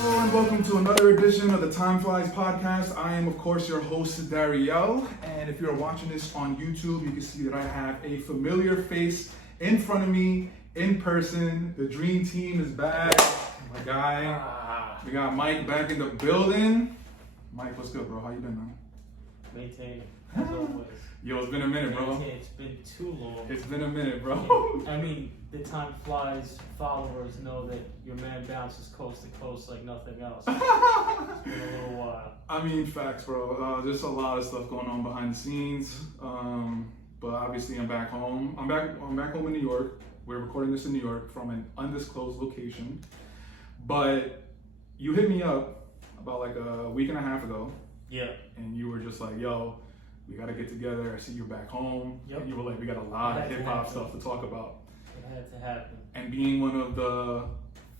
Hello and welcome to another edition of the TimeFlies podcast. I am, of course, your host, Dariel. And if you're watching this on YouTube, you can see that I have a familiar face in front of me, in person. The dream team is back. My guy. We got Mike back in the building. Mike, what's good, bro? How you been, man? Maintaining, as always. Yo, it's been a minute, bro. It's been too long. It's been a minute, bro. I mean, the Time Flies followers know that your man bounces coast to coast like nothing else. It's been a little while. I mean, facts, bro. There's a lot of stuff going on behind the scenes. But obviously, I'm back home. I'm back home in New York. We're recording this in New York from an undisclosed location. But you hit me up about like a week and a half ago. Yeah. And you were just like, yo, we got to get together. I see you back home. Yep. And you were like, we got a lot of hip hop stuff to talk about. It had to happen. And being one of the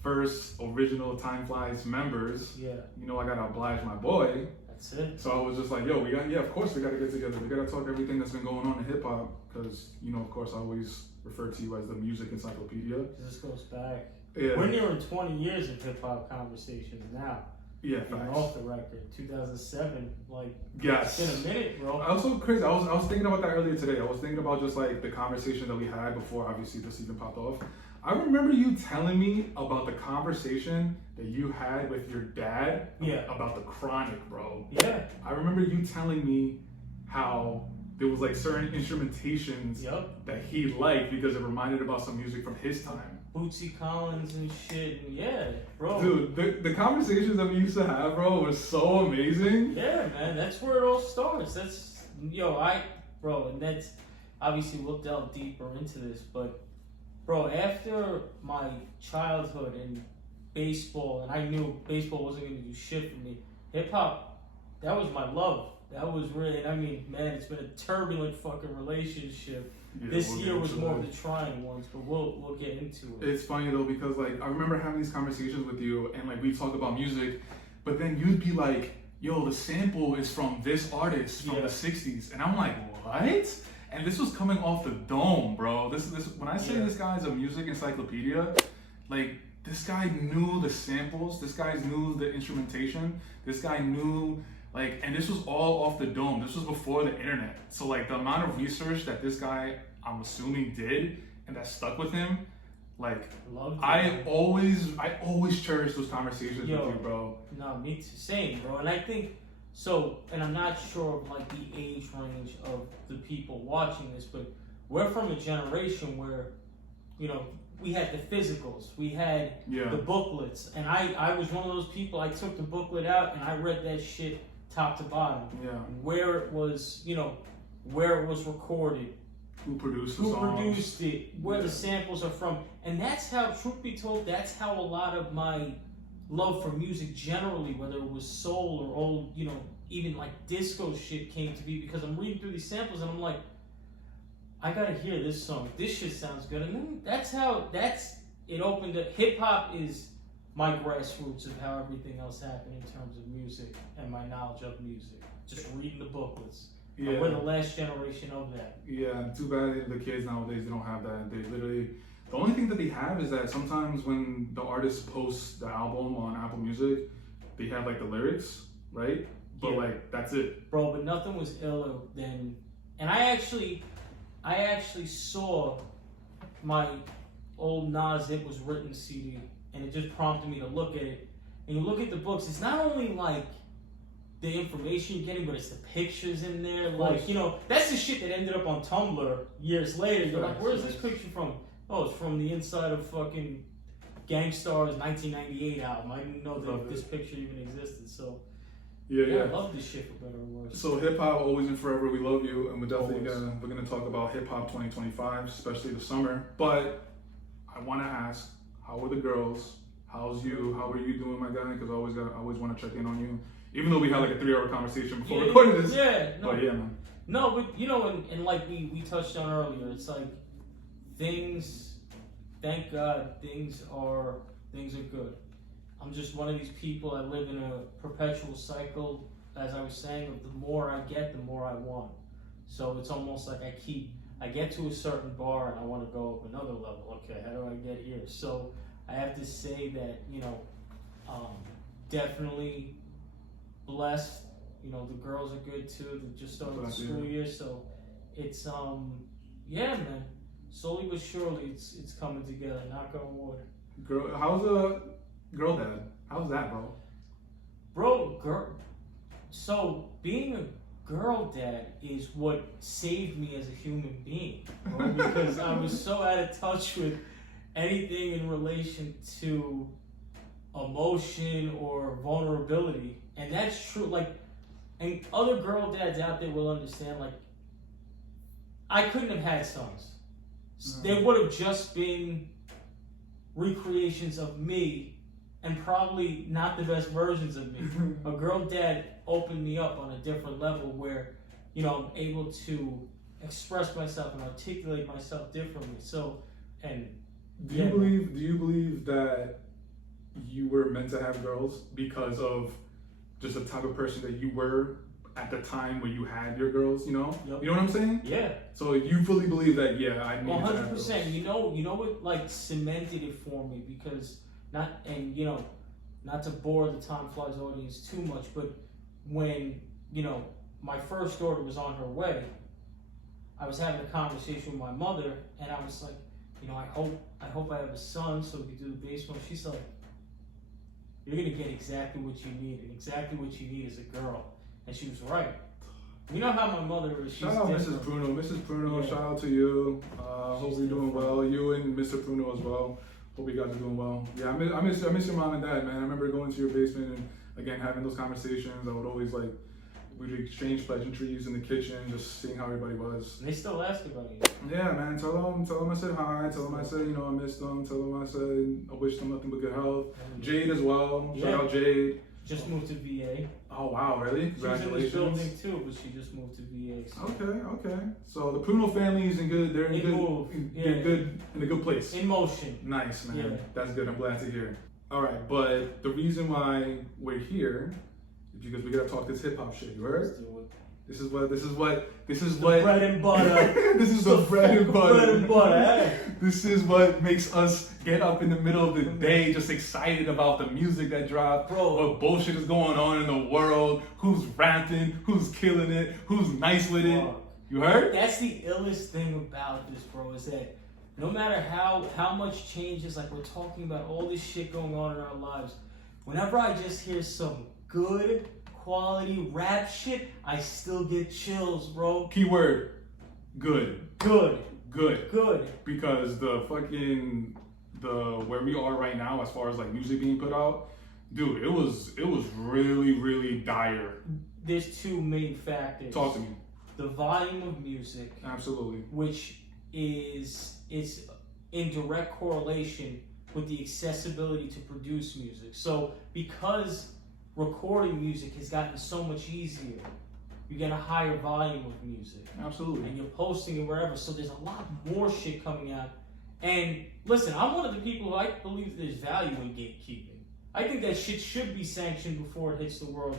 first original Time Flies members, Yeah. you know, I got to oblige my boy. That's it. So I was just like, yo, of course we got to get together. We got to talk everything that's been going on in hip hop. Because, you know, of course, I always refer to you as the music encyclopedia. This goes back. Yeah. We're nearing 20 years of hip hop conversations now. Yeah, Even facts. off the record, 2007, like, Yes. it's been a minute, bro. I was so crazy. I was thinking about that earlier today. I was thinking about just like the conversation that we had before obviously this even popped off. I remember you telling me about the conversation that you had with your dad about the Chronic, bro. Yeah. I remember you telling me how there was like certain instrumentations that he liked because it reminded about some music from his time. Bootsy Collins and shit, and yeah, bro. Dude, the conversations that we used to have, bro, was so amazing. Yeah, man, that's where it all starts. That's, and that's, obviously we'll delve deeper into this, but, bro, after my childhood and baseball, and I knew baseball wasn't going to do shit for me, hip-hop, that was my love. That was really, I mean, man, it's been a turbulent fucking relationship. Yeah, this year was more of the trying ones, but we'll get into it. It's funny though because like I remember having these conversations with you and like we talk about music, but then you'd be like, "Yo, the sample is from this artist from the '60s," and I'm like, "What?" And this was coming off the dome, bro. This when I say this guy is a music encyclopedia, like this guy knew the samples, this guy knew the instrumentation, this guy knew. Like, and this was all off the dome. This was before the internet. So like the amount of research that this guy, I'm assuming, did and that stuck with him, like I always cherish those conversations with you, bro. No, me too. Same, bro. And I think so, and I'm not sure of like the age range of the people watching this, but we're from a generation where, you know, we had the physicals, we had the booklets, and I was one of those people. I took the booklet out and I read that shit top to bottom. Yeah. Where it was, you know, where it was recorded. Who produced it, where the samples are from. And that's how, truth be told, that's how a lot of my love for music generally, whether it was soul or old, you know, even like disco shit came to be, because I'm reading through these samples and I'm like, I gotta hear this song. This shit sounds good. And then it opened up. Hip hop is my grassroots of how everything else happened in terms of music and my knowledge of music. Just reading the booklets. Yeah. We're the last generation of that. Yeah, too bad the kids nowadays, they don't have that. They literally, the only thing that they have is that sometimes when the artist posts the album on Apple Music, they have like the lyrics, right? But like, that's it. Bro, but nothing was iller than, and I actually saw my old Nas It Was Written CD, and it just prompted me to look at it. And you look at the books, it's not only like the information you're getting, but it's the pictures in there. Like, you know, that's the shit that ended up on Tumblr years later. You're like, where's this picture from? Oh, it's from the inside of fucking Gangstar's 1998 album. I didn't know that this picture even existed, so... Yeah, I love this shit for better or worse. So hip hop, always and forever, we love you, and we're definitely gonna talk about hip hop 2025, especially the summer. But I want to ask, how are the girls? How's you? How are you doing, my guy? Because I always want to check in on you, even though we had like a 3-hour conversation before recording this. But yeah, man. No, but you know, and like we touched on earlier, it's like things. Thank God, things are good. I'm just one of these people. I live in a perpetual cycle, as I was saying, of the more I get, the more I want. So it's almost like I get to a certain bar and I want to go up another level. Okay, how do I get here? So I have to say that, you know, definitely blessed. You know, the girls are good too. They just started the school year, so it's yeah, man. Slowly but surely, it's coming together. Knock on wood. Girl, how's a girl dad? How's that, bro? Girl. So being a girl dad is what saved me as a human being, bro, because I was so out of touch with anything in relation to emotion or vulnerability, and that's true. Like, and other girl dads out there will understand. Like, I couldn't have had sons. They would have just been recreations of me, and probably not the best versions of me. A girl dad opened me up on a different level where, you know, I'm able to express myself and articulate myself differently. So, and do you believe that you were meant to have girls because of just the type of person that you were at the time when you had your girls, you know? Yep. You know what I'm saying? Yeah. So you fully believe that, yeah, I need 100%. You know what, like, cemented it for me, because not to bore the TimeFlies audience too much, but when, you know, my first daughter was on her way, I was having a conversation with my mother, and I was like, you know, I hope I have a son so we can do the baseball. She's like, you're gonna get exactly what you need, and exactly what you need is a girl. And she was right. You know how my mother is. She's shout out different. Mrs. Pruno, Yeah. Shout out to you. Hope you're doing well. You and Mr. Pruno as well. Hope you guys are doing well. Yeah, I miss your mom and dad, man. I remember going to your basement and again having those conversations. I would always like, we'd exchange pleasantries in the kitchen, just seeing how everybody was. And they still ask about you. Yeah, man. Tell them I said hi. Tell them I said, you know, I missed them. Tell them I said I wish them nothing but good health. Jade as well. Shout out Jade. Just moved to VA. Oh wow, really? Congratulations. She was in this building too, but she just moved to VA. So. Okay. So the Pruno family is in good. They're in good in a good place. In motion. Nice, man. Yeah. That's good. I'm glad to hear. All right, but the reason why we're here is because we gotta talk this hip hop shit. You heard? Let's do it. This is what bread and butter. This is the bread and butter. Bread and butter. Hey. This is what makes us get up in the middle of the day just excited about the music that dropped. Bro. What bullshit is going on in the world. Who's rapping, who's killing it, who's nice with it. You heard? That's the illest thing about this, bro, is that no matter how much changes, like we're talking about all this shit going on in our lives, whenever I just hear some good quality rap shit, I still get chills, bro. Keyword, good. Good. Because where we are right now as far as like music being put out, dude, it was really, really dire. There's two main factors. Talk to me. The volume of music. Absolutely. Which is in direct correlation with the accessibility to produce music. So because recording music has gotten so much easier, you get a higher volume of music. Absolutely. And you're posting it wherever, so there's a lot more shit coming out. And listen, I'm one of the people who I believe there's value in gatekeeping. I think that shit should be sanctioned before it hits the world,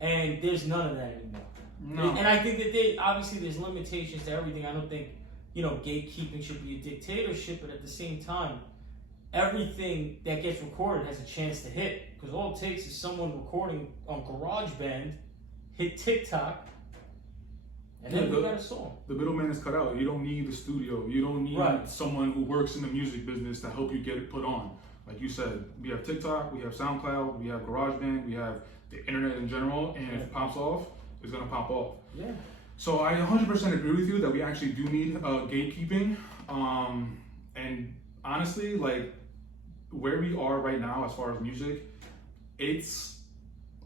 and there's none of that anymore. No. And I think that obviously there's limitations to everything. I don't think, you know, gatekeeping should be a dictatorship, but at the same time, everything that gets recorded has a chance to hit, because all it takes is someone recording on GarageBand, hit TikTok, and then we got a song. The middleman is cut out. You don't need the studio. You don't need someone who works in the music business to help you get it put on. Like you said, we have TikTok, we have SoundCloud, we have GarageBand, we have the internet in general, and if it pops off, it's gonna pop off. Yeah. So I 100% agree with you that we actually do need gatekeeping. And honestly, like where we are right now as far as music, it's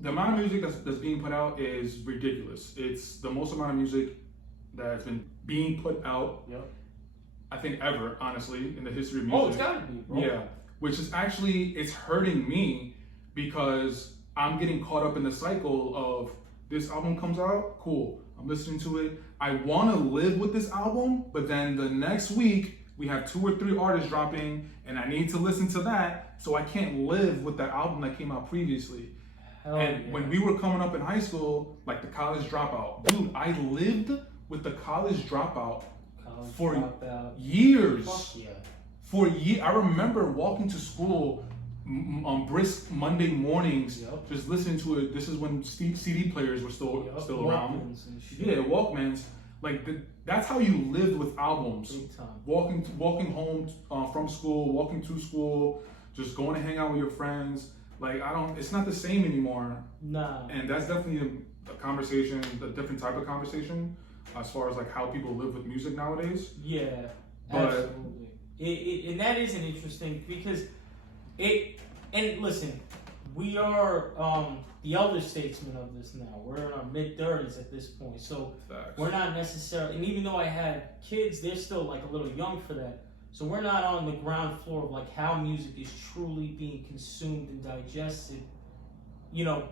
the amount of music that's being put out is ridiculous. It's the most amount of music that's been being put out, I think, ever, honestly, in the history of music. Oh, it's gotta be, bro. Yeah, which is actually, it's hurting me because I'm getting caught up in the cycle of this album comes out, cool, I'm listening to it. I want to live with this album, but then the next week we have 2 or 3 artists dropping and I need to listen to that, so I can't live with that album that came out previously. When we were coming up in high school, like the College Dropout, dude, I lived with the College Dropout for years. Fuck yeah. For years, I remember walking to school brisk Monday mornings, Yep. just listening to it. This is when CD players were still around. Walkmans and shit. Yeah, Walkmans. Like that's how you lived with albums. Big time. Walking home from school, walking to school, just going to hang out with your friends. Like it's not the same anymore. Nah. And that's definitely a conversation, a different type of conversation, as far as like how people live with music nowadays. Yeah, But, absolutely. And that is an interesting because and listen, we are the elder statesmen of this now. We're in our mid-30s at this point, so Facts. we're not necessarily. And even though I had kids, they're still like a little young for that. So we're not on the ground floor of like how music is truly being consumed and digested. You know,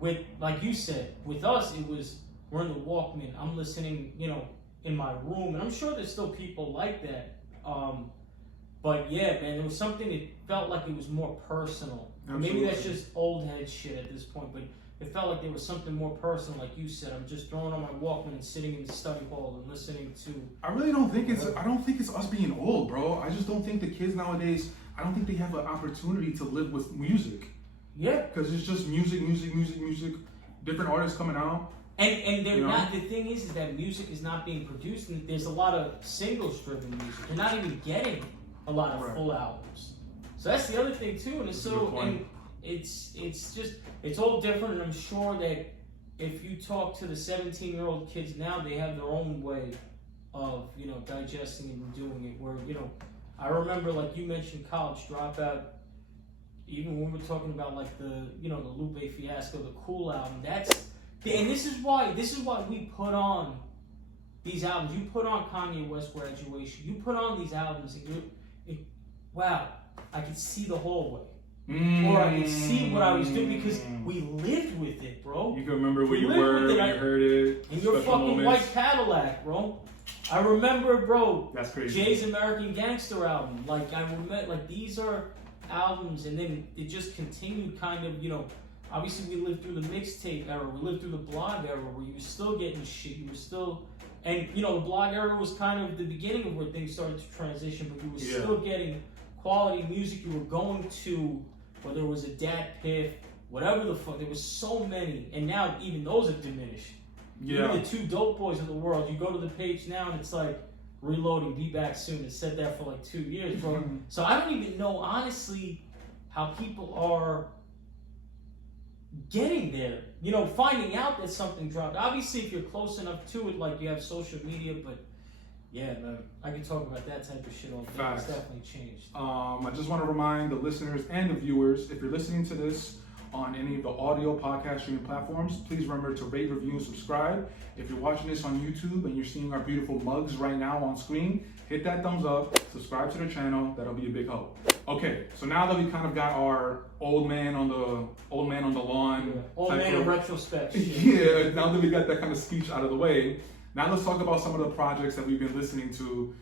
with like you said, with us it was we're in the Walkman. I'm listening, you know, in my room, and I'm sure there's still people like that. But yeah, man, there was something that felt like it was more personal. Absolutely. Maybe that's just old head shit at this point, but it felt like there was something more personal, like you said. I'm just throwing on my Walkman and sitting in the study hall and listening to. I really don't think I don't think it's us being old, bro. I just don't think the kids nowadays. I don't think they have an opportunity to live with music. Yeah. Because it's just music. Different artists coming out. And they're not. The thing is that music is not being produced, and there's a lot of singles-driven music. They're not even getting a lot of full albums. So that's the other thing too, and it's all different. And I'm sure that if you talk to the 17-year-old kids now, they have their own way of digesting it and doing it. Where I remember, like you mentioned, College Dropout. Even when we're talking about like the Lupe Fiasco, the Cool album, and this is why we put on these albums. You put on Kanye West Graduation. You put on these albums, and wow, I could see the hallway, or I could see what I was doing because we lived with it, bro. You can remember where you were when you heard it. In your fucking white Cadillac, bro. I remember, bro. That's crazy. Jay's American Gangster album. Like I remember, like these are albums, and then it just continued kind of, obviously we lived through the mixtape era, we lived through the blog era where you were still getting shit, you were still, and the blog era was kind of the beginning of where things started to transition, but you were still getting quality music. You were going to, whether it was a Dat Piff, whatever the fuck, there was so many, and now even those have diminished. Even the two dope boys of the world, you go to the page now and it's like, reloading, be back soon. It said that for like 2 years, bro. So I don't even know, honestly, how people are getting there. Finding out that something dropped. Obviously, if you're close enough to it, like you have social media, but yeah, man, I can talk about that type of shit all day. Facts. It's definitely changed. I just want to remind the listeners and the viewers, if you're listening to this on any of the audio podcast streaming platforms, please remember to rate, review, and subscribe. If you're watching this on YouTube and you're seeing our beautiful mugs right now on screen, hit that thumbs up, subscribe to the channel. That'll be a big help. Okay, so now that we kind of got our old man on the lawn, old man in retrospect. Yeah, now that we got that kind of speech out of the way, now let's talk about some of the projects that we've been listening to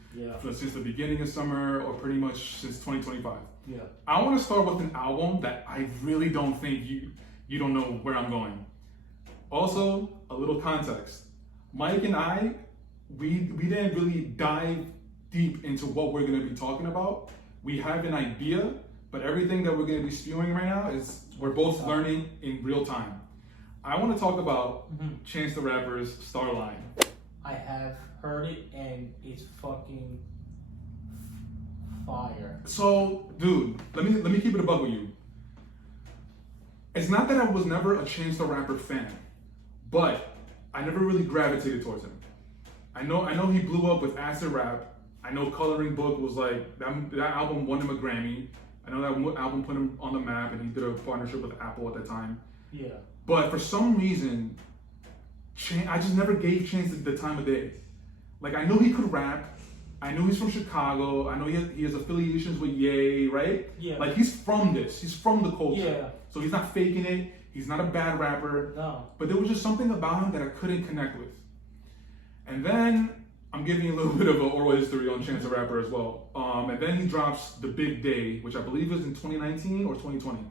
since the beginning of summer, or pretty much since 2025. Yeah. I want to start with an album that I really don't think you don't know where I'm going. Also, a little context. Mike and I, we didn't really dive deep into what we're going to be talking about. We have an idea, but everything that we're going to be spewing right now is we're both learning in real time. I want to talk about Chance the Rapper's Starline. I have heard it, and it's fucking fire. So, dude, let me keep it a bug with you. It's not that I was never a Chance the Rapper fan, but I never really gravitated towards him. I know he blew up with acid rap. I know Coloring Book was like that album won him a Grammy. I know that album put him on the map, and he did a partnership with Apple at the time. Yeah. But for some reason, I just never gave Chance the time of day. Like, I know he could rap. I know he's from Chicago. I know he has affiliations with Ye, right? Yeah. Like, he's from this. He's from the culture. Yeah. So he's not faking it. He's not a bad rapper. No. But there was just something about him that I couldn't connect with. And then I'm giving you a little bit of an oral history on Chance the Rapper as well. And then he drops The Big Day, which I believe was in 2019 or 2020.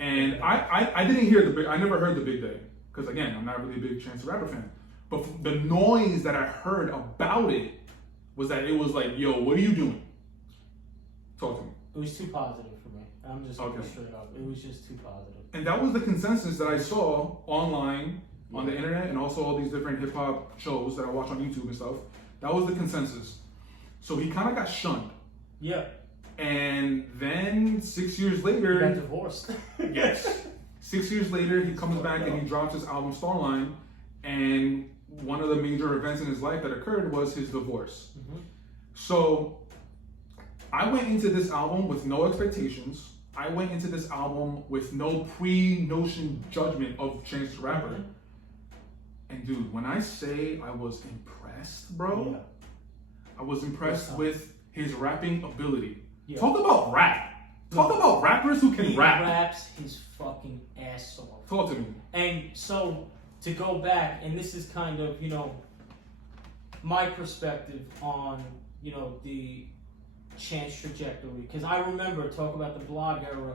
And I didn't hear I never heard The Big Day. Because again, I'm not really a big Chance the Rapper fan. But the noise that I heard about it was that it was like, yo, what are you doing? Talk to me. It was too positive for me. I'm just going Okay. straight up. It was just too positive. And that was the consensus that I saw online, on the internet, and also all these different hip hop shows that I watch on YouTube and stuff. That was the consensus. So he kind of got shunned. Yeah. And then 6 years later, He got divorced. yes. 6 years later, he comes back and he drops his album Starline. And one of the major events in his life that occurred was his divorce. Mm-hmm. So I went into this album with no expectations. I went into this album with no pre-notion judgment of Chance the Rapper. Mm-hmm. And dude, when I say I was impressed, bro, Yeah. I was impressed with his rapping ability. Yeah. Talk about rap. Talk about rappers who can He rap. raps his fucking ass off. Talk to me. And so to go back, and this is kind of, you know, my perspective on, you know, the Chance trajectory. Because I remember talk about the blog era.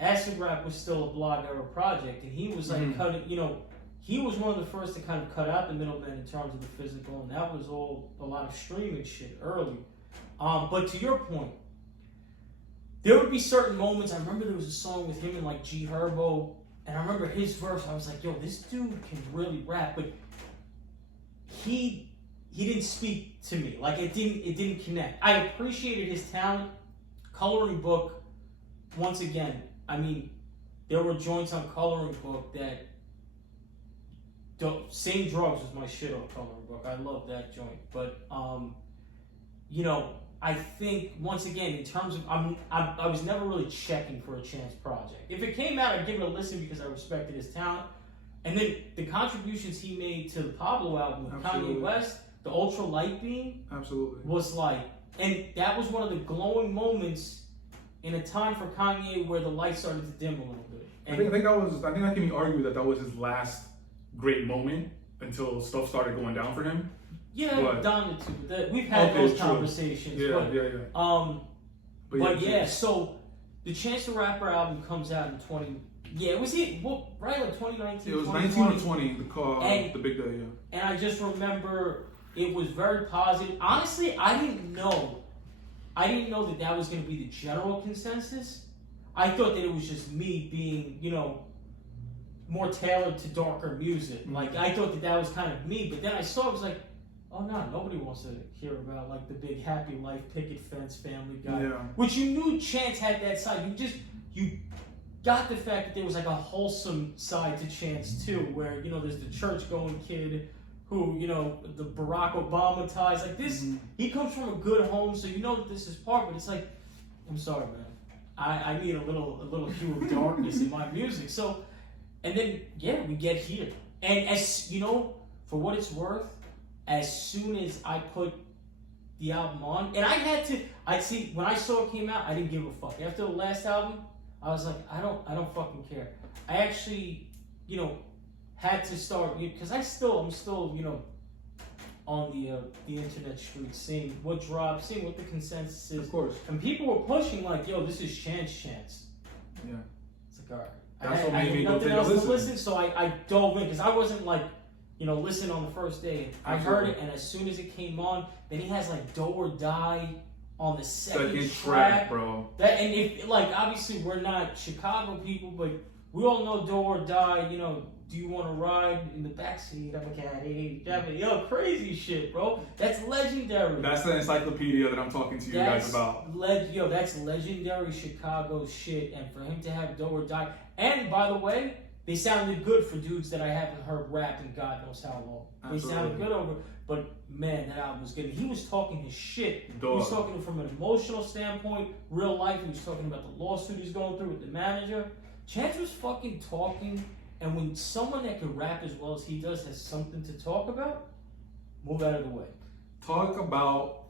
Acid Rap was still a blog era project, and he was like cutting, you know, he was one of the first to kind of cut out the middleman in terms of the physical, and that was all a lot of streaming shit early. But to your point, there would be certain moments. I remember there was a song with him and like G Herbo, and I remember his verse. I was like, "Yo, this dude can really rap," but he didn't speak to me. Like it didn't connect. I appreciated his talent. Coloring Book, once again, I mean, there were joints on Coloring Book that. Same Drugs was my shit on Coloring Book. I love that joint, but you know, I think once again in terms of I was never really checking for a Chance project. If it came out, I'd give it a listen because I respected his talent. And then the contributions he made to the Pablo album with Kanye West, the Ultra Light Beam, was like, and that was one of the glowing moments in a time for Kanye where the light started to dim a little bit. And I think that can be argued that was his last great moment until stuff started going down for him. Yeah, down to that. We've had those conversations. Yeah. So the Chance the Rapper album comes out in 20. Yeah, was it right like 2019? It was 19 or 20. The big day. Yeah. And I just remember it was very positive. Honestly, I didn't know that was going to be the general consensus. I thought that it was just me being, you know, more tailored to darker music. Like I thought that was kind of me, but then I saw it was like, oh no, nobody wants to hear about like the big happy life picket fence Family Guy. Yeah. Which you knew Chance had that side. You got the fact that there was like a wholesome side to Chance too, where you know there's the church going kid who, you know, the Barack Obama ties. Like this, he comes from a good home, so you know that this is part. But it's like, I'm sorry, man. I need a little hue of darkness in my music. So, and then we get here, and as you know, for what it's worth, as soon as I put the album on, and I'd see when I saw it came out, I didn't give a fuck. After the last album, I was like, I don't fucking care. I actually, you know, had to start because I'm still, you know, on the internet street, seeing what drops, seeing what the consensus is. Of course. And people were pushing like, yo, this is Chance. Yeah. It's like, all right. That's what I made me had go nothing take a else to listen. listen, so I dove in because I wasn't like, you know, listen on the first day. I heard it, and as soon as it came on, then he has like Do or Die on the second track, bro. That and if like obviously we're not Chicago people, but we all know Do or Die. You know, do you want to ride in the backseat of a caddy? Yo, crazy shit, bro. That's legendary. That's the encyclopedia that I'm talking to you guys about. That's legendary Chicago shit, and for him to have Do or Die, and by the way, they sounded good for dudes that I haven't heard rap in God knows how long. Absolutely. They sounded good over, but man, that album was good. He was talking his shit. He was talking from an emotional standpoint, real life. He was talking about the lawsuit he's going through with the manager. Chance was fucking talking, and when someone that can rap as well as he does has something to talk about, move out of the way. Talk about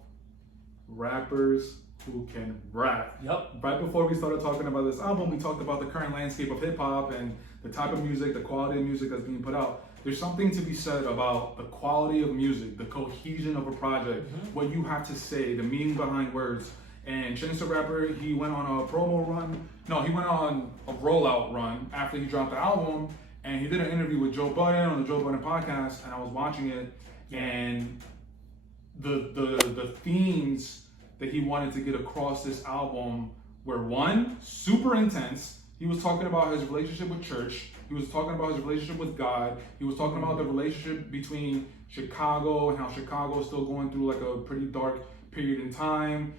rappers who can rap. Yep. Right before we started talking about this album, we talked about the current landscape of hip hop and the type of music, the quality of music that's being put out. There's something to be said about the quality of music, the cohesion of a project, what you have to say, the meaning behind words. And Chance the Rapper, he went on a promo run. No, he went on a rollout run after he dropped the album, and he did an interview with Joe Budden on the Joe Budden podcast, and I was watching it, and the themes that he wanted to get across this album were one, super intense. He was talking about his relationship with church. He was talking about his relationship with God. He was talking about the relationship between Chicago and how Chicago is still going through like a pretty dark period in time.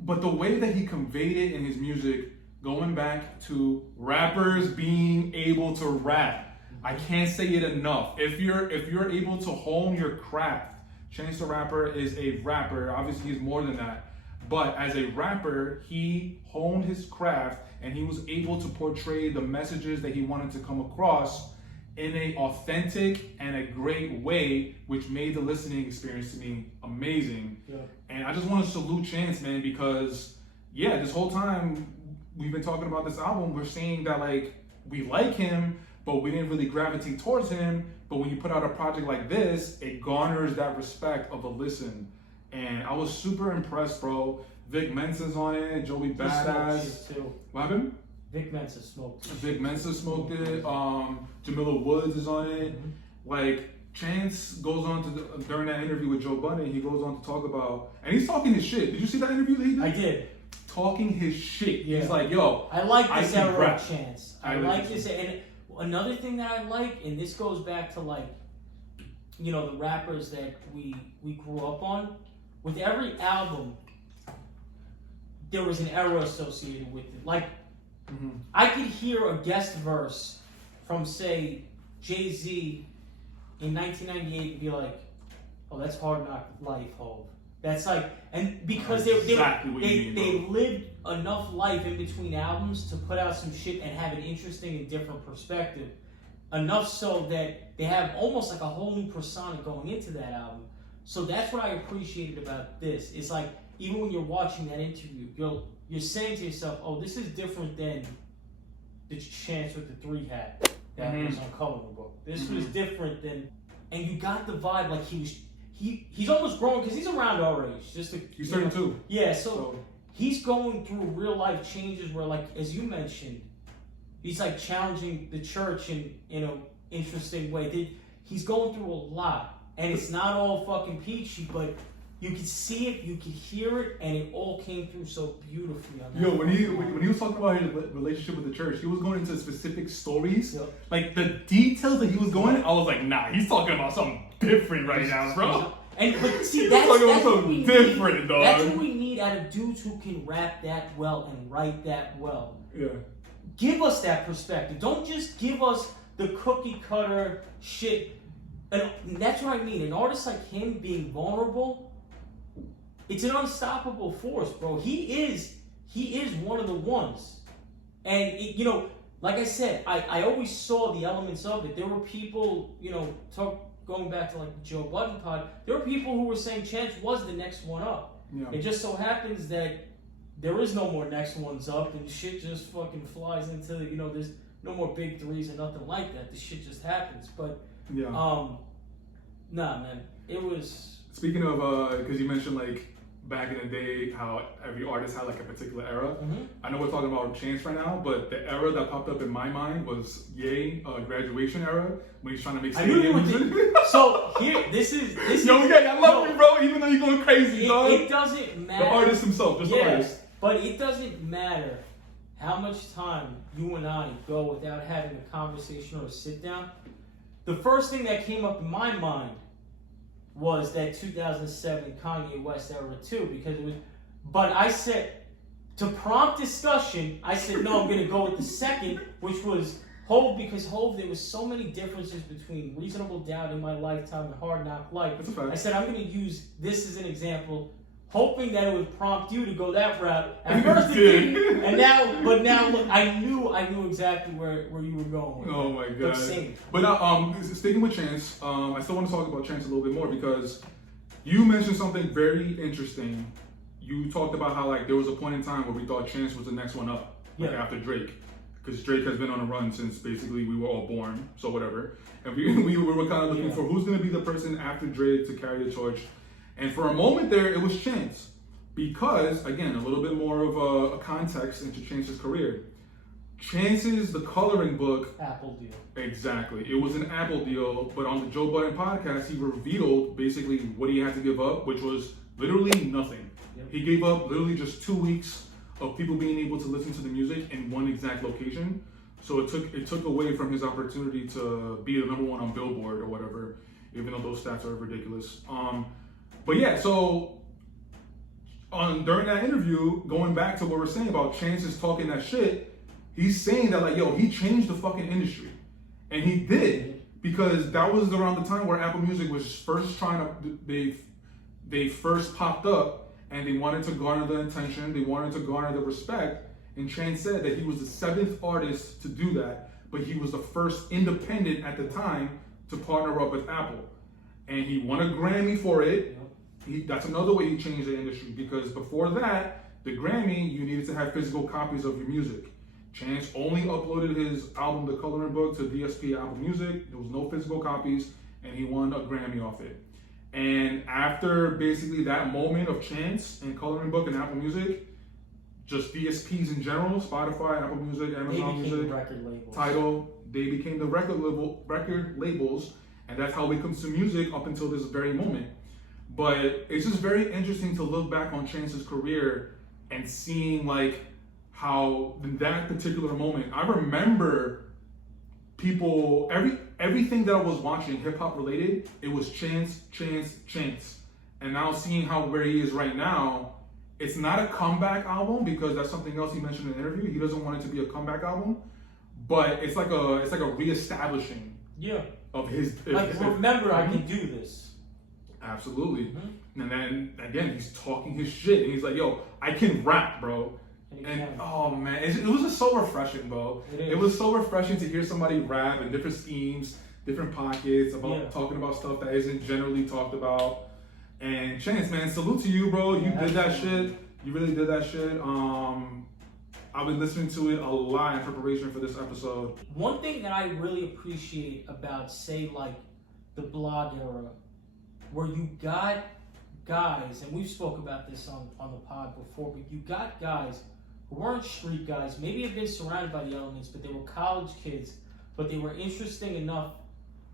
But the way that he conveyed it in his music, going back to rappers being able to rap, I can't say it enough. If you're able to hone your craft, Chance the Rapper is a rapper. Obviously, he's more than that. But as a rapper, he honed his craft and he was able to portray the messages that he wanted to come across in a authentic and a great way, which made the listening experience to me amazing. Yeah. And I just want to salute Chance, man, because yeah, this whole time we've been talking about this album, we're saying that like we like him, but we didn't really gravitate towards him. But when you put out a project like this, it garners that respect of a listen. And I was super impressed, bro. Vic Mensa's on it, Joey Badass. Too. What happened? Vic Mensa smoked it. Vic Mensa smoked it. Jamila Woods is on it. Mm-hmm. Like, Chance goes on to, during that interview with Joe Budden, he goes on to talk about, and he's talking his shit. Did you see that interview that he did? I did. Talking his shit. Yeah. He's like, yo, I like this era of Chance. I like this. And another thing that I like, and this goes back to like, you know, the rappers that we grew up on. With every album, there was an era associated with it. Like, I could hear a guest verse from, say, Jay-Z in 1998 and be like, oh, that's Hard Knock Life, Hov. That's like, and because they lived enough life in between albums to put out some shit and have an interesting and different perspective. Enough so that they have almost like a whole new persona going into that album. So that's what I appreciated about this. It's like, even when you're watching that interview, you're saying to yourself, oh, this is different than the Chance with the 3 hat that was on Coloring Book. This was different than, and you got the vibe like he's almost grown because he's around our age. He's 32. Yeah, so he's going through real life changes where, like, as you mentioned, he's like challenging the church in an interesting way. He's going through a lot. And it's not all fucking peachy, but you can see it, you can hear it, and it all came through so beautifully. Yo, when he was talking about his relationship with the church, he was going into specific stories. Yep. Like the details that he was going, I was like, nah, he's talking about something different right now, bro. But see, that's what we need. Dog. That's what we need out of dudes who can rap that well and write that well. Yeah. Give us that perspective. Don't just give us the cookie cutter shit. And that's what I mean. An artist like him being vulnerable, it's an unstoppable force, bro. He is one of the ones. And, you know, like I said, I always saw the elements of it. There were people, you know, going back to like the Joe Budden pod, there were people who were saying Chance was the next one up. Yeah. It just so happens that there is no more next ones up and shit just fucking flies into, you know, there's no more big threes and nothing like that. The shit just happens. But, yeah. Nah, man, it was. Speaking of, because you mentioned like back in the day how every artist had like a particular era. I know we're talking about Chance right now, but the era that popped up in my mind was Ye, graduation era, when he's trying to make stadium music. So here, this is. Yo, I love you, bro. Even though you're going crazy, dog. It doesn't matter. The artist himself, just the artist. But it doesn't matter how much time you and I go without having a conversation or a sit down. The first thing that came up in my mind was that 2007 Kanye West era too, because it was, but I said, to prompt discussion, I said, no, I'm going to go with the second, which was Hov, because Hov, there was so many differences between Reasonable Doubt in My Lifetime and Hard Knock Life. I said, I'm going to use this as an example, hoping that it would prompt you to go that route. At first it didn't, and now look, I knew exactly where you were going with Oh my god. But now, sticking with Chance, I still want to talk about Chance a little bit more because you mentioned something very interesting. You talked about how like there was a point in time where we thought Chance was the next one up, like after Drake. Because Drake has been on a run since basically we were all born, so whatever. And we were kind of looking for who's going to be the person after Drake to carry the torch. And for a moment there, it was Chance. Because, again, a little bit more of a context into Chance's career. Chance's The Coloring Book. Apple deal. Exactly. It was an Apple deal, but on the Joe Budden podcast, he revealed basically what he had to give up, which was literally nothing. Yep. He gave up literally just 2 weeks of people being able to listen to the music in one exact location. So it took away from his opportunity to be the number one on Billboard or whatever, even though those stats are ridiculous. But yeah, so during that interview, going back to what we're saying about Chance is talking that shit, he's saying that like, yo, he changed the fucking industry. And he did, because that was around the time where Apple Music was first trying to, they first popped up and they wanted to garner the attention, they wanted to garner the respect. And Chance said that he was the 7th artist to do that, but he was the first independent at the time to partner up with Apple. And he won a Grammy for it. That's another way he changed the industry, because before that, the Grammy, you needed to have physical copies of your music. Chance only uploaded his album, The Coloring Book, to DSP Apple Music. There was no physical copies, and he won a Grammy off it. And after basically that moment of Chance and Coloring Book and Apple Music, just DSPs in general, Spotify, Apple Music, Amazon Music, Tidal, they became the record labels, and that's how we consume music up until this very moment. But it's just very interesting to look back on Chance's career and seeing like how in that particular moment, I remember people, everything that I was watching hip hop related, it was Chance. And now seeing how where he is right now, it's not a comeback album, because that's something else he mentioned in the interview. He doesn't want it to be a comeback album, but it's like a reestablishing of his. Remember, I can do this. Absolutely. And then again, he's talking his shit, and he's like, "Yo, I can rap, bro." And oh man, it was just so refreshing, bro. It was so refreshing to hear somebody rap in different schemes, different pockets, about talking about stuff that isn't generally talked about. And Chance, man, salute to you, bro. You did that shit. You really did that shit. I've been listening to it a lot in preparation for this episode. One thing that I really appreciate about, say, like the blog era, where you got guys, and we've spoke about this on the pod before, but you got guys who weren't street guys, maybe have been surrounded by the elements, but they were college kids, but they were interesting enough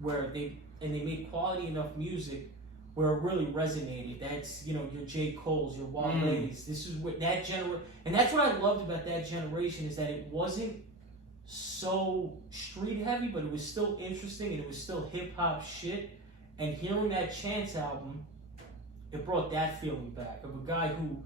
where they made quality enough music where it really resonated. That's, your J. Cole's, your Wale's. This is what that generation, and that's what I loved about that generation, is that it wasn't so street heavy, but it was still interesting and it was still hip hop shit. And hearing that Chance album, it brought that feeling back of a guy who,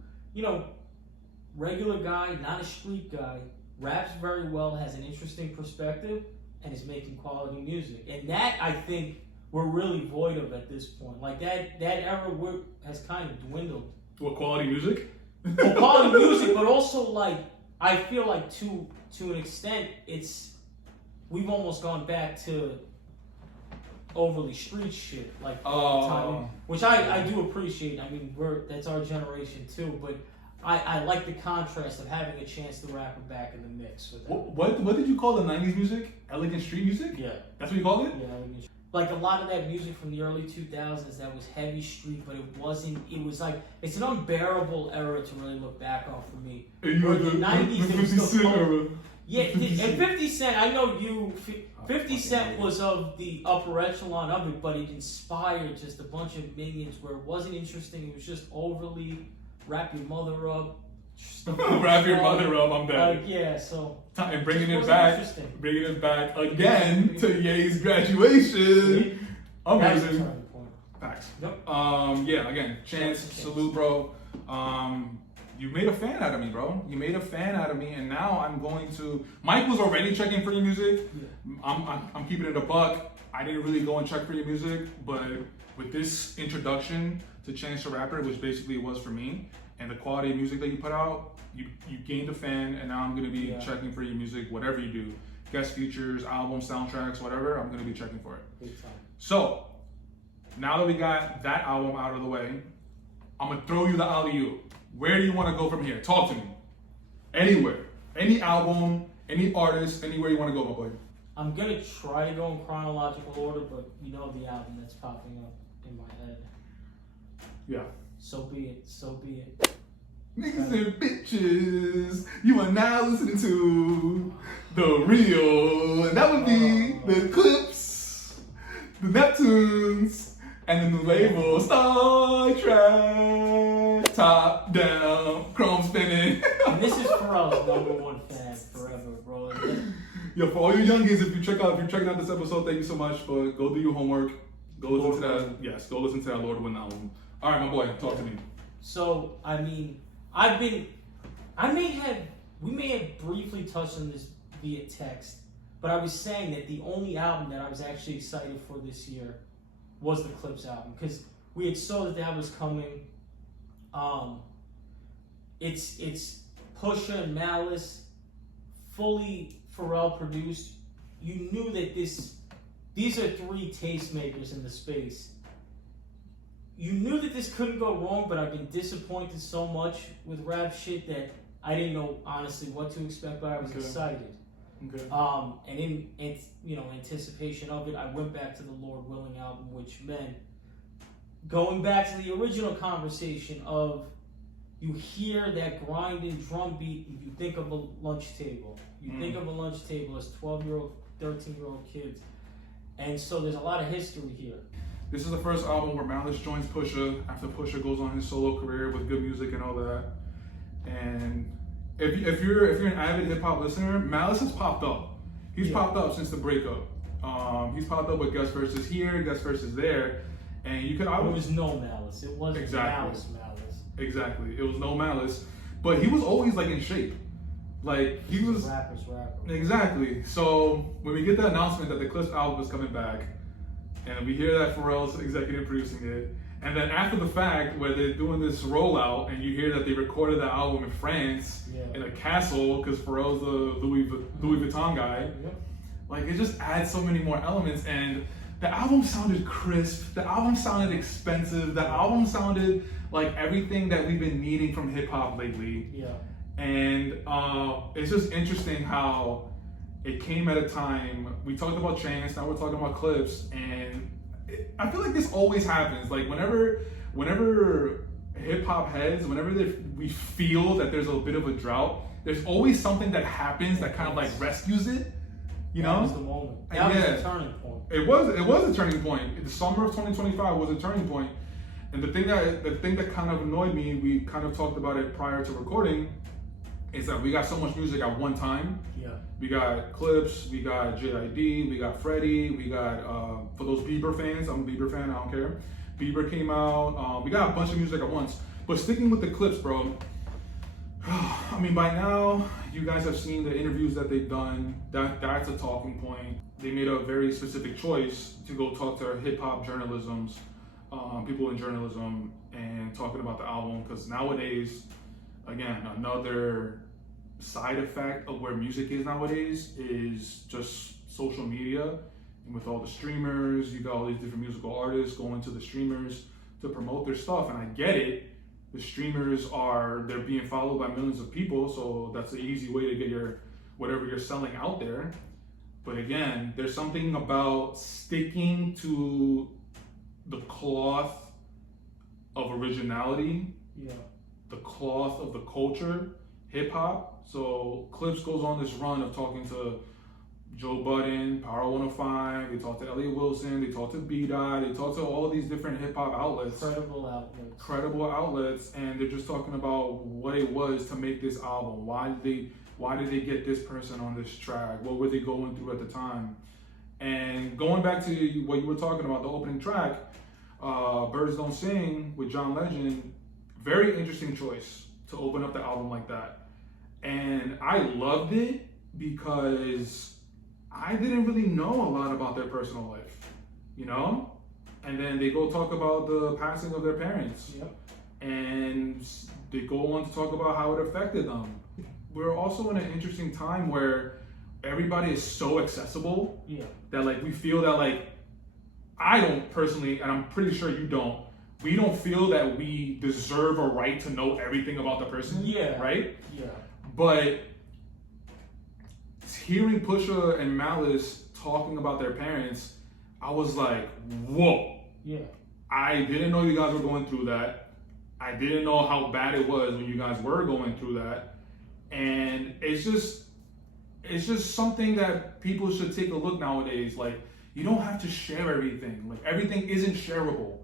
regular guy, not a street guy, raps very well, has an interesting perspective, and is making quality music. And that, I think, we're really void of at this point. Like that era has kind of dwindled. What, quality music? Well, quality music, but also like I feel like to an extent we've almost gone back to overly street shit, like timing, which I do appreciate. I mean, that's our generation too, but I like the contrast of having a Chance the Rapper back in the mix with that. What did you call the 90s music? Elegant street music? Yeah. That's what you called it? Yeah, elegant street. Like a lot of that music from the early 2000s that was heavy street, but it was like, it's an unbearable era to really look back on for me. Where the 90s, they were still cool. Yeah, and 50 Cent, I know 50 Cent was of the upper echelon of it, but it inspired just a bunch of minions where it wasn't interesting, it was just overly wrap your mother up. Wrap your mother up, I'm dead. Yeah, so. And bringing it back again to Ye's graduation. Amazing. Facts. Yep. Yeah, again, Chance, salute, bro. You made a fan out of me, bro. You made a fan out of me, and now I'm going to. Mike was already checking for your music. Yeah. I'm keeping it a buck. I didn't really go and check for your music, but with this introduction to Chance the Rapper, which basically was for me, and the quality of music that you put out, you gained a fan, and now I'm gonna be checking for your music, whatever you do, guest features, albums, soundtracks, whatever. I'm gonna be checking for it. Big time. So now that we got that album out of the way, I'm gonna throw you the alley-oop. Where do you want to go from here? Talk to me. Anywhere. Any album, any artist, anywhere you want to go, my boy. I'm going to try to go in chronological order, but the album that's popping up in my head. Yeah. So be it. Niggas and bitches, you are now listening to The Real, and that would be the Clips, the Neptunes, and the new label, Star Trek, top down, chrome spinning. this is Pharrell's #1 fan forever, bro. Yo, for all you youngins, if you're checking out this episode, thank you so much. But go do your homework. Go listen to that. Yes, go listen to that Lord Win album. All right, my boy, talk to me. So, I mean, we may have briefly touched on this via text, but I was saying that the only album that I was actually excited for this year was the Clips album, because we had saw that was coming. It's Pusha and Malice, fully Pharrell produced. You knew that these are three tastemakers in the space. You knew that this couldn't go wrong, but I've been disappointed so much with rap shit that I didn't know honestly what to expect, but I was excited. Okay. And in anticipation of it, I went back to the Lord Willing album, which meant going back to the original conversation of you hear that grinding drum beat, and you think of a lunch table. You think of a lunch table as 12-year-old, 13-year-old kids. And so there's a lot of history here. This is the first album where Malice joins Pusha after Pusha goes on his solo career with good music and all that. And if you're an avid hip hop listener, Malice has popped up. He's popped up since the breakup. He's popped up with guest verses here, guest verses there, and you could always. It was no Malice. It wasn't Malice. Exactly. It was no Malice, but he was always like in shape. Like he was. Rapper. Exactly. So when we get the announcement that the Clips album is coming back, and we hear that Pharrell's executive producing it, and then after the fact, where they're doing this rollout, and you hear that they recorded the album in France in a castle because Pharrell's the Louis Vuitton guy. Like it just adds so many more elements, and the album sounded crisp. The album sounded expensive. The album sounded like everything that we've been needing from hip hop lately. And it's just interesting how it came at a time. We talked about Chance, now we're talking about Clips, and I feel like this always happens. Like whenever hip hop heads, we feel that there's a bit of a drought, there's always something that happens that kind of like rescues it. You know? That was the moment. That was the turning point. It was a turning point. The summer of 2025 was a turning point. And the thing that kind of annoyed me, we kind of talked about it prior to recording, is that we got so much music at one time. We got Clips, we got JID, we got Freddie, we got, for those Bieber fans, I'm a Bieber fan, I don't care. Bieber came out, we got a bunch of music at once. But sticking with the Clips, bro, I mean, by now, you guys have seen the interviews that they've done. That's a talking point. They made a very specific choice to go talk to hip hop journalisms, people in journalism, and talking about the album, because nowadays, again, another side effect of where music is nowadays is just social media. And with all the streamers, you got all these different musical artists going to the streamers to promote their stuff. And I get it. The streamers they're being followed by millions of people. So that's an easy way to get whatever you're selling out there. But again, there's something about sticking to the cloth of originality, the cloth of the culture, hip hop. So Clips goes on this run of talking to Joe Budden, Power 105, they talk to Elliot Wilson, they talk to B-Dot, they talk to all these different hip hop outlets. Credible outlets, and they're just talking about what it was to make this album. Why did they get this person on this track? What were they going through at the time? And going back to what you were talking about, the opening track, Birds Don't Sing with John Legend, very interesting choice to open up the album like that. And I loved it because I didn't really know a lot about their personal life, you know? And then they go talk about the passing of their parents. And they go on to talk about how it affected them. We're also in an interesting time where everybody is so accessible that like we feel that like, I don't personally, and I'm pretty sure you don't, we don't feel that we deserve a right to know everything about the person, right? But hearing Pusha and Malice talking about their parents, I was like, whoa. I didn't know you guys were going through that. I didn't know how bad it was when you guys were going through that. And it's just something that people should take a look nowadays. Like, you don't have to share everything. Like, everything isn't shareable.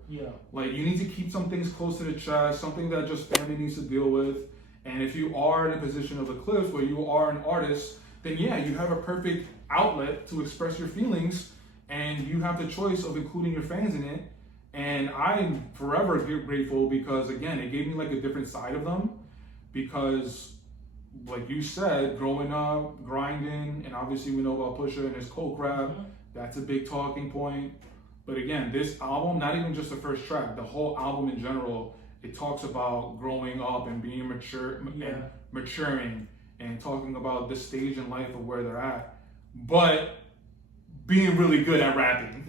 Like, you need to keep some things close to the chest, something that just family needs to deal with. And if you are in a position of the Clips where you are an artist, then yeah, you have a perfect outlet to express your feelings, and you have the choice of including your fans in it. And I'm forever grateful because, again, it gave me like a different side of them. Because, like you said, growing up, grinding, and obviously we know about Pusha and his coke rap, that's a big talking point. But again, this album, not even just the first track, the whole album in general, it talks about growing up and being mature and maturing and talking about this stage in life of where they're at. But being really good at rapping,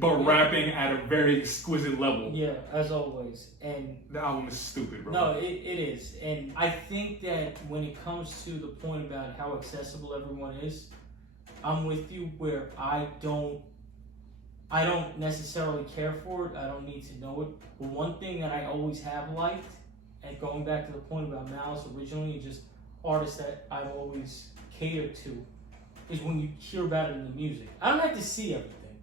but rapping at a very exquisite level. Yeah, as always. And the album is stupid, bro. No, it is. And I think that when it comes to the point about how accessible everyone is, I'm with you where I don't necessarily care for it. I don't need to know it. But one thing that I always have liked, and going back to the point about Malice originally, and just artists that I've always catered to, is when you hear about it in the music. I don't have to see everything,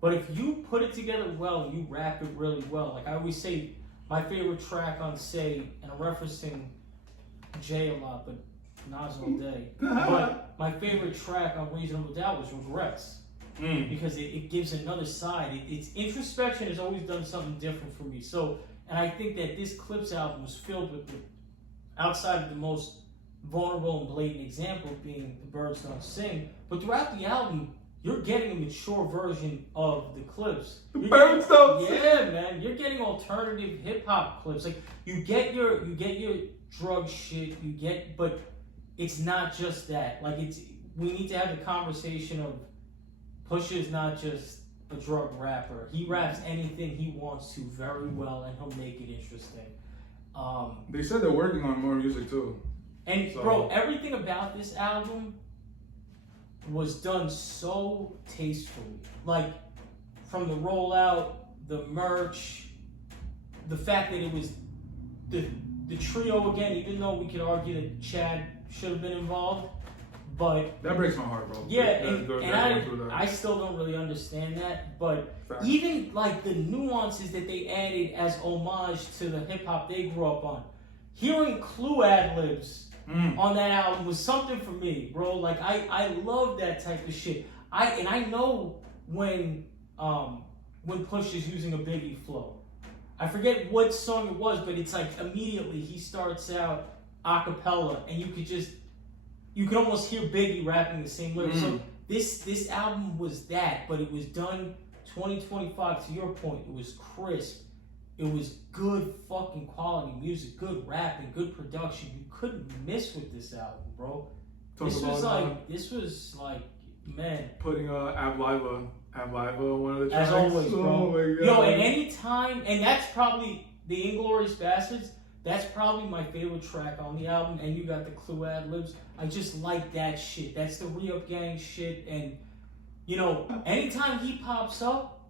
but if you put it together well and you rap it really well, like I always say, my favorite track on Say, and I'm referencing Jay a lot, but Nas all day. But my favorite track on Reasonable Doubt was Regrets. Because it gives another side. It's introspection has always done something different for me. So, and I think that this Clips album was filled with outside of the most vulnerable and blatant example being The Birds Don't Sing, but throughout the album, you're getting a mature version of the Clips. The Birds Don't Sing. Yeah, man, you're getting alternative hip hop Clips. Like you get your drug shit, but it's not just that. Like we need to have the conversation of Pusha is not just a drug rapper. He raps anything he wants to very well, and he'll make it interesting. They said they're working on more music too. And bro, everything about this album was done so tastefully. Like from the rollout, the merch, the fact that it was the trio again, even though we could argue that Chad should have been involved. But that breaks my heart, bro. Yeah, I still don't really understand that. But even like the nuances that they added as homage to the hip hop they grew up on, hearing Clue ad-libs on that album was something for me, bro. Like I love that type of shit. I know when Push is using a Biggie flow. I forget what song it was, but it's like immediately he starts out a cappella, and you could almost hear Biggie rapping the same lyrics. So this album was that, but it was done 2025. To your point, it was crisp. It was good fucking quality music, good rapping, good production. You couldn't miss with this album, bro. This was like, man. Putting Ab Liva on one of the As tracks. always, bro. Oh my God. Yo, at any time, and that's probably the Inglourious Bastards. That's probably my favorite track on the album, and you got the Clue ad-libs. I just like that shit. That's the Re-Up Gang shit, and, you know, anytime he pops up,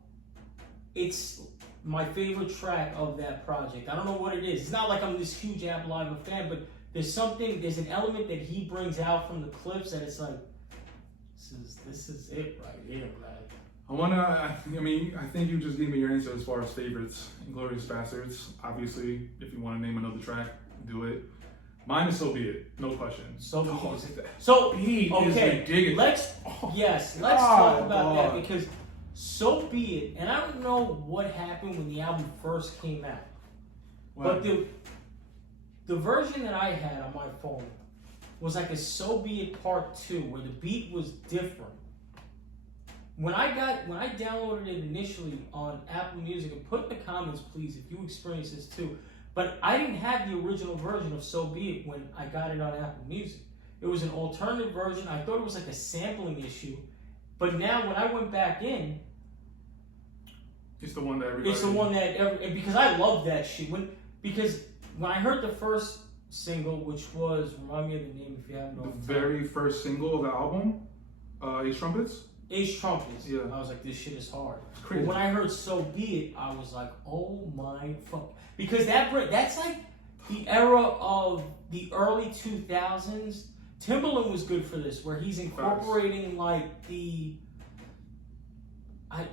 it's my favorite track of that project. I don't know what it is. It's not like I'm this huge Ab Liva fan, but there's an element that he brings out from the Clips that it's like, this is it right here, man. I think you just gave me your answer as far as favorites. Inglourious Bastards. Obviously, if you want to name another track, do it. Mine is So Be It, no question. So Be It is ridiculous. Let's talk about that, because So Be It, and I don't know what happened when the album first came out, but the version that I had on my phone was like a So Be It Part 2, where the beat was different. When I downloaded it initially on Apple Music, and put in the comments, please, if you experience this too, but I didn't have the original version of So Be It when I got it on Apple Music. It was an alternative version. I thought it was like a sampling issue, but now when I went back in, it's the one that because I love that shit. Because when I heard the first single, which was, remind me of the name if you haven't known. The very first single of the album, Ace Trumpets. Ace Trumpets. Yeah. I was like, this shit is hard. It's crazy. But when I heard So Be It, I was like, oh my fuck. Because that's like the era of the early 2000s. Timbaland was good for this, where he's incorporating like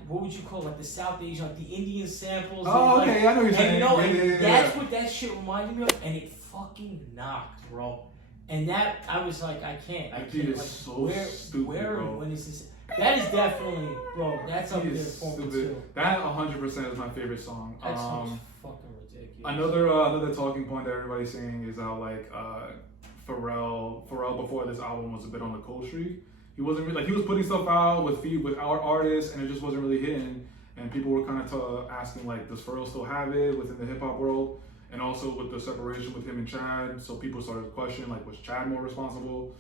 what would you call it? Like the South Asian, like the Indian samples. Oh, and, okay, I know what you're saying. And that's what that shit reminded me of, and it fucking knocked, bro. And that, I was like, I can't. Like, stupid, bro. When is this? That is definitely, bro. That's up there for me too. That 100% is my favorite song. That song's fucking ridiculous. Another talking point that everybody's saying is how like Pharrell before this album was a bit on the cold streak. He wasn't really, like, he was putting stuff out with our artists, and it just wasn't really hitting. And people were kind of asking, like, does Pharrell still have it within the hip hop world? And also with the separation with him and Chad, so people started questioning, like, was Chad more responsible?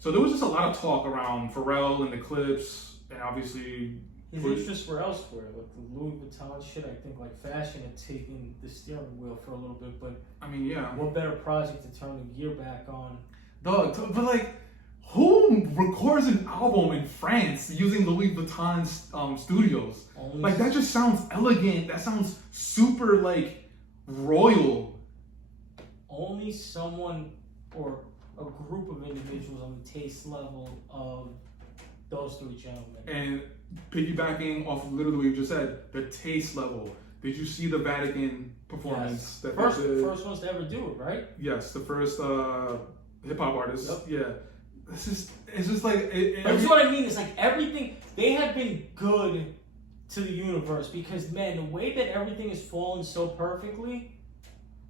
So there was just a lot of talk around Pharrell and the clips, and obviously his interests were elsewhere, like the Louis Vuitton shit. I think like fashion had taken the steering wheel for a little bit, but I mean, yeah, what better project to turn the gear back on? Dog, but like, who records an album in France using Louis Vuitton's studios? Like, that just sounds elegant. That sounds super like royal. Only someone or a group of individuals on the taste level of those three gentlemen. And piggybacking off of literally what you just said, the taste level. Did you see the Vatican performance? Yes. That first ones to ever do it, right? Yes, the first hip hop artist. Yep. Yeah, it's just like. That's what I mean. It's like everything. They have been good to the universe because, man, the way that everything is falling so perfectly,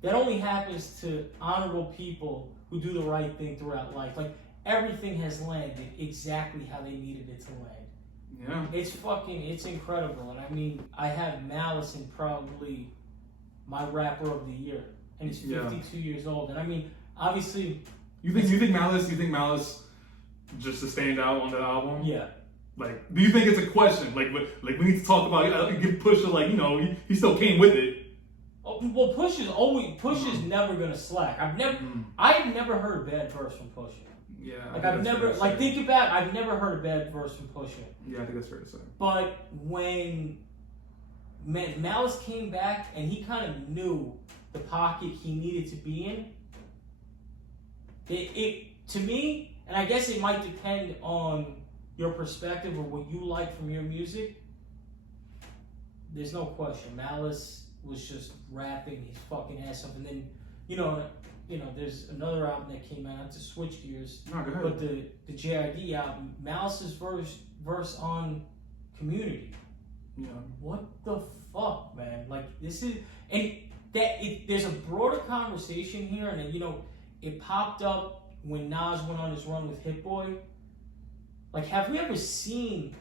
that only happens to honorable people who do the right thing throughout life. Like, everything has landed exactly how they needed it to land. Yeah. It's incredible. And I mean, I have Malice in probably my rapper of the year. And he's 52 years old. And I mean, obviously... You think Malice just to stand out on the album? Yeah. Like, do you think it's a question? Like we need to talk about, give Push to, like, you know, he still came with it. Oh, well, Push is never gonna slack. I've never heard a bad verse from Push. Yeah. Like, I've never, like, think about it, I've never heard a bad verse from Push. Yeah, I think that's fair to say. But when Malice came back and he kind of knew the pocket he needed to be in, it to me, and I guess it might depend on your perspective or what you like from your music, there's no question. Malice was just rapping his fucking ass off. And then, you know, there's another album that came out, to switch gears. No, go ahead. But the JID album, Malice's verse on Community. Yeah. What the fuck, man? Like, this is, and there's a broader conversation here, and you know, it popped up when Nas went on his run with Hit Boy. Like, have we ever seen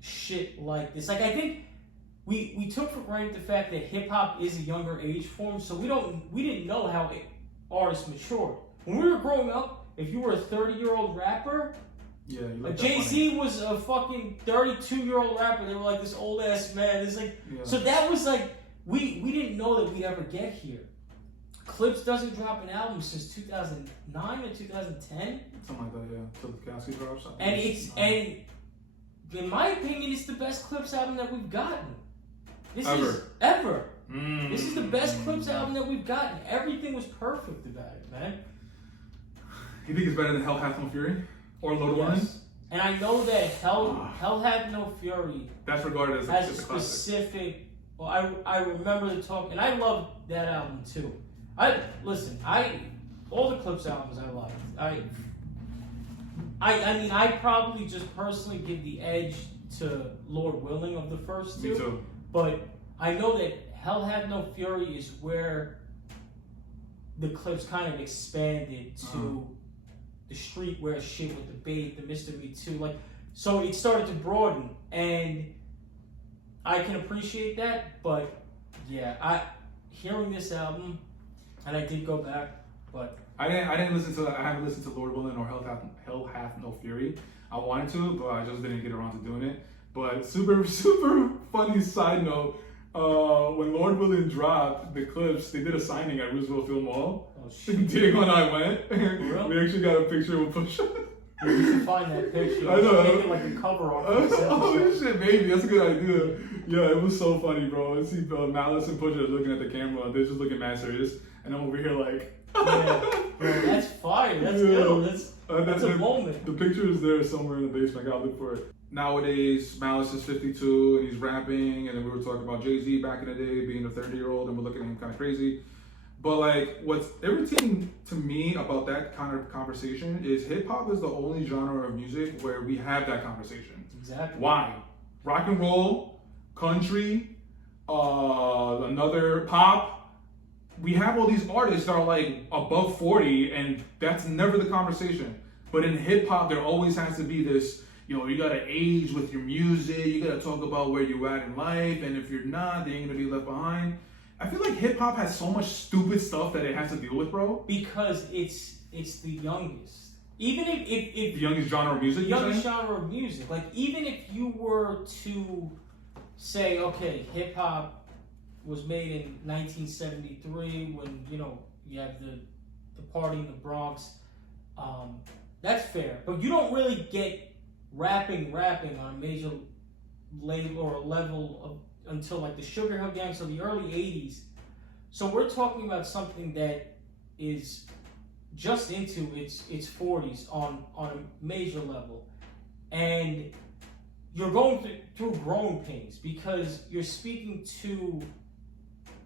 shit like this? Like, I think we took for granted the fact that hip hop is a younger age form, so we didn't know how artists matured. When we were growing up, if you were a 30-year-old rapper, yeah, Jay-Z was a fucking 32-year-old rapper. They were like this old ass man. It's like, so that was like, we didn't know that we'd ever get here. Clips doesn't drop an album since 2009 or 2010. Something like that, yeah. Till the casket drops. And in my opinion, it's the best Clips album that we've gotten. Ever. This is the best Clips album that we've gotten. Everything was perfect about it, man. You think it's better than Hell Hath No Fury? Or Lord Warning? And I know that Hell Hath No Fury. That's regarded as a specific. Well, I remember the talk, and I love that album too. All the Clips albums I liked. I mean, I probably just personally give the edge to Lord Willing of the first two. Me too. But I know that Hell Hath No Fury is where the Clips kind of expanded to the streetwear shit with the bait, the Mr. Me Too. Like, so it started to broaden, and I can appreciate that. But yeah, hearing this album, and I did go back, but I haven't listened to Lord Willing or Hell Hath No Fury. I wanted to, but I just didn't get around to doing it. But super funny side note, when Lord Willing dropped the Clips, they did a signing at Roosevelt Field Mall. Oh shit! Diego and I went. Really? We actually got a picture with Push. We should find that picture. I know. Make it like a cover art. Oh shit, maybe that's a good idea. Yeah, it was so funny, bro. I see Malice and Pusha looking at the camera. They're just looking mad serious, and I'm over here like. Yeah, bro, that's fire. That's dope. That's a moment. The picture is there somewhere in the basement. I gotta look for it. Nowadays, Malice is 52 and he's rapping, and then we were talking about Jay-Z back in the day being a 30-year-old, and we're looking at him kind of crazy. But like, what's irritating to me about that kind of conversation is hip hop is the only genre of music where we have that conversation. Exactly. Why? Rock and roll, country, another pop. We have all these artists that are like above 40, and that's never the conversation. But in hip hop, there always has to be this, you know, you gotta age with your music, you gotta talk about where you're at in life, and if you're not, they ain't gonna be left behind. I feel like hip hop has so much stupid stuff that it has to deal with, bro. Because it's the youngest. Even if the youngest genre of music. The youngest genre of music. Like, even if you were to say, okay, hip hop was made in 1973 when, you know, you have the party in the Bronx. That's fair. But you don't really get rapping on a major label or a level of, until like the Sugar Hill Gang, so the early 80s. So we're talking about something that is just into its 40s on a major level. And you're going through growing pains because you're speaking to,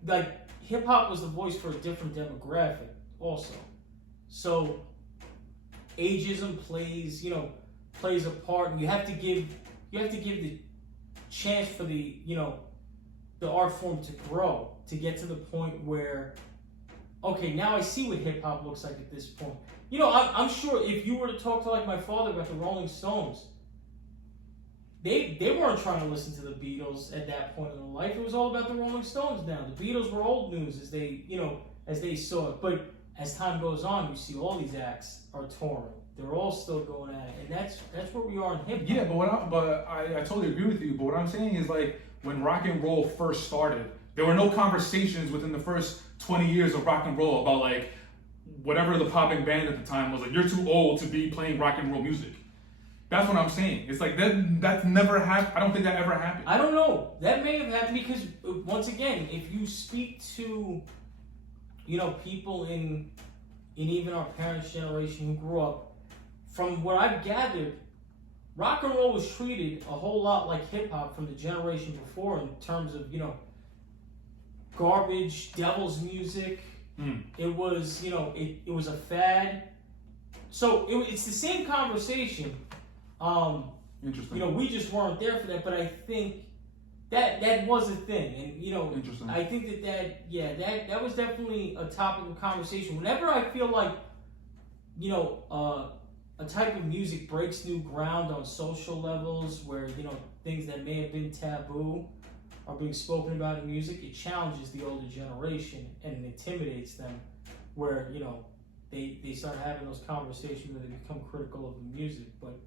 like, hip hop was the voice for a different demographic also. So ageism plays a part, and you have to give the chance for the, you know, the art form to grow, to get to the point where, okay, now I see what hip hop looks like at this point. You know, I'm sure if you were to talk to like my father about the Rolling Stones, they weren't trying to listen to the Beatles at that point in their life. It was all about the Rolling Stones now. The Beatles were old news as they saw it. But as time goes on, you see all these acts are touring. They're all still going at it, and that's where we are in hip hop. Yeah, but I totally agree with you. But what I'm saying is, like, when rock and roll first started, there were no conversations within the first 20 years of rock and roll about like whatever the popping band at the time was like, you're too old to be playing rock and roll music. That's what I'm saying. It's like that's never happened. I don't think that ever happened. I don't know. That may have happened because, once again, if you speak to, you know, people in even our parents' generation who grew up, from what I've gathered, rock and roll was treated a whole lot like hip hop from the generation before in terms of, you know, garbage, devil's music. It was, you know, it was a fad. So it's the same conversation. Interesting. You know, we just weren't there for that, but I think that was a thing, and you know, interesting. I think that was definitely a topic of conversation. Whenever I feel like, you know, a type of music breaks new ground on social levels, where, you know, things that may have been taboo are being spoken about in music, it challenges the older generation and it intimidates them, where, you know, they start having those conversations where they become critical of the music. But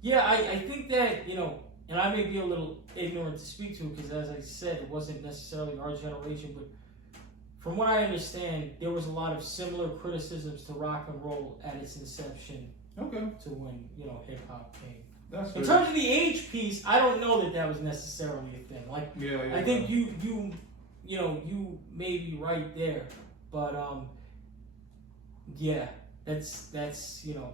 yeah, I think that, you know, and I may be a little ignorant to speak to, because as I said, it wasn't necessarily our generation, but from what I understand, there was a lot of similar criticisms to rock and roll at its inception. Okay. To when, you know, hip hop came. That's in terms of the age piece, I don't know that was necessarily a thing. Like, I think you know, you may be right there, but yeah, that's you know,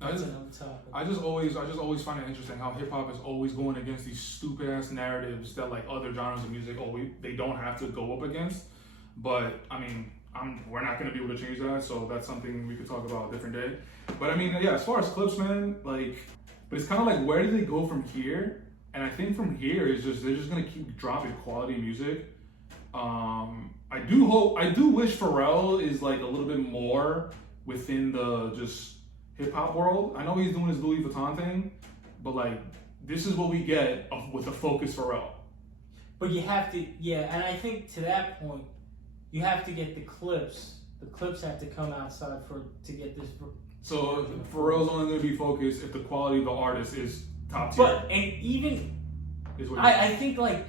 that's another topic. I just always find it interesting how hip hop is always going against these stupid ass narratives that like other genres of music they don't have to go up against. But I mean, we're not going to be able to change that, so that's something we could talk about a different day. But I mean, yeah, as far as clips, man, like, but it's kind of like, where do they go from here? And I think from here is just, they're just going to keep dropping quality music. I do wish Pharrell is like a little bit more within the just hip hop world. I know he's doing his Louis Vuitton thing, but like, this is what we get with a focused Pharrell. But you have to, yeah, and I think to that point, you have to get the clips. The clips have to come outside to get this. So Pharrell's only going to be focused if the quality of the artist is top tier. But, and even, I think, like,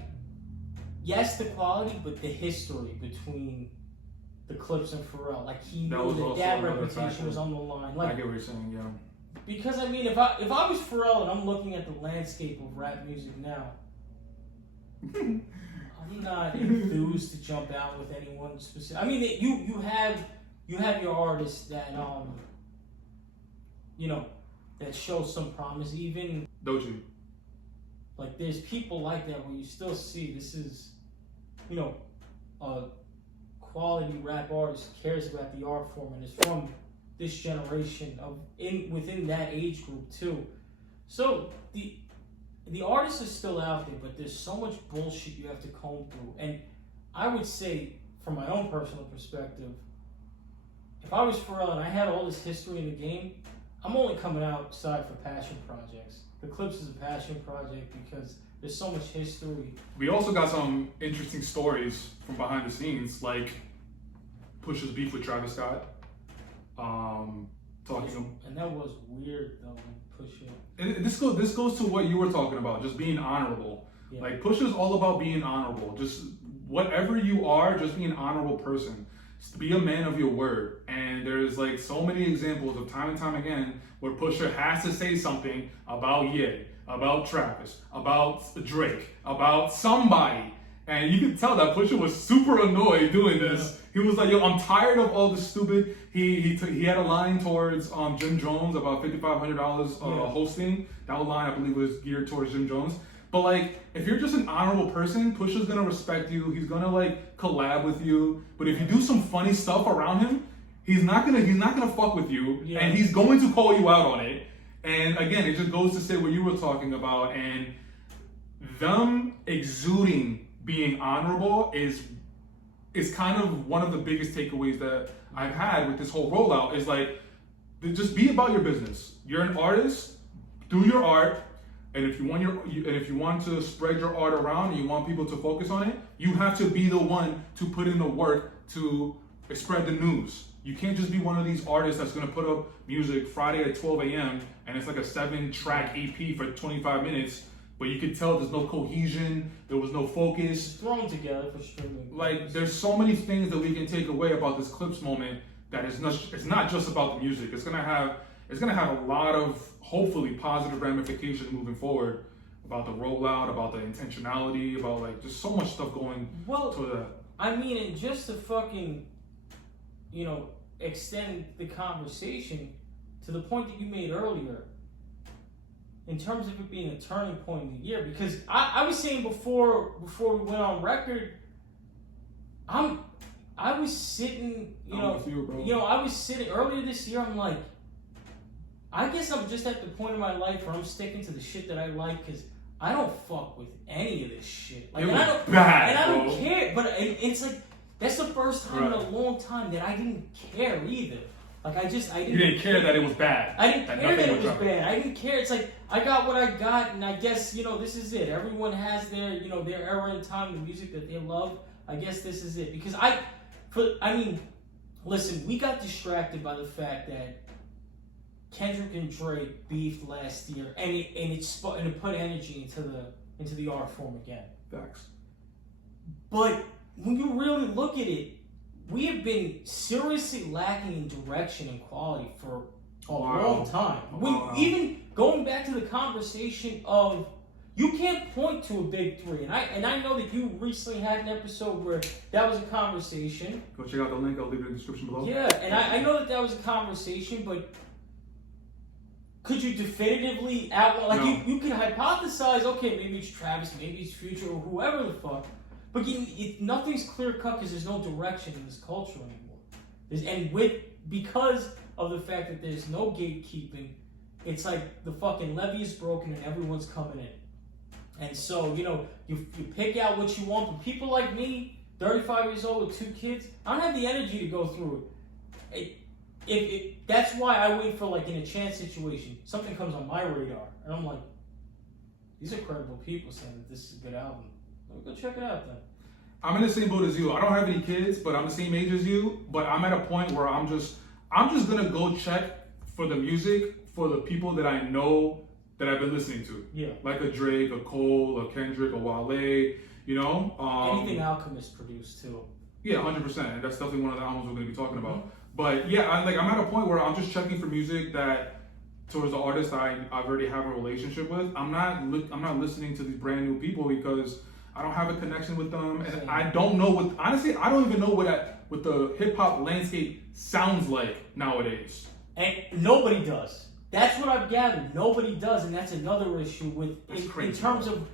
yes, the quality, but the history between the clips and Pharrell. Like, he knew that reputation was on the line. Like, I get what you're saying, yeah. Because, I mean, if I was Pharrell and I'm looking at the landscape of rap music now, I'm not enthused to jump out with anyone specific. I mean, you have your artists that you know, that show some promise. Even Doji. like there's people like that where you still see this is, you know, a quality rap artist cares about the art form and is from this generation of within that age group too. So the artist is still out there, but there's so much bullshit you have to comb through. And I would say, from my own personal perspective, if I was Pharrell and I had all this history in the game, I'm only coming outside for passion projects. The Clips is a passion project because there's so much history. We also got some interesting stories from behind the scenes, like Push's beef with Travis Scott. And that was weird though, Push it. And this goes to what you were talking about, just being honorable. Yeah. Like Push is all about being honorable. Just whatever you are, just be an honorable person. Just be a man of your word. And there's like so many examples of time and time again where Pusha has to say something about Ye, about Travis, about Drake, about somebody. And you can tell that Pusha was super annoyed doing this. He was like, yo, I'm tired of all this stupid. He had a line towards Jim Jones about $5,500 hosting. That line, I believe, was geared towards Jim Jones. But like, if you're just an honorable person, Pusha's gonna respect you. He's gonna like collab with you. But if you do some funny stuff around him, he's not gonna fuck with you, and he's going to call you out on it. And again, it just goes to say what you were talking about, and them exuding being honorable is kind of one of the biggest takeaways that I've had with this whole rollout. Is like, just be about your business. You're an artist, do your art. And if you want to spread your art around and you want people to focus on it, you have to be the one to put in the work to spread the news. You can't just be one of these artists that's gonna put up music Friday at 12 a.m. and it's like a 7-track EP for 25 minutes, but you could tell there's no cohesion, there was no focus. It's thrown together for streaming. Like, there's so many things that we can take away about this Clips moment that it's not just about the music. It's gonna have a lot of hopefully positive ramifications moving forward about the rollout, about the intentionality, about like just so much stuff going to that. I mean, and just to fucking, you know, extend the conversation to the point that you made earlier, in terms of it being a turning point in the year, because I was saying before we went on record, I was sitting, I was sitting earlier this year. I'm like, I guess I'm just at the point in my life where I'm sticking to the shit that I like, because I don't fuck with any of this shit. Like, I don't care. But it's like, that's the first time in a long time that I didn't care either. Like, I didn't. You didn't care that it was bad. I didn't care that it was bad. I didn't care. It's like, I got what I got, and I guess, this is it. Everyone has their, their era in time, the music that they love. I guess this is it. Because listen, we got distracted by the fact that Kendrick and Drake beefed last year, and it put energy into the art form again. Facts. But when you really look at it, we have been seriously lacking in direction and quality for a long time. Even going back to the conversation of, you can't point to a big three, and I know that you recently had an episode where that was a conversation. Go check out the link. I'll leave it in the description below. Yeah, and I know that was a conversation, but could you definitively outline? Like, no. you could hypothesize, okay, maybe it's Travis, maybe it's Future, or whoever the fuck. But nothing's clear cut because there's no direction in this culture anymore. Because of the fact that there's no gatekeeping, it's like the fucking levee is broken and everyone's coming in. And so, you pick out what you want. But people like me, 35 years old with 2 kids, I don't have the energy to go through it. That's why I wait for, like, in a chance situation, something comes on my radar, and I'm like, these are credible people saying that this is a good album. Let me go check it out then. I'm in the same boat as you. I don't have any kids, but I'm the same age as you. But I'm at a point where I'm just gonna go check for the music for the people that I know that I've been listening to. Yeah. Like a Drake, a Cole, a Kendrick, a Wale. Anything Alchemist produced too. Yeah, 100%. And that's definitely one of the albums we're gonna be talking about. Mm-hmm. But yeah, I'm at a point where I'm just checking for music that towards the artists I've already have a relationship with. I'm not listening to these brand new people because I don't have a connection with them, and I don't know honestly, I don't even know what the hip hop landscape sounds like nowadays. And nobody does. That's what I've gathered. Nobody does, and that's another issue with in terms of,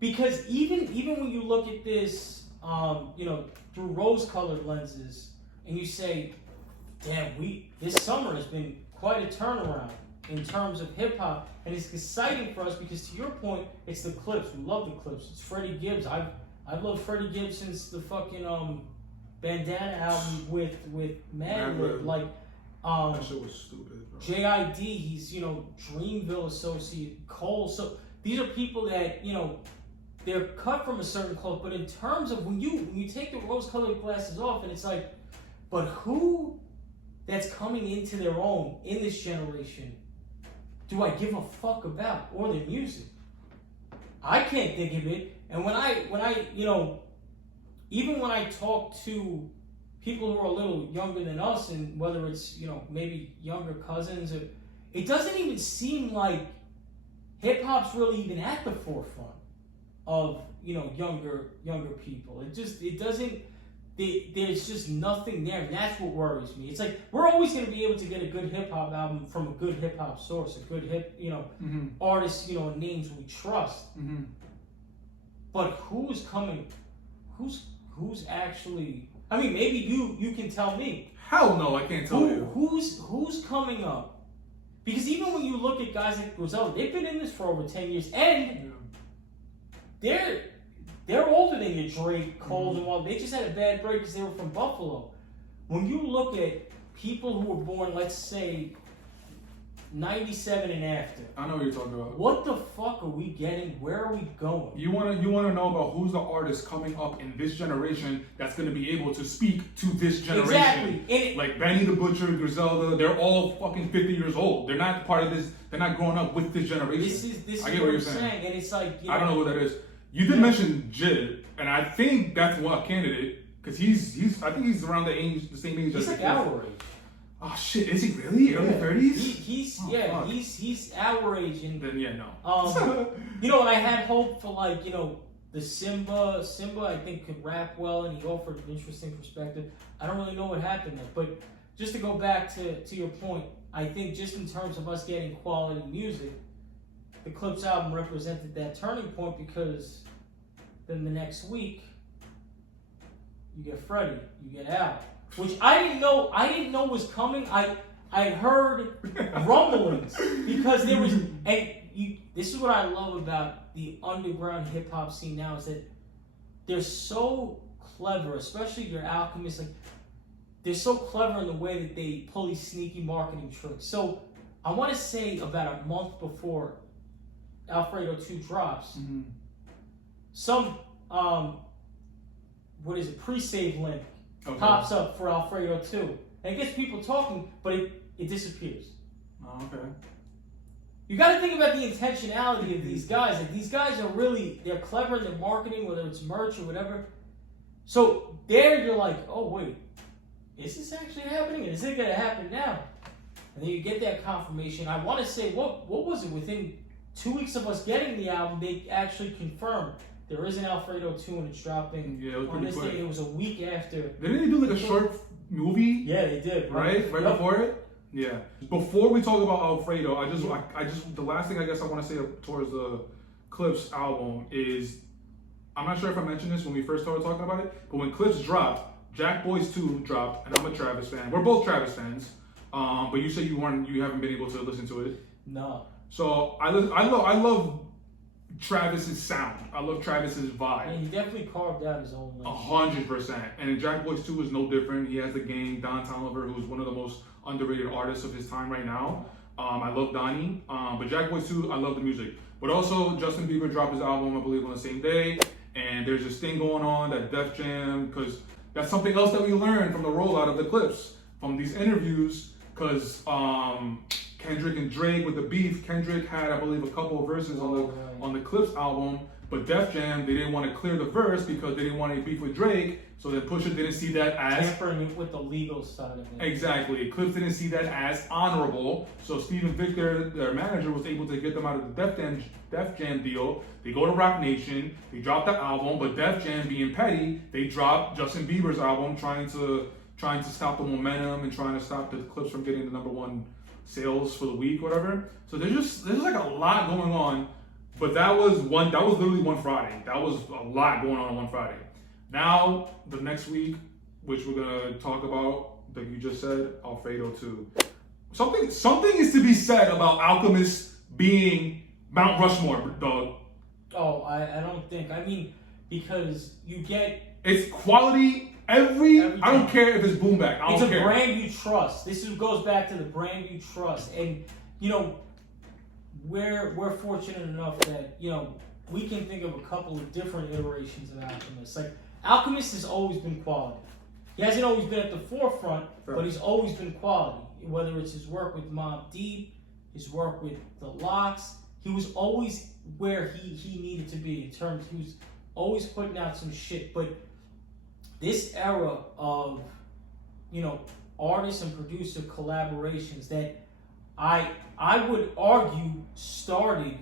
because even when you look at this, through rose-colored lenses, and you say, damn, this summer has been quite a turnaround in terms of hip hop, and it's exciting for us because, to your point, it's the Clips. We love the Clips. It's Freddie Gibbs. I've loved Freddie Gibbs since the fucking Bandana album with Madlib. Like, that shit was stupid, bro. JID, he's Dreamville associate, Cole. So these are people that they're cut from a certain cloth. But in terms of when you take the rose-colored glasses off, and it's like, but who that's coming into their own in this generation do I give a fuck about, or their music? I can't think of it. And when I even when I talk to people who are a little younger than us, and whether it's maybe younger cousins, it doesn't even seem like hip hop's really even at the forefront of younger people. It doesn't. There's just nothing there, and that's what worries me. It's like we're always going to be able to get a good hip hop album from a good hip hop source, a good artist, names we trust. Mm-hmm. But who's coming? Who's actually? I mean, maybe you can tell me. Hell no, I can't tell you. Who's coming up? Because even when you look at guys like Griselda, they've been in this for over 10 years, and they're older than your Drake, Cole, and all. They just had a bad break because they were from Buffalo. When you look at people who were born, let's say, 97 and after. I know what you're talking about. What the fuck are we getting? Where are we going? You wanna know about who's the artist coming up in this generation that's gonna be able to speak to this generation. Exactly. Like Benny the Butcher, Griselda, they're all fucking 50 years old. They're not part of this. They're not growing up with this generation. This is I get what you're saying. And it's like I don't know who that is. You did mention Jid, and I think that's one candidate because I think he's around the same age. He's like our age. Oh shit, is he really? Early 30s? He's our age, and then no. And I had hope for the Simba. Simba, I think, could rap well, and he offered an interesting perspective. I don't really know what happened there, but just to go back to your point, I think just in terms of us getting quality music, the Clips album represented that turning point, because then the next week you get Freddie, you get Al, which I didn't know was coming. I heard rumblings because there was, this is what I love about the underground hip hop scene now, is that they're so clever, especially your Alchemists. Like, they're so clever in the way that they pull these sneaky marketing tricks. So I want to say about a month before Alfredo 2 drops, some pre-save link pops up for Alfredo 2, and it gets people talking, but it disappears. Oh, okay. You got to think about the intentionality of these guys. Like, these guys are they're clever in their marketing, whether it's merch or whatever. So there you're like, oh wait, is this actually happening? Is it going to happen now? And then you get that confirmation. I want to say, what was it? Within 2 weeks of us getting the album, they actually confirmed there is an Alfredo 2 and it's dropping on this day. It was a week after. Didn't they do like a short movie? Yeah, they did. Right before it? Yeah. Before we talk about Alfredo, I just the last thing I guess I want to say towards the Clips album is, I'm not sure if I mentioned this when we first started talking about it, but when Clips dropped, Jack Boys 2 dropped, and I'm a Travis fan. We're both Travis fans. But you say you haven't been able to listen to it. No. So I love Travis's sound. I love Travis's vibe. And he definitely carved out his own lane. 100%. And Jack Boys 2 is no different. He has the gang, Don Toliver, who's one of the most underrated artists of his time right now. I love Donnie. But Jack Boys 2, I love the music. But also, Justin Bieber dropped his album, I believe, on the same day. And there's this thing going on, that Def Jam, because that's something else that we learned from the rollout of the Clips, from these interviews, because Kendrick and Drake with the beef. Kendrick had, I believe, a couple of verses on the Clips album, but Def Jam, they didn't want to clear the verse because they didn't want any beef with Drake. So then Pusha didn't see that as tampering with the legal side of it. Exactly. Clips didn't see that as honorable. So Steven Victor, their manager, was able to get them out of the Def Jam deal. They go to Rock Nation. They drop the album, but Def Jam, being petty, they dropped Justin Bieber's album, trying to stop the momentum and trying to stop the Clips from getting the number one sales for the week, whatever. So there's just like a lot going on. But that was literally one Friday. That was a lot going on one Friday. Now the next week, which we're gonna talk about, like you just said, Alfredo 2. Something is to be said about Alchemist being Mount Rushmore, dog. Oh, I don't think. I mean, because you get... It's quality every I don't care if it's boom bap. I don't care. It's a brand you trust. Goes back to the brand you trust. And, you know, we're fortunate enough that, you know, we can think of a couple of different iterations of Alchemist. Like, Alchemist has always been quality. He hasn't always been at the forefront, but he's always been quality. Whether it's his work with Mobb Deep, his work with the Locks, he was always where he needed to be in terms. He was always putting out some shit. But this era of, you know, artist and producer collaborations that I would argue started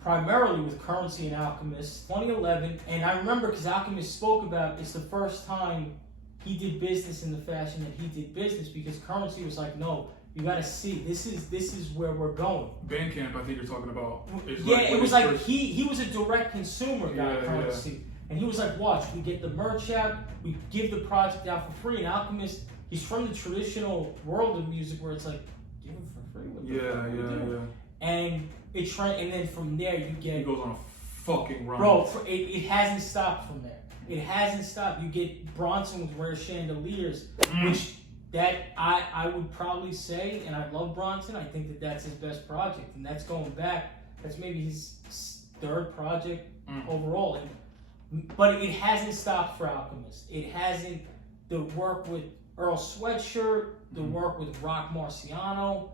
primarily with Currency and Alchemist, 2011. And I remember because Alchemist spoke about it's the first time he did business in the fashion that he did business, because Currency was like, no, you gotta see, this is where we're going. Bandcamp, I think you're talking about. Yeah, it was like he was a direct consumer guy, Currency. Yeah. And he was like, watch, we get the merch out, we give the project out for free. And Alchemist, he's from the traditional world of music where it's like, give it for free. What the fuck yeah. And and then from there you get... He goes on a fucking run. Bro, it hasn't stopped from there. It hasn't stopped. You get Bronson with Rare Chandeliers, which that I would probably say, and I love Bronson, I think that that's his best project. And that's going back, that's maybe his third project overall. But it hasn't stopped for Alchemist. It hasn't. The work with Earl Sweatshirt, the work with Rock Marciano,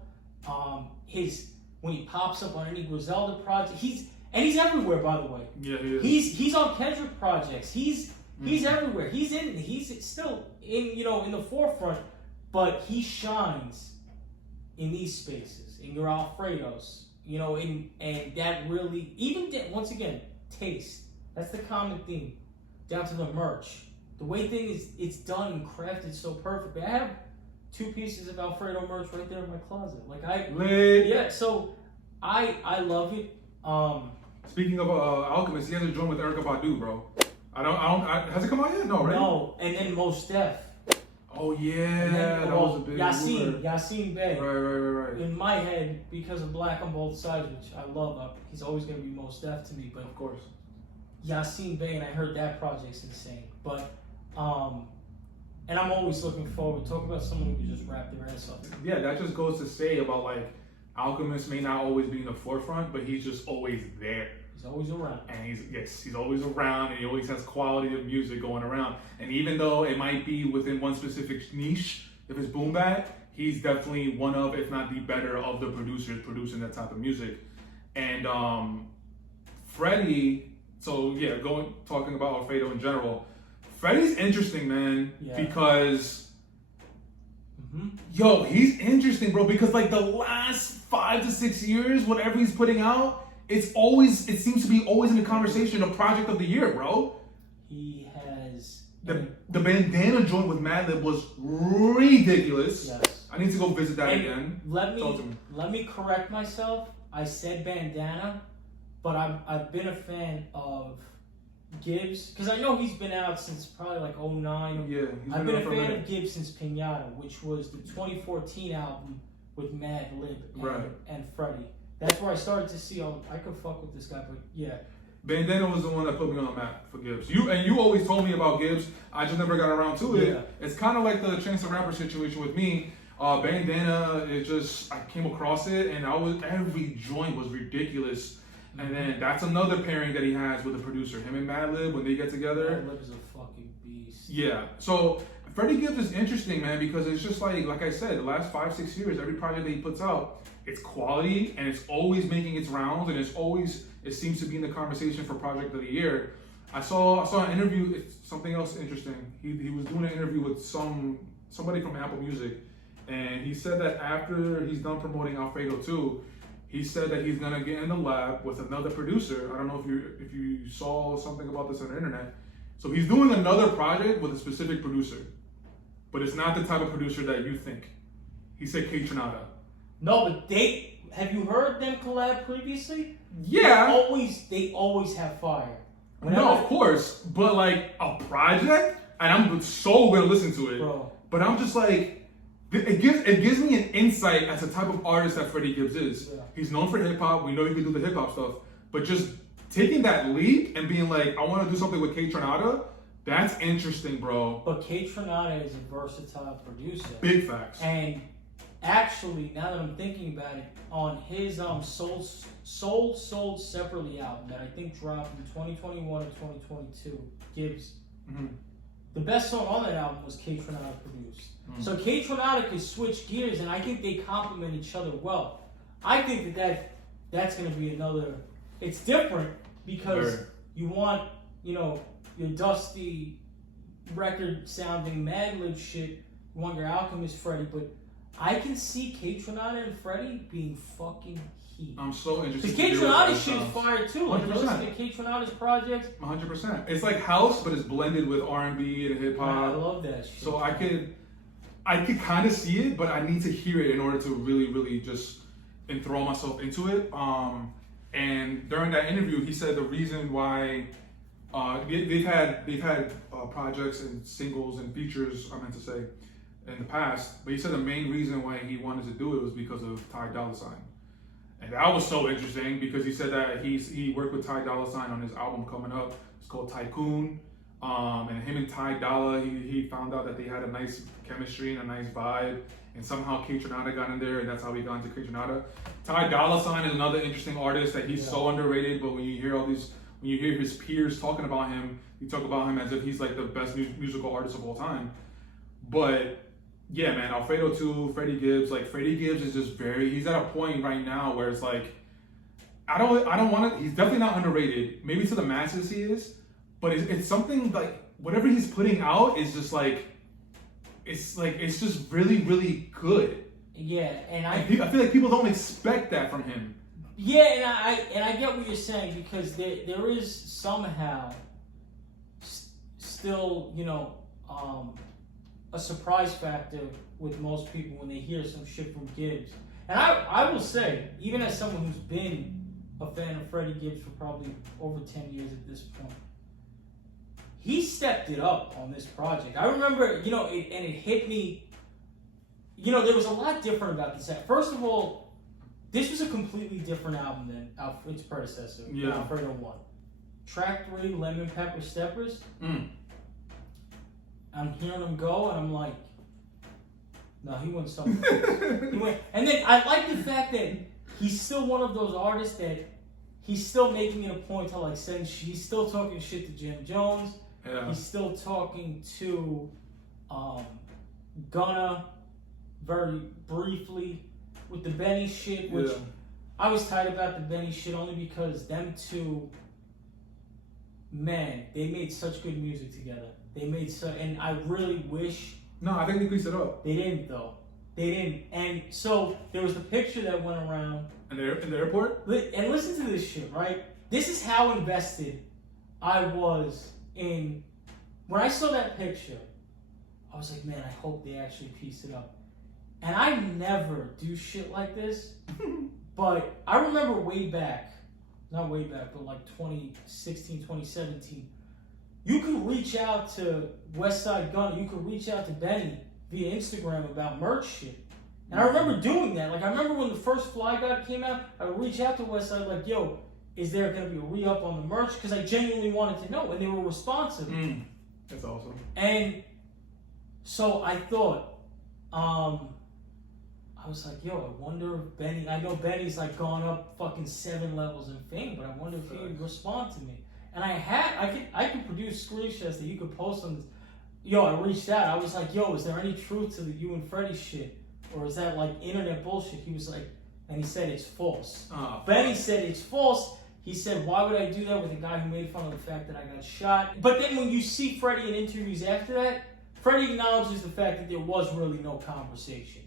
when he pops up on any Griselda project, he's everywhere, by the way. Yeah, he is. He's on Kendrick projects. He's everywhere. He's still in the forefront, but he shines in these spaces, in your Alfredos, and that really, once again, taste. That's the common theme, down to the merch. The way it's done and crafted so perfectly. I have 2 pieces of Alfredo merch right there in my closet. So I love it. Speaking of Alchemist, he has a joint with Erykah Badu, bro. Has it come out yet? No, right? No, and then Mos Def. Oh yeah, that was a big Yasin Bey. Right. In my head, because of Black on Both Sides, which I love, he's always gonna be Mos Def to me. But of course, Yasin Bey, and I heard that project's insane. But and I'm always looking forward. Talk about someone who just wrapped their ass up. Yeah, that just goes to say about like Alchemist may not always be in the forefront, but he's just always there. He's always around. And he's always around, and he always has quality of music going around. And even though it might be within one specific niche, if it's boom bap, he's definitely one of, if not the better of the producers producing that type of music. And Freddie, talking about Alfredo in general, Freddie's interesting, man, because he's interesting, bro, because like the last 5 to 6 years, whatever he's putting out, it seems to be always in the conversation of project of the year, bro. He has the bandana joint with Madlib was ridiculous. Yes. I need to go visit that again. Let me correct myself. I said bandana, but I've been a fan of Gibbs, because I know he's been out since probably like 09. Yeah, I've been a fan of Gibbs since Pinata, which was the 2014 album with Madlib and Freddie. That's where I started to see, I could fuck with this guy, but yeah. Bandana was the one that put me on the map for Gibbs. You always told me about Gibbs. I just never got around to it. Yeah. It's kind of like the Chance the Rapper situation with me. Bandana, I came across it, and every joint was ridiculous. And then that's another pairing that he has with the producer. Him and Madlib, when they get together. Madlib is a fucking beast. Yeah. So Freddie Gibbs is interesting, man, because it's just like I said, the last 5-6 years, every project that he puts out, it's quality, and it's always making its rounds, and it seems to be in the conversation for project of the year. I saw an interview. It's something else interesting. He was doing an interview with somebody from Apple Music, and he said that after he's done promoting Alfredo 2, he said that he's gonna get in the lab with another producer. I don't know if you saw something about this on the internet. So he's doing another project with a specific producer, but it's not the type of producer that you think. He said K Tronada. No, but have you heard them collab previously? Yeah. They always have fire. No, of course, but like a project, and I'm so gonna listen to it. Bro. But I'm just like, it gives me an insight as the type of artist that Freddie Gibbs is. Yeah. He's known for hip hop. We know he can do the hip hop stuff, but just taking that leap and being like, I want to do something with K Tronada. That's interesting, bro. But K Tronada is a versatile producer. Big facts. And actually, now that I'm thinking about it, on his Sold Separately album that I think dropped in 2021 or 2022, Gibbs. Mm-hmm. The best song on that album was K Tronada produced. Mm-hmm. So K Tronada could switch gears, and I think they complement each other well. I think that's going to be another. It's different because you want, your dusty record sounding Mad Lib shit. You want your Alchemist Freddie, but I can see K Tronada and Freddie being fucking heat. I'm so interested. Because K Tronada shit is fire too. Like, you listen to K Tronada's projects. 100%. It's like house, but it's blended with R&B and hip hop. I love that shit. So I could kind of see it, but I need to hear it in order to really, really just enthrall myself into it. And during that interview, he said the reason why they've had projects and singles and features, I meant to say, in the past, but he said the main reason why he wanted to do it was because of Ty Dolla $ign. And that was so interesting because he said that he worked with Ty Dolla $ign on his album coming up. It's called Tycoon. And him and Ty Dolla, he found out that they had a nice chemistry and a nice vibe. And somehow K Tronada got in there, and that's how we got into K Tronada. Ty Dolla $ign is another interesting artist that he's so underrated, but when you hear his peers talking about him, you talk about him as if he's like the best musical artist of all time. But yeah, man, Alfredo too, Freddie Gibbs. Like, Freddie Gibbs is just he's at a point right now where it's like, I don't want to, he's definitely not underrated. Maybe to the masses he is, but it's something like, whatever he's putting out is just like, it's just really, really good. Yeah, and I feel like people don't expect that from him. Yeah, and I get what you're saying, because there is somehow still, a surprise factor with most people when they hear some shit from Gibbs. And I will say, even as someone who's been a fan of Freddie Gibbs for probably over 10 years at this point, he stepped it up on this project. I remember, and it hit me, there was a lot different about this. First of all, this was a completely different album than its predecessor, Alfredo 1. Track 3, Lemon Pepper Steppers. I'm hearing him go, and I'm like, no, he went something else. And then I like the fact that he's still one of those artists that he's still making it a point to like send. He's still talking shit to Jim Jones. Yeah. He's still talking to Gunna very briefly with the Benny shit, which I was tight about the Benny shit only because them two, man, they made such good music together. They made and I really wish. No, I think they pieced it up. They didn't though. They didn't. And so there was the picture that went around. In the airport? And listen to this shit, right? This is how invested I was in. When I saw that picture, I was like, man, I hope they actually piece it up. And I never do shit like this. But I remember not way back, but like 2016, 2017, you could reach out to Westside Gunn, you could reach out to Benny via Instagram about merch shit. And I remember doing that. Like, I remember when the first Fly God came out, I would reach out to Westside like, yo, is there going to be a re-up on the merch? Because I genuinely wanted to know, and they were responsive. That's awesome. And so I thought, I was like, yo, I wonder if Benny, I know Benny's like gone up fucking 7 levels in fame, but I wonder if he would respond to me. And I could produce screenshots that you could post on this. Yo, I reached out. I was like, yo, is there any truth to the you and Freddie shit? Or is that like internet bullshit? He was like, and he said it's false. Benny said it's false. He said, why would I do that with a guy who made fun of the fact that I got shot? But then when you see Freddie in interviews after that, Freddie acknowledges the fact that there was really no conversation.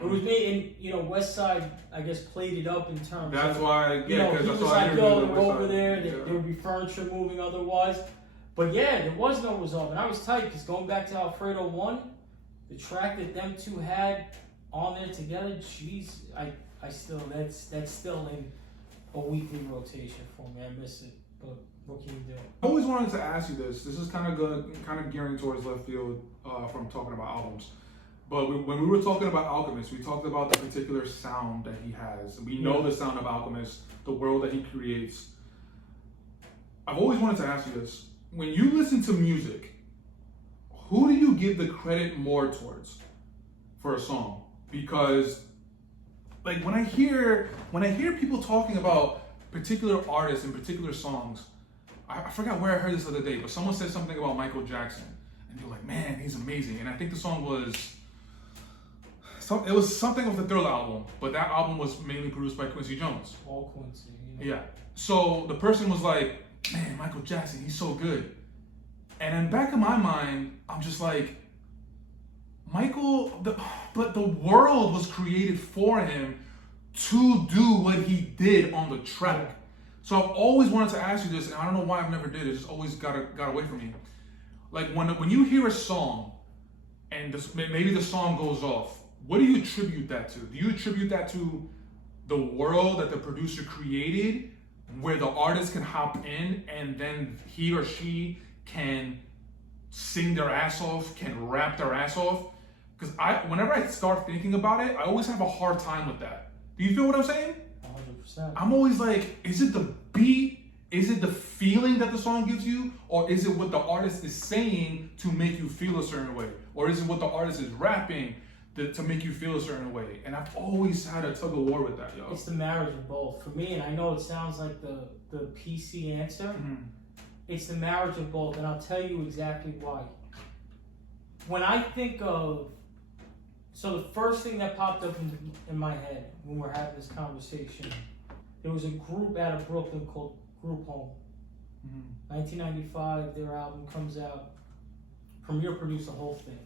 It was made, and Westside, I guess, played it up in terms. That's of, why, he was like, yo, they're over there. There would be furniture moving otherwise. But yeah, there was no resolve, and I was tight because going back to Alfredo 1, the track that them two had on there together, jeez, I still, that's still in a weekly rotation for me. I miss it, but what can you do? I always wanted to ask you this. This is kind of good, kind of gearing towards left field from talking about albums. But when we were talking about Alchemist, we talked about the particular sound that he has. We know the sound of Alchemist, the world that he creates. I've always wanted to ask you this. When you listen to music, who do you give the credit more towards for a song? Because like when I hear people talking about particular artists and particular songs, I forgot where I heard this the other day, but someone said something about Michael Jackson, and they're like, man, he's amazing. And I think the song was, it was something of the Thriller album, but that album was mainly produced by Quincy Jones. All Quincy. Yeah. So the person was like, man, Michael Jackson, he's so good. And in the back of my mind, I'm just like, but the world was created for him to do what he did on the track. So I've always wanted to ask you this, and I don't know why I've never did it. It's always got away from me. Like when you hear a song, and maybe the song goes off, what do you attribute that to? Do you attribute that to the world that the producer created, where the artist can hop in and then he or she can sing their ass off, can rap their ass off? Because whenever I start thinking about it, I always have a hard time with that. Do you feel what I'm saying? 100%. I'm always like, is it the beat? Is it the feeling that the song gives you? Or is it what the artist is saying to make you feel a certain way? Or is it what the artist is rapping to make you feel a certain way? And I've always had a tug of war with that, yo. It's the marriage of both. For me, and I know it sounds like the PC answer, it's the marriage of both, and I'll tell you exactly why. When I think of, so the first thing that popped up in my head when we're having this conversation, there was a group out of Brooklyn called Group Home. 1995, their album comes out. Premier produced the whole thing.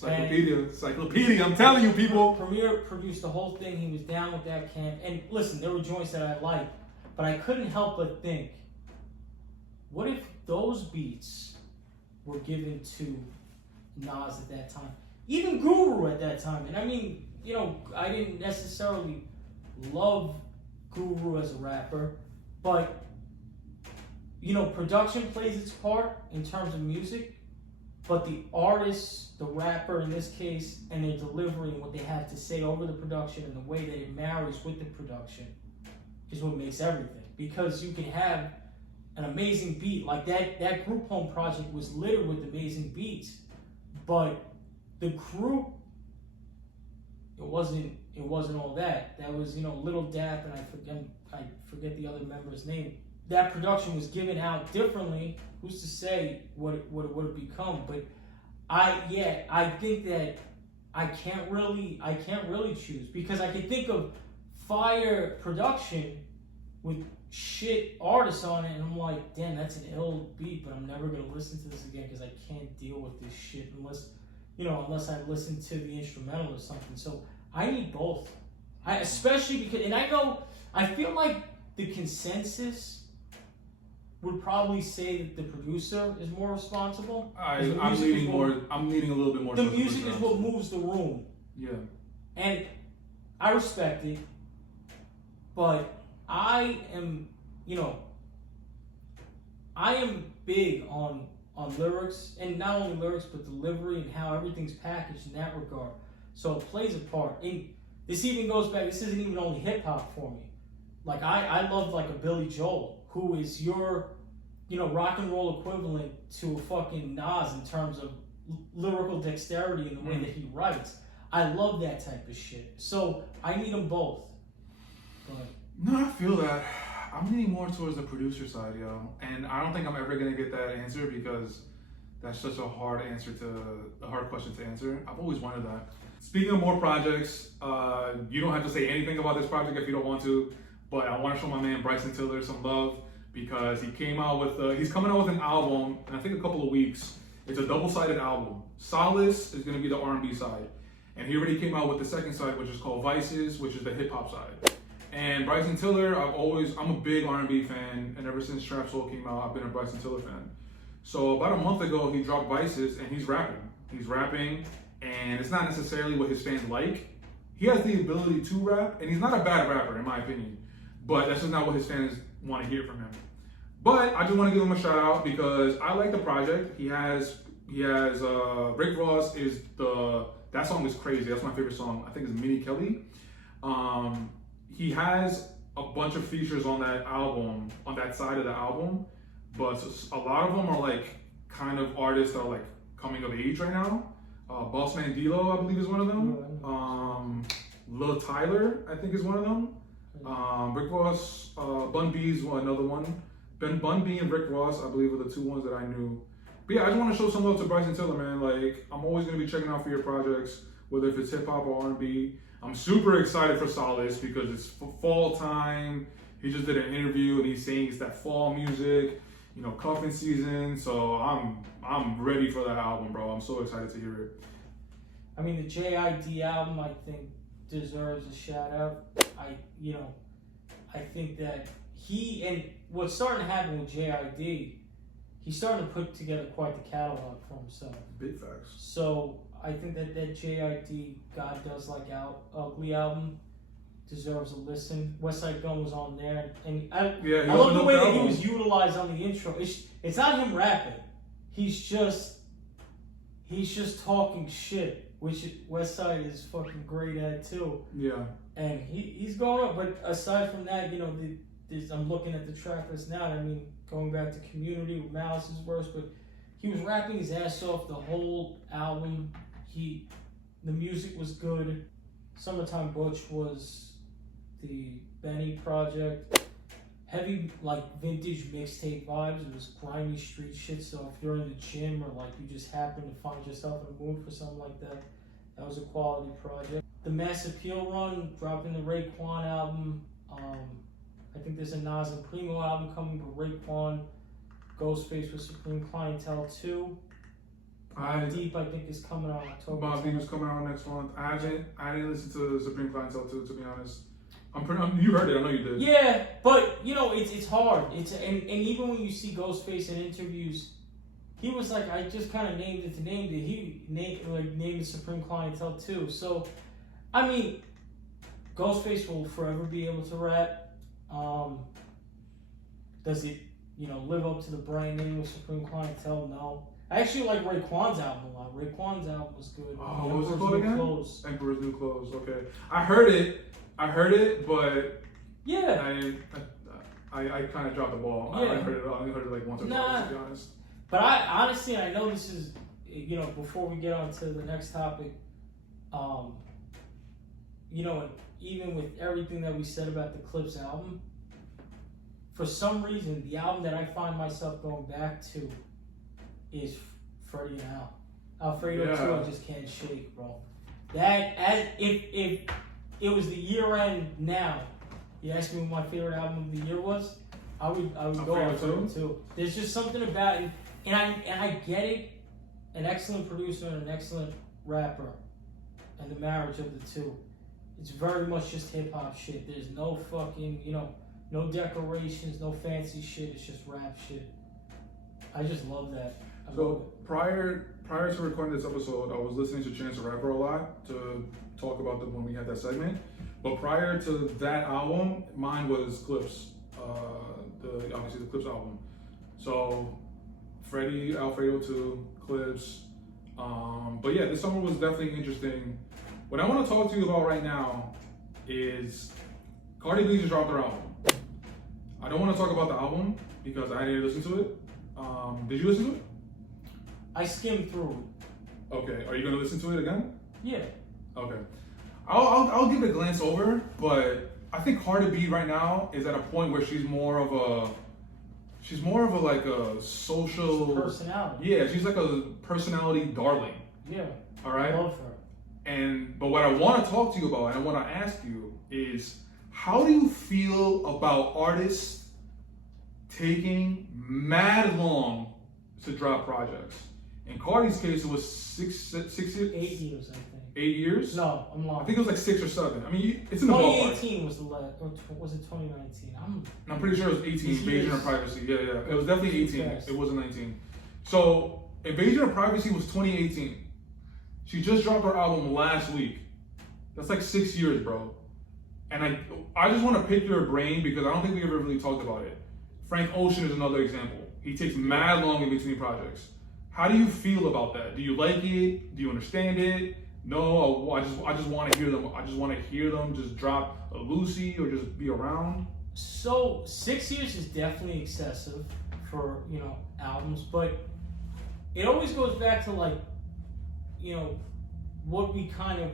Encyclopedia, I'm telling you, people. Premier produced the whole thing. He was down with that camp. And listen, there were joints that I liked, but I couldn't help but think, what if those beats were given to Nas at that time? Even Guru at that time. And I mean, you know, I didn't necessarily love Guru as a rapper, but, you know, production plays its part in terms of music, but the artist, the rapper in this case, and their delivery and what they have to say over the production and the way that it marries with the production is what makes everything. Because you can have an amazing beat, like that Group Home project was littered with amazing beats, but the group, it wasn't all that. That was, you know, Little Dap, and I forget the other member's name. That production was given out differently. Who's to say what it would have become? But I think that I can't really choose, because I can think of fire production with shit artists on it, and I'm like, damn, that's an ill beat, but I'm never gonna listen to this again because I can't deal with this shit unless I listen to the instrumental or something. So I need both. Especially because, and I feel like the consensus would probably say that the producer is more responsible. I'm leaning a little bit more. The music is what moves the room. Yeah. And I respect it, but I am big on lyrics, and not only lyrics, but delivery and how everything's packaged in that regard. So it plays a part. And this even goes back, this isn't even only hip hop for me. Like I love like a Billy Joel, who is your, rock and roll equivalent to a fucking Nas in terms of lyrical dexterity and the way that he writes. I love that type of shit. So I need them both. But no, I feel that. I'm leaning more towards the producer side, yo. And I don't think I'm ever gonna get that answer because that's such a hard question to answer. I've always wanted that. Speaking of more projects, you don't have to say anything about this project if you don't want to, but I want to show my man Bryson Tiller some love because he's coming out with an album in I think a couple of weeks. It's a double-sided album. Solace is gonna be the R&B side, and he already came out with the second side, which is called Vices, which is the hip-hop side. And Bryson Tiller, I'm a big R&B fan, and ever since Trap Soul came out, I've been a Bryson Tiller fan. So about a month ago, he dropped Vices, and he's rapping. He's rapping, and it's not necessarily what his fans like. He has the ability to rap, and he's not a bad rapper in my opinion, but that's just not what his fans want to hear from him. But I just want to give him a shout out because I like the project. He has Rick Ross is that song is crazy. That's my favorite song. I think it's Minnie Kelly. He has a bunch of features on that album, on that side of the album, but a lot of them are like kind of artists that are like coming of age right now. Bossman D-Lo, I believe, is one of them. Lil Tyler, I think, is one of them. Rick Ross, Bun B is another one. Bun B and Rick Ross, I believe, are the two ones that I knew. But yeah, I just want to show some love to Bryson Tiller, man. Like, I'm always going to be checking out for your projects, whether if it's hip hop or R&B. I'm super excited for Solace because it's fall time. He just did an interview and he's saying it's that fall music, you know, cuffing season. So I'm ready for that album, bro. I'm so excited to hear it. I mean, the JID album, I think, deserves a shout out. I think that and what's starting to happen with JID, he's starting to put together quite the catalog for himself. Big facts. So I think that JID God Does Like Ugly album deserves a listen. West Side Gun was on there, and I love the way that he was utilized on the intro. It's not him rapping. He's just talking shit, which West Side is fucking great at too. Yeah. And he's going up, but aside from that, you know, I'm looking at the track list now. I mean, going back to Community with Malice's verse, but he was rapping his ass off the whole album. The music was good. Summertime Butch was the Benny project. Heavy, like, vintage mixtape vibes. It was grimy street shit, so if you're in the gym or like you just happen to find yourself in a mood for something like that, that was a quality project. The Mass Appeal run, dropping the Raekwon album. I think there's a Nas and Primo album coming, but Raekwon, Ghostface with Supreme Clientele 2. Deep, I think, is coming out October. Bob Deep is coming out next month. I didn't listen to Supreme Clientele 2, to be honest. You heard it, I know you did. Yeah, but you know, it's hard. And even when you see Ghostface in interviews, he was like, I just kind of named it to name it. He named it Supreme Clientele 2. So, I mean, Ghostface will forever be able to rap. Does it, live up to the brand name of Supreme Clientele? No. I actually like Raekwon's album a lot. Raekwon's album was good. Oh, what was it called again? Emperor's New Clothes. Okay, I heard it, but yeah, I kind of dropped the ball. Yeah. I only heard it like once or twice, to be honest. But I know this is, before we get on to the next topic, even with everything that we said about the Clips album, for some reason, the album that I find myself going back to is Freddie and Al. Alfredo 2, I just can't shake, bro. If it was the year end now, you asked me what my favorite album of the year was, I would go Alfredo 2. There's just something about it, and I get it. An excellent producer and an excellent rapper, and the marriage of the two. It's very much just hip hop shit. There's no fucking, no decorations, no fancy shit. It's just rap shit. I just love that. So prior to recording this episode, I was listening to Chance the Rapper a lot to talk about when we had that segment. But prior to that album, mine was Clips. Obviously the Clips album. So Freddie, Alfredo 2, Clips. But yeah, this summer was definitely interesting. What I want to talk to you about right now is CardiB just dropped their album. I don't want to talk about the album because I didn't listen to it. Did you listen to it? I skimmed through it. Okay, are you gonna listen to it again? Yeah. Okay. I'll give it a glance over, but I think CardiB right now is at a point where she's more of a like a social personality. Yeah, she's like a personality darling. Yeah. All right. I love her. But what I want to talk to you about and I want to ask you is, how do you feel about artists taking mad long to drop projects? In Cardi's case, it was 6 years? 8 years, I think. 8 years? No, I'm lying. I think it was like 6 or 7. I mean, it's in the ballpark. 2018 was the last, or was it 2019? I'm pretty sure it was 18, Invasion of Privacy. Yeah. It was definitely 18. It wasn't 19. So, Invasion of Privacy was 2018. She just dropped her album last week. That's like 6 years, bro. And I just want to pick your brain because I don't think we ever really talked about it. Frank Ocean is another example. He takes mad long in between projects. How do you feel about that? Do you like it? Do you understand it? No, I just want to hear them. I just want to hear them just drop a Lucy or just be around. So 6 years is definitely excessive for, you know, albums, but it always goes back to like, you know, what we kind of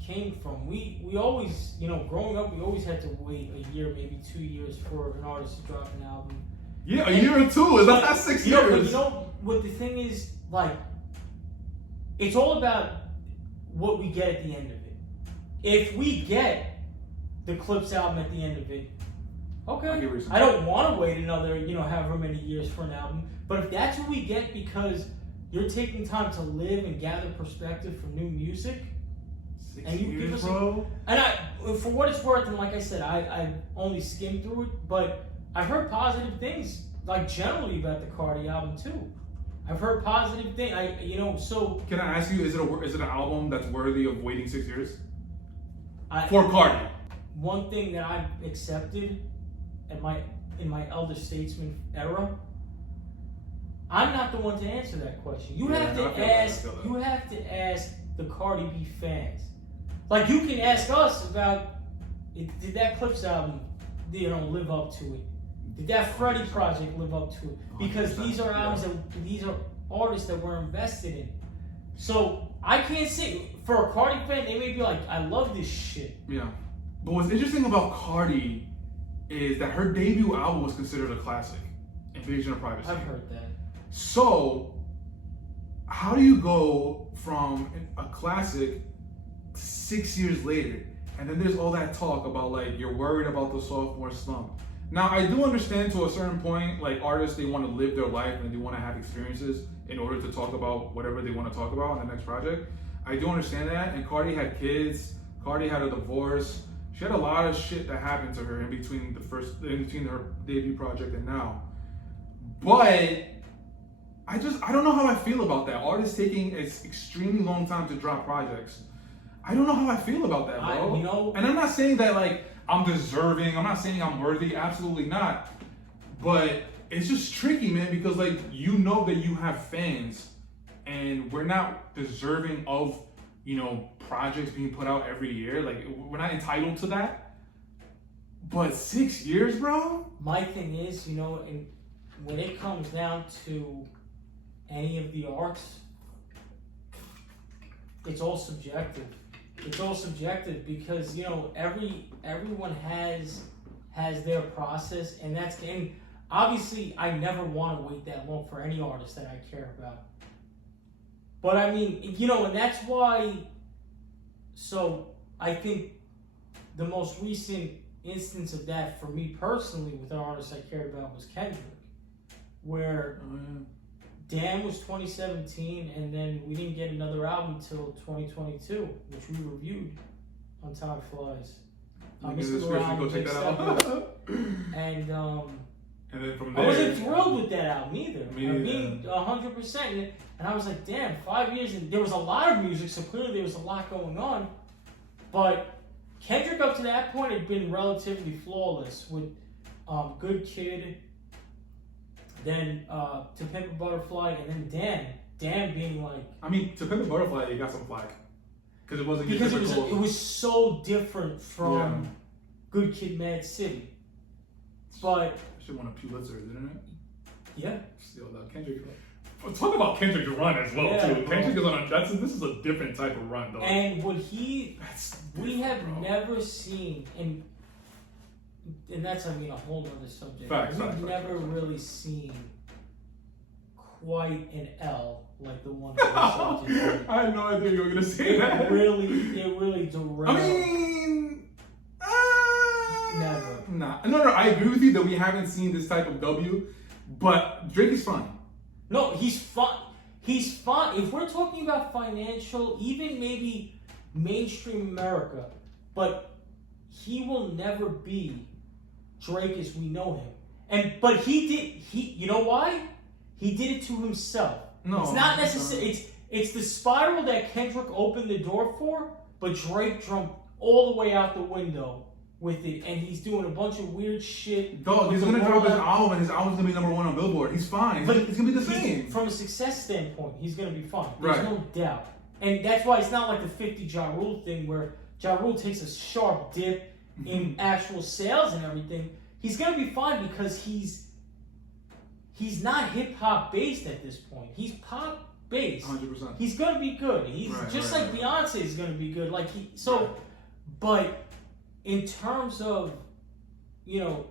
came from. We always, you know, growing up, we always had to wait a year, maybe 2 years for an artist to drop an album. Yeah, a year or two. Is that 6 years? But you know what the thing is, like, it's all about what we get at the end of it. If we get the Clips album at the end of it, okay, I don't want to wait another, you know, however many years for an album. But if that's what we get because you're taking time to live and gather perspective from new music, 6 and you years, give us bro. And for what it's worth, and like I said, I only skimmed through it, but I've heard positive things, like generally about the Cardi album too. I've heard positive things. So can I ask you, is it an album that's worthy of waiting 6 years for Cardi? One thing that I've accepted in my elder statesman era, I'm not the one to answer that question. You have to ask the Cardi B fans. Like, you can ask us about did that Clips album, you know, live up to it? Did that Freddie project live up to it? Because these are albums these are artists that we're invested in. So I can't say for a Cardi fan, they may be like, I love this shit. Yeah. But what's interesting about Cardi is that her debut album was considered a classic, Invasion of Privacy. I've heard that. So, how do you go from a classic to 6 years later? And then there's all that talk about like, you're worried about the sophomore slump. Now, I do understand to a certain point, like artists, they want to live their life and they want to have experiences in order to talk about whatever they want to talk about in the next project. I do understand that. And Cardi had kids. Cardi had a divorce. She had a lot of shit that happened to her in between her debut project and now. But I don't know how I feel about that. Artists taking an extremely long time to drop projects. I don't know how I feel about that, bro. And I'm not saying that like I'm deserving. I'm not saying I'm worthy. Absolutely not. But it's just tricky, man, because like you know that you have fans, and we're not deserving of, you know, projects being put out every year. Like we're not entitled to that. But 6 years, bro. My thing is, you know, when it comes down to any of the arts, it's all subjective. It's all subjective because, you know, everyone has their process, and obviously I never want to wait that long for any artist that I care about. But I mean, you know, and that's why. So I think the most recent instance of that for me personally with an artist I cared about was Kendrick, where Damn was 2017, and then we didn't get another album till 2022, which we reviewed on TimeFlies. Go check that out. And then from there, I wasn't thrilled with that album either. Me 100%. And I was like, damn, 5 years, and there was a lot of music, so clearly there was a lot going on. But Kendrick up to that point had been relatively flawless with Good Kid, then To Pimp a Butterfly, and then Damn being like... I mean, To Pimp a Butterfly, you got some flack. Because it was so different from Good Kid, Mad City. But... Should won a Pulitzer, didn't it? Yeah. Still, Kendrick... Talk about Kendrick's run as well, too. Kendrick is on this is a different type of run, though. And what we have never seen, and that's, I mean, a whole other subject. We've never really seen quite an L like the one that we saw. I had no idea you were going to say that. It really derailed. I mean... Never. No, I agree with you that we haven't seen this type of W, but Drake is fun. No, he's fun. He's fun. If we're talking about financial, even maybe mainstream America, but he will never be Drake as we know him. But you know why? He did it to himself. No, it's not necessary. It's the spiral that Kendrick opened the door for, but Drake jumped all the way out the window with it, and he's doing a bunch of weird shit. Dog, he's gonna drop his album, and his album's gonna be #1 on Billboard. He's fine. But it's gonna be the same. From a success standpoint, he's gonna be fine. There's right. no doubt. And that's why it's not like the 50 Ja Rule thing where Ja Rule takes a sharp dip in actual sales and everything. He's gonna be fine because he's not hip hop based at this point. He's pop based. 100%. He's gonna be good. He's just like Beyonce is gonna be good. Like but in terms of, you know,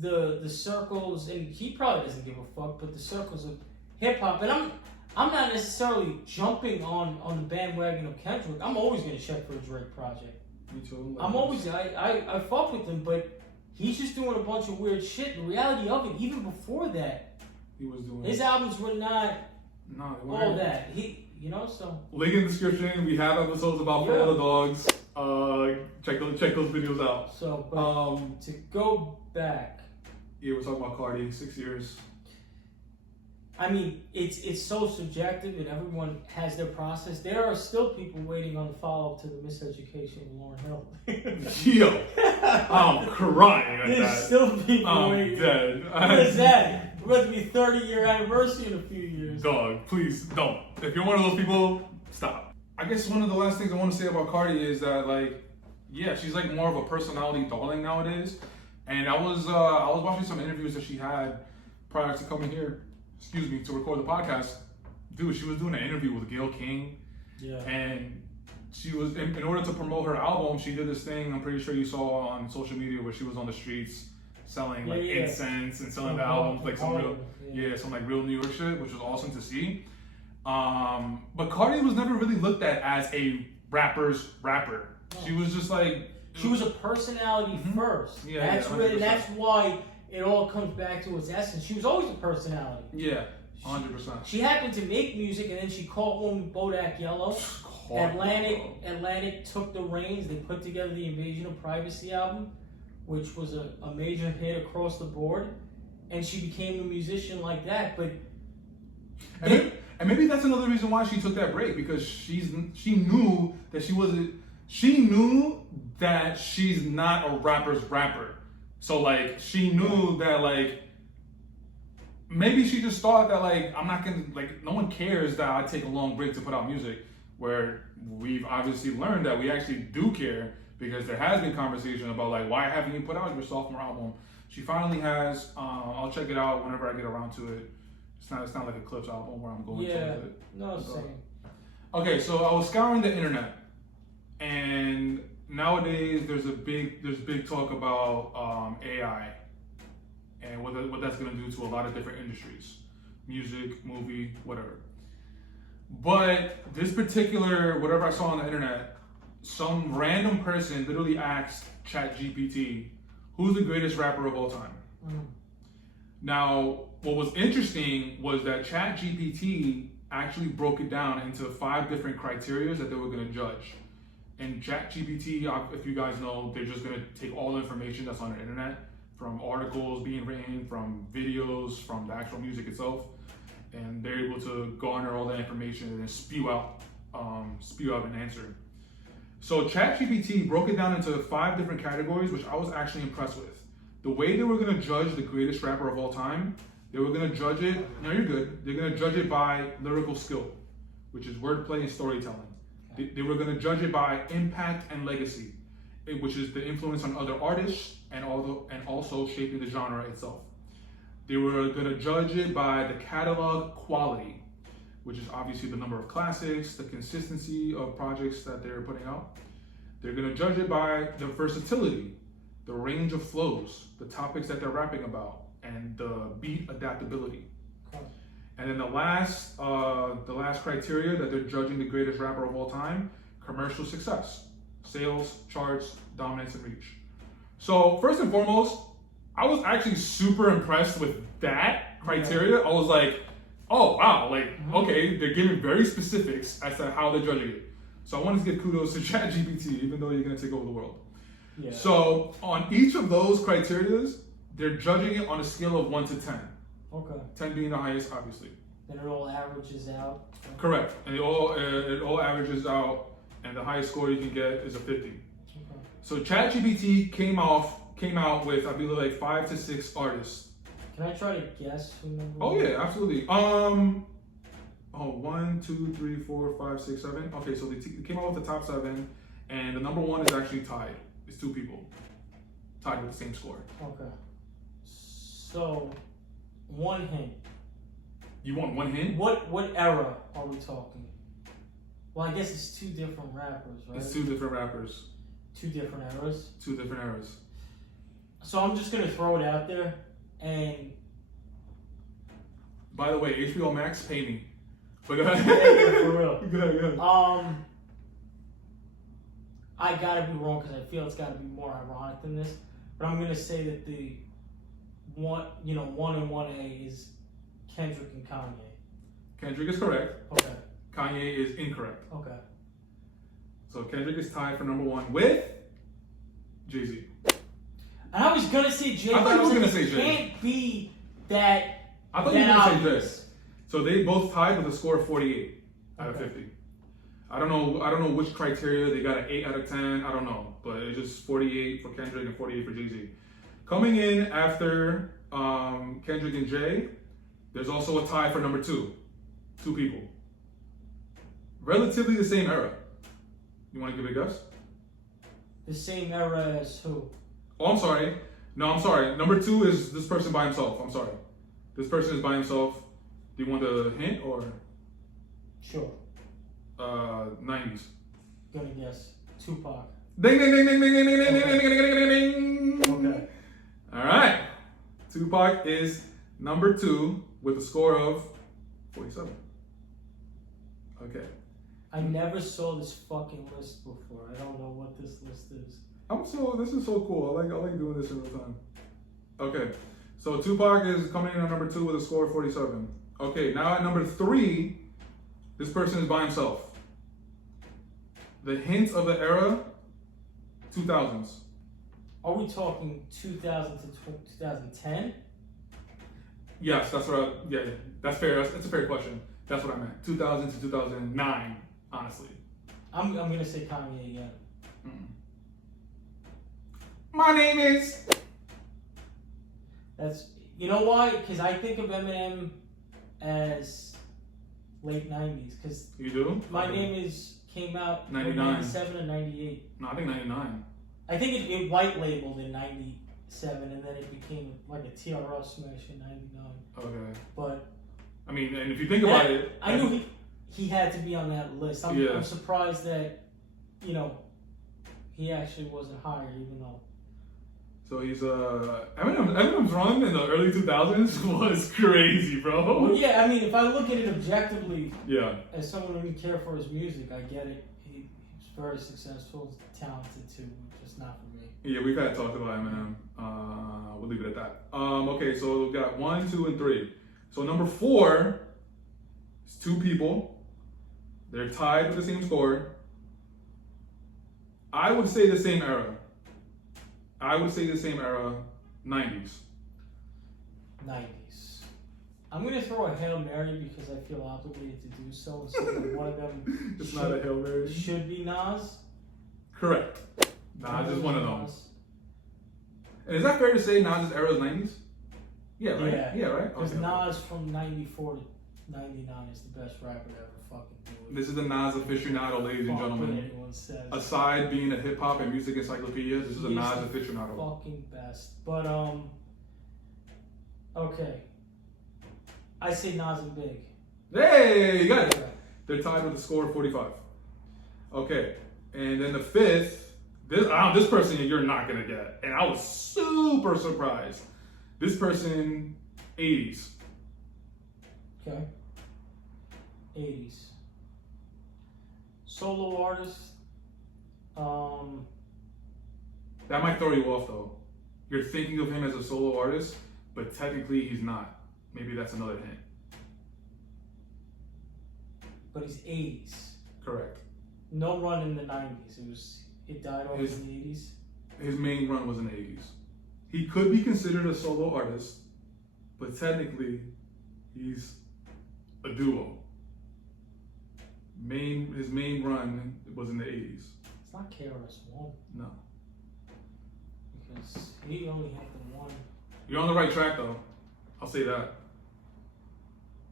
the circles, and he probably doesn't give a fuck, but the circles of hip hop, and I'm not necessarily jumping on the bandwagon of Kendrick. I'm always gonna check for a Drake project. Me too. I'm always I fuck with him, but he's just doing a bunch of weird shit. The reality of it, even before that, he was doing his albums were not all that. So link in the description. We have episodes about For All the Dogs. Check those videos out. So, but to go back, yeah, we're talking about CardiB, 6 years. I mean, it's so subjective, and everyone has their process. There are still people waiting on the follow-up to the miseducation of Lauryn Hill. Yo, I'm crying at There's that. still people waiting. Dead. What is that? We're going to be 30-year anniversary in a few years. Dog, please don't. If you're one of those people, stop. I guess one of the last things I want to say about CardiB is that, like, yeah, she's like more of a personality darling nowadays. And I was watching some interviews that she had prior to coming here, to record the podcast. Dude, she was doing an interview with Gayle King. Yeah. And she was, in order to promote her album, she did this thing, I'm pretty sure you saw on social media, where she was on the streets selling incense and selling the album, like some real New York shit, which was awesome to see. But CardiB was never really looked at as a rapper's rapper. No. She was just like, she was a personality first. Yeah, that's why it all comes back to its essence. She was always a personality. Yeah, 100%. She happened to make music, and then she caught one with Bodak Yellow. Atlantic took the reins. They put together the Invasion of Privacy album, which was a major hit across the board, and she became a musician like that. But and maybe that's another reason why she took that break, because she knew that she knew that she's not a rapper's rapper. So like she knew that like maybe she just thought that like I'm not gonna, like, no one cares that I take a long break to put out music, where we've obviously learned that we actually do care, because there has been conversation about like, why haven't you put out your sophomore album? She finally has. I'll check it out whenever I get around to it. It's not like a Clips album where I'm going towards it. No, same. Okay, so I was scouring the internet, and nowadays there's big talk about AI and what that's going to do to a lot of different industries, music, movie, whatever. But this particular, whatever I saw on the internet, some random person literally asked ChatGPT, who's the greatest rapper of all time? Mm-hmm. Now, what was interesting was that ChatGPT actually broke it down into 5 different criteria that they were going to judge. And ChatGPT, if you guys know, they're just going to take all the information that's on the internet, from articles being written, from videos, from the actual music itself, and they're able to garner all that information and then spew out an answer. So ChatGPT broke it down into 5 different categories, which I was actually impressed with. The way they were going to judge the greatest rapper of all time, they were going to judge it, no, you're good, they're going to judge it by lyrical skill, which is wordplay and storytelling. They were going to judge it by impact and legacy, which is the influence on other artists and also shaping the genre itself. They were going to judge it by the catalog quality, which is obviously the number of classics, the consistency of projects that they're putting out. They're going to judge it by the versatility, the range of flows, the topics that they're rapping about, and the beat adaptability. Okay. And then the last criteria that they're judging the greatest rapper of all time, commercial success, sales, charts, dominance, and reach. So first and foremost, I was actually super impressed with that criteria. I was like, oh wow, like, okay, they're giving very specifics as to how they're judging it. So I wanted to give kudos to ChatGPT, even though you're gonna take over the world. Yeah. So on each of those criterias, they're judging it on a scale of 1 to 10. Okay. 10 being the highest, obviously. Then it all averages out. Correct. And it all averages out, and the highest score you can get is a 50. Okay. So ChatGPT came out with, I believe, like 5 to 6 artists. Can I try to guess who number Oh one? yeah, absolutely. 1, 2, 3, 4, 5, 6, 7. Okay, so they came out with the top 7, and the number 1 is actually tied. It's 2 people tied with the same score. Okay. So, one hint. You want one hint? What era are we talking? Well, I guess it's 2 different rappers, right? It's 2 different rappers. 2 different eras. 2 different eras. So I'm just gonna throw it out there, and by the way, HBO Max, pay me. But go ahead. yeah, for real. Go ahead. I gotta be wrong because I feel it's gotta be more ironic than this, but I'm gonna say that the one and 1A is Kendrick and Kanye. Kendrick is correct. Okay. Kanye is incorrect. Okay. So Kendrick is tied for number 1 with Jay-Z. And I was gonna say Jay. I thought you were gonna say It Jay. can't be that. I thought you were going to say obvious. Jay. So they both tied with a score of 48 out of 50. I don't know which criteria. They got an 8 out of 10. I don't know. But it's just 48 for Kendrick and 48 for Jay-Z. Coming in after Kendrick and Jay, there's also a tie for number 2. 2 people. Relatively the same era. You want to give it a guess? The same era as who? Oh, I'm sorry. No, I'm sorry. Number 2 is this person by himself. I'm sorry. This person is by himself. Do you want the hint or? Sure. 90s. Gonna guess Tupac. Ding ding ding ding ding ding ding ding ding ding ding ding ding. Okay. All right. Tupac is number 2 with a score of 47. Okay. I never saw this fucking list before. I don't know what this list is. This is so cool. I like doing this in real time. Okay. So Tupac is coming in at number 2 with a score of 47. Okay, now at number 3, this person is by himself. The hint of the era, 2000s. Are we talking 2000 to 2010? Yes, that's right. Yeah, that's fair. That's a fair question. That's what I meant. 2000 to 2009, honestly. I'm gonna say Kanye again. My name is... That's, you know why? Because I think of Eminem as late 90s. Because You do? My Okay. Name Is came out in 99. 97 and 98. No, I think 99. I think it white labeled in 97 and then it became like a TRL smash in 99. Okay. But I mean, and if you think about it... I knew he had to be on that list. I'm surprised that, he actually wasn't higher, even though. So he's Eminem's run in the early 2000s was crazy, bro. Well, yeah, I mean, if I look at it objectively, Yeah. as someone who didn't care for his music, I get it. He's very successful, talented too, just not for me. Yeah, we've had talked about Eminem. We'll leave it at that. Okay, so we've got 1, 2, and 3. So number 4 is 2 people. They're tied with the same score. I would say the same era. 90s. 90s. I'm going to throw a Hail Mary because I feel obligated to do so. And say that one of them It's not a Hail Mary. should be Nas. Correct. Nas is one of them. And is that fair to say Nas' era is 90s? Yeah, right? Yeah, right? Because Okay. Nas from 94 to 99 is the best rapper to ever fucking do it. This is the Nas aficionado, ladies and Fuck what gentlemen. anyone says. Aside being a hip hop and music encyclopedia, this is a He's Nas the aficionado. Fucking best. But, okay. I say Nas and Big. Hey, you got it. Okay. They're tied with a score of 45. Okay, and then the 5th, this person you're not gonna get, and I was super surprised. This person, 80s. Okay. 80s. Solo artist. That might throw you off though. You're thinking of him as a solo artist, but technically he's not. Maybe that's another hint. But he's 80s. Correct. No run in the 90s. It died off in the 80s. His main run was in the 80s. He could be considered a solo artist, but technically he's a duo. His main run was in the 80s. It's not KRS-One. No. Because he only had the one. You're on the right track though. I'll say that.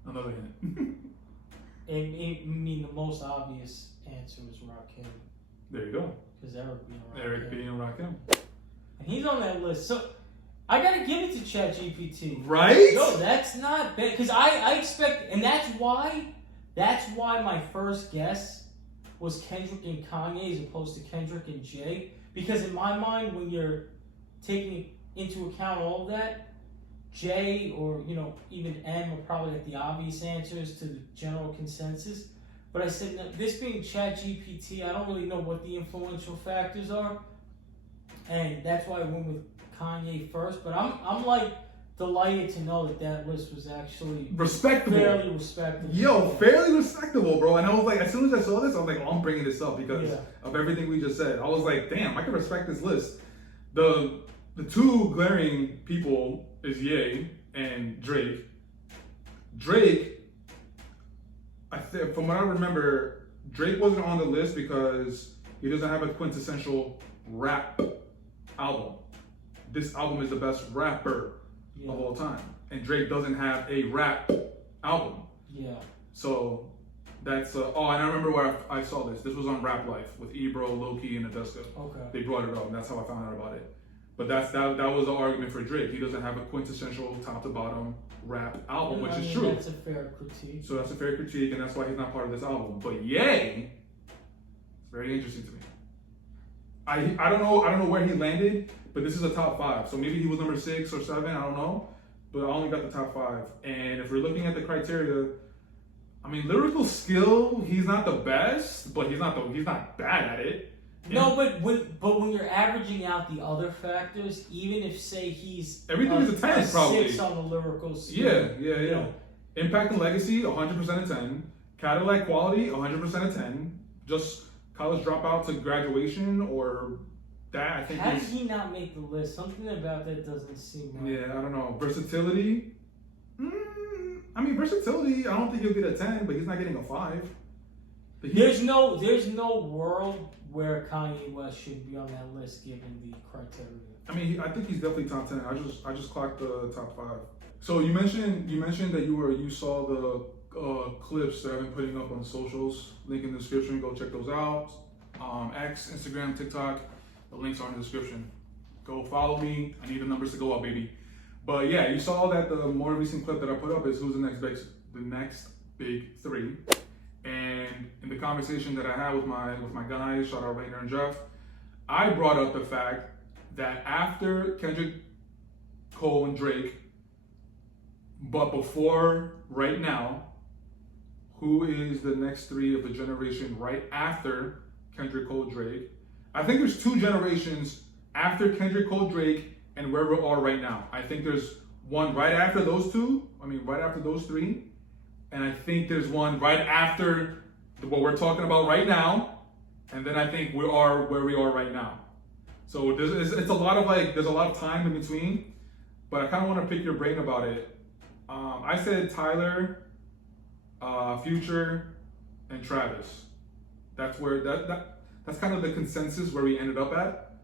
Another hint. I mean, the most obvious answer is Rakim. There you go. Because Eric being Rakim. Eric being Rakim. And he's on that list. So I gotta give it to ChatGPT. Right? No, that's not bad. Because I expect, and that's why my first guess was Kendrick and Kanye as opposed to Kendrick and Jay. Because in my mind, when you're taking into account all of that, Jay or even M are probably like the obvious answers to the general consensus. But I said, no, this being ChatGPT, I don't really know what the influential factors are, and that's why I went with Kanye first. But I'm like delighted to know that list was actually respectable, fairly respectable. Yo, fairly respectable, bro. And I was like, as soon as I saw this, I was like, oh, I'm bringing this up because of everything we just said. I was like, damn, I can respect this list. The two glaring people is Ye and Drake. Drake, from what I remember, Drake wasn't on the list because he doesn't have a quintessential rap album. This album is the best rapper of all time, and Drake doesn't have a rap album. Yeah. So that's and I remember where I saw this. This was on Rap Life with Ebro, Loki, and Adeska. Okay. They brought it up, and that's how I found out about it. But that was the argument for Drake. He doesn't have a quintessential top to bottom rap album, which is true. That's a fair critique. So that's a fair critique, and that's why he's not part of this album. But Ye, it's very interesting to me. I don't know where he landed, but this is a top 5. So maybe he was number 6 or 7, I don't know. But I only got the top 5. And if we're looking at the criteria, I mean, lyrical skill, he's not the best, but he's not bad at it. No, but when you're averaging out the other factors, even if say he's everything is a 10 probably 6 on the lyrical skill. Yeah. Impact and legacy, 100% of 10. Cadillac quality, 100% of 10. Just college dropout to graduation or that, I think. How did he not make the list? Something about that doesn't seem right. Yeah, I don't know. Versatility. I mean, versatility, I don't think he'll get a 10, but he's not getting a 5. There's no world where Kanye West should be on that list given the criteria. I mean, I think he's definitely top 10. I just clocked the top 5. So you mentioned that you saw the clips that I've been putting up on socials. Link in the description. Go check those out. X, Instagram, TikTok. The links are in the description. Go follow me. I need the numbers to go up, baby. But yeah, you saw that the more recent clip that I put up is who's the next big 3. And in the conversation that I had with my guys, shout out Rainer and Jeff, I brought up the fact that after Kendrick, Cole, and Drake, but before right now, who is the next 3 of the generation right after Kendrick, Cole, Drake? I think there's 2 generations after Kendrick, Cole, Drake, and where we are right now. I think there's one right after those 2. I mean, right after those 3. And I think there's one right after what we're talking about right now. And then I think we are where we are right now. So there's a lot of time in between. But I kind of want to pick your brain about it. I said Tyler, Future, and Travis. That's where that's kind of the consensus where we ended up at.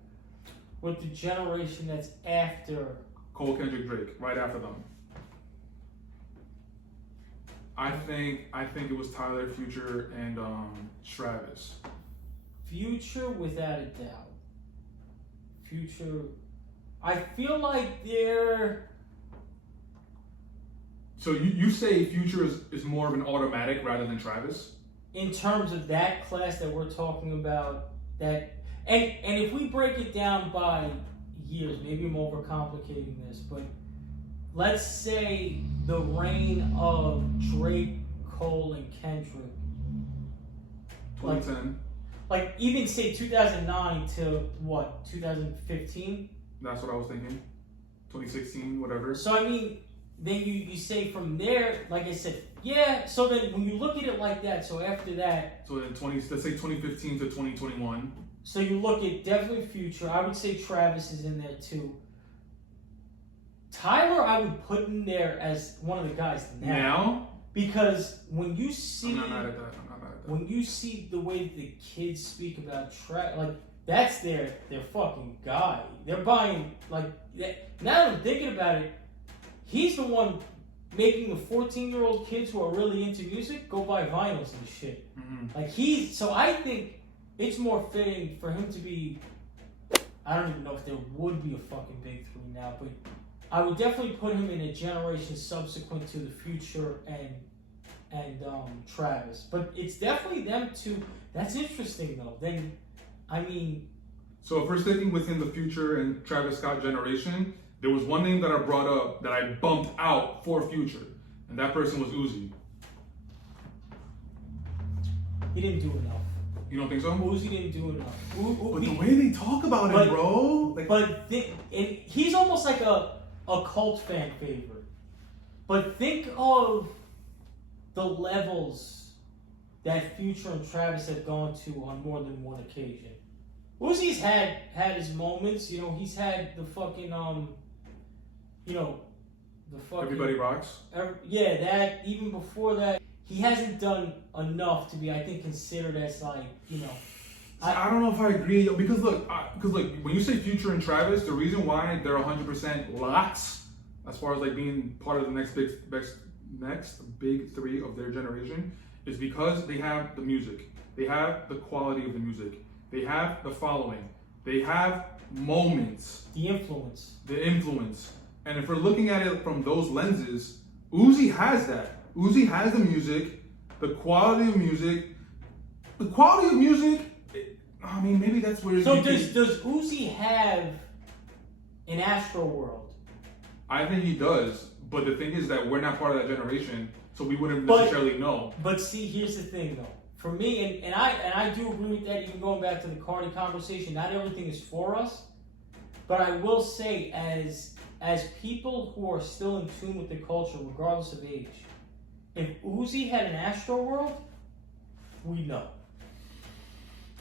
With the generation that's after Cole, Kendrick, Drake, right after them. I think it was Tyler, Future, and Travis. Future, without a doubt. Future, I feel like they're. So you say Future is more of an automatic rather than Travis? In terms of that class that we're talking about, and if we break it down by years, maybe I'm overcomplicating this, but let's say the reign of Drake, Cole, and Kendrick. 2010. Like even say 2009 to what, 2015? That's what I was thinking. 2016, whatever. So I mean, then you say from there, like I said, yeah. So then when you look at it like that, so after that. So then let's say 2015 to 2021. So you look at definitely Future. I would say Travis is in there too. Tyler, I would put in there as one of the guys now. Because when you see, I'm not mad at that. I'm not mad at that. when you see the way the kids speak about trash, like that's their fucking guy. They're buying like that. Now that I'm thinking about it, he's the one making the 14-year-old kids who are really into music go buy vinyls and shit. Mm-hmm. Like so I think it's more fitting for him to be. I don't even know if there would be a fucking big three now, but I would definitely put him in a generation subsequent to the Future and Travis. But it's definitely them two. That's interesting though. Then, I mean. So if we're sticking within the Future and Travis Scott generation, there was one name that I brought up that I bumped out for Future, and that person was Uzi. He didn't do enough. You don't think so? Uzi didn't do enough. But the way they talk about him, bro. Like, he's almost like a cult fan favorite. But think of the levels that Future and Travis have gone to on more than one occasion. Uzi's had his moments. You know, he's had the fucking the fucking Everybody Rocks. Yeah, that even before that, he hasn't done enough to be, I think, considered as like, you know. I don't know if I agree because look, when you say Future and Travis, the reason why they're 100% locks as far as like being part of the next big three of their generation is because they have the music, they have the quality of the music, they have the following, they have moments, the influence. And if we're looking at it from those lenses, Uzi has that. Uzi has the music, the quality of music. I mean, maybe that's where. So does Uzi have an Astro World? I think he does, but the thing is that we're not part of that generation, so we wouldn't necessarily know. But see, here's the thing, though. For me, and I do agree with that. Even going back to the Cardi conversation, not everything is for us. But I will say, as people who are still in tune with the culture, regardless of age, if Uzi had an Astro World, we know.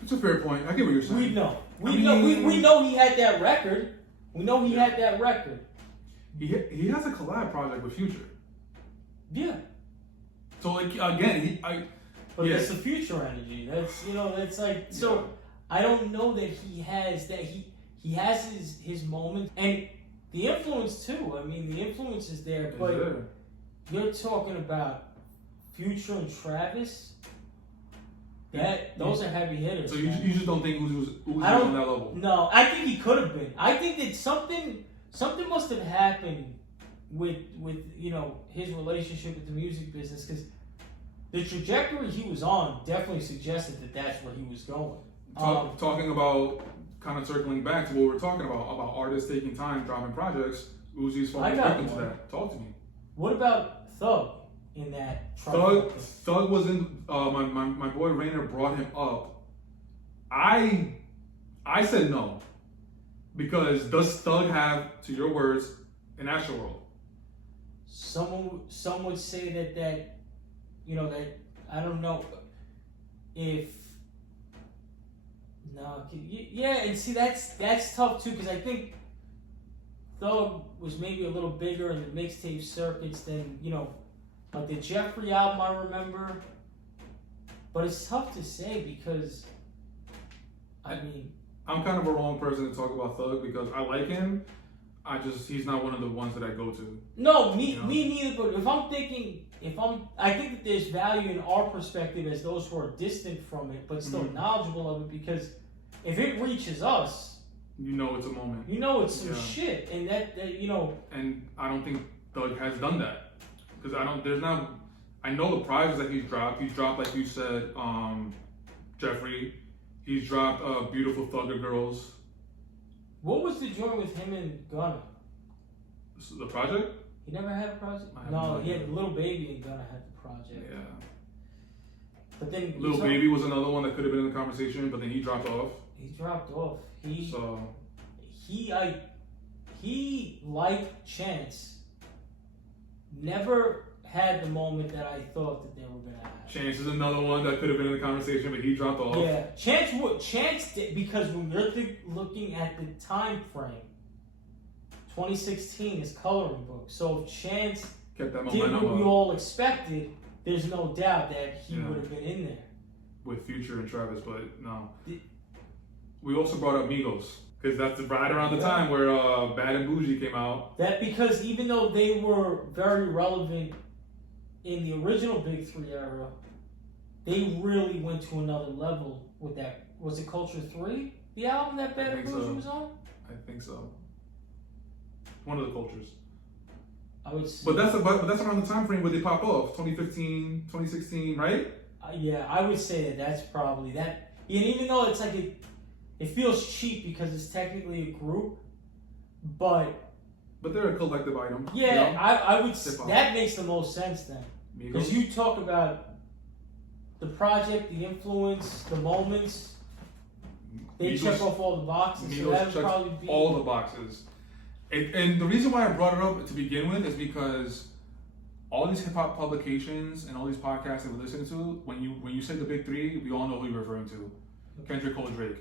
It's a fair point. I get what you're saying. We know. We know he had that record. We know he had that record. He has a collab project with Future. Yeah. So like again, But that's the Future energy. That's like so. Yeah. I don't know that he has that. He has his moment and the influence too. I mean, the influence is there. But you're talking about Future and Travis. Those are heavy hitters. So you just don't think Uzi was on that level? No, I think he could have been. I think that something must have happened with his relationship with the music business, because the trajectory he was on definitely suggested that that's where he was going. Talking about, kind of circling back to what we were talking about artists taking time dropping projects. Uzi's falling victim to that. Talk to me. What about Thug? In that Thug was in my boy Rainer brought him up. I said no, because does Thug have, to your words, an Astro World? Some would say that I don't know if and see that's tough too, because I think Thug was maybe a little bigger in the mixtape circuits than like the Jeffrey album, I remember. But it's tough to say because, I mean... I'm kind of a wrong person to talk about Thug because I like him. He's not one of the ones that I go to. No, me neither. But I think that there's value in our perspective as those who are distant from it, but still knowledgeable of it, because if it reaches us... You know it's a moment. You know it's some shit. And that. And I don't think Thug has done that. Because I know the prizes that he's dropped. He's dropped, like you said, Jeffrey. He's dropped Beautiful Thugger Girls. What was the joint with him and Gunna? The project? He never had a project? No, he had Little Baby and Gunna had the project. Yeah. But then Little Baby was another one that could have been in the conversation, but then he dropped off. He dropped off. He like Chance, never had the moment that I thought that they were going to have. Chance is another one that could have been in the conversation, but he dropped off. Yeah, Chance did, because when you're looking at the time frame, 2016 is Coloring Book. So if Chance kept that did what we all expected, there's no doubt that he would have been in there. With Future and Travis, but no. We also brought up Migos, because that's right around the time where Bad and Bougie came out. That because even though they were very relevant in the original Big Three era, they really went to another level with that. Was it Culture 3, the album that Bad and Bougie was on? I think so. One of the cultures. I would say. But that's around the time frame where they pop off, 2015, 2016, right? Yeah, I would say that's probably that. And even though it's like it feels cheap because it's technically a group, but they're a collective item. Yeah, you know? I would. That makes the most sense then, because you talk about the project, the influence, the moments. They check off all the boxes. Migos so that would checks probably be all the boxes. And the reason why I brought it up to begin with is because all these hip hop publications and all these podcasts that we listen to, when you say the big three, we all know who you're referring to: Kendrick, Cole, Drake.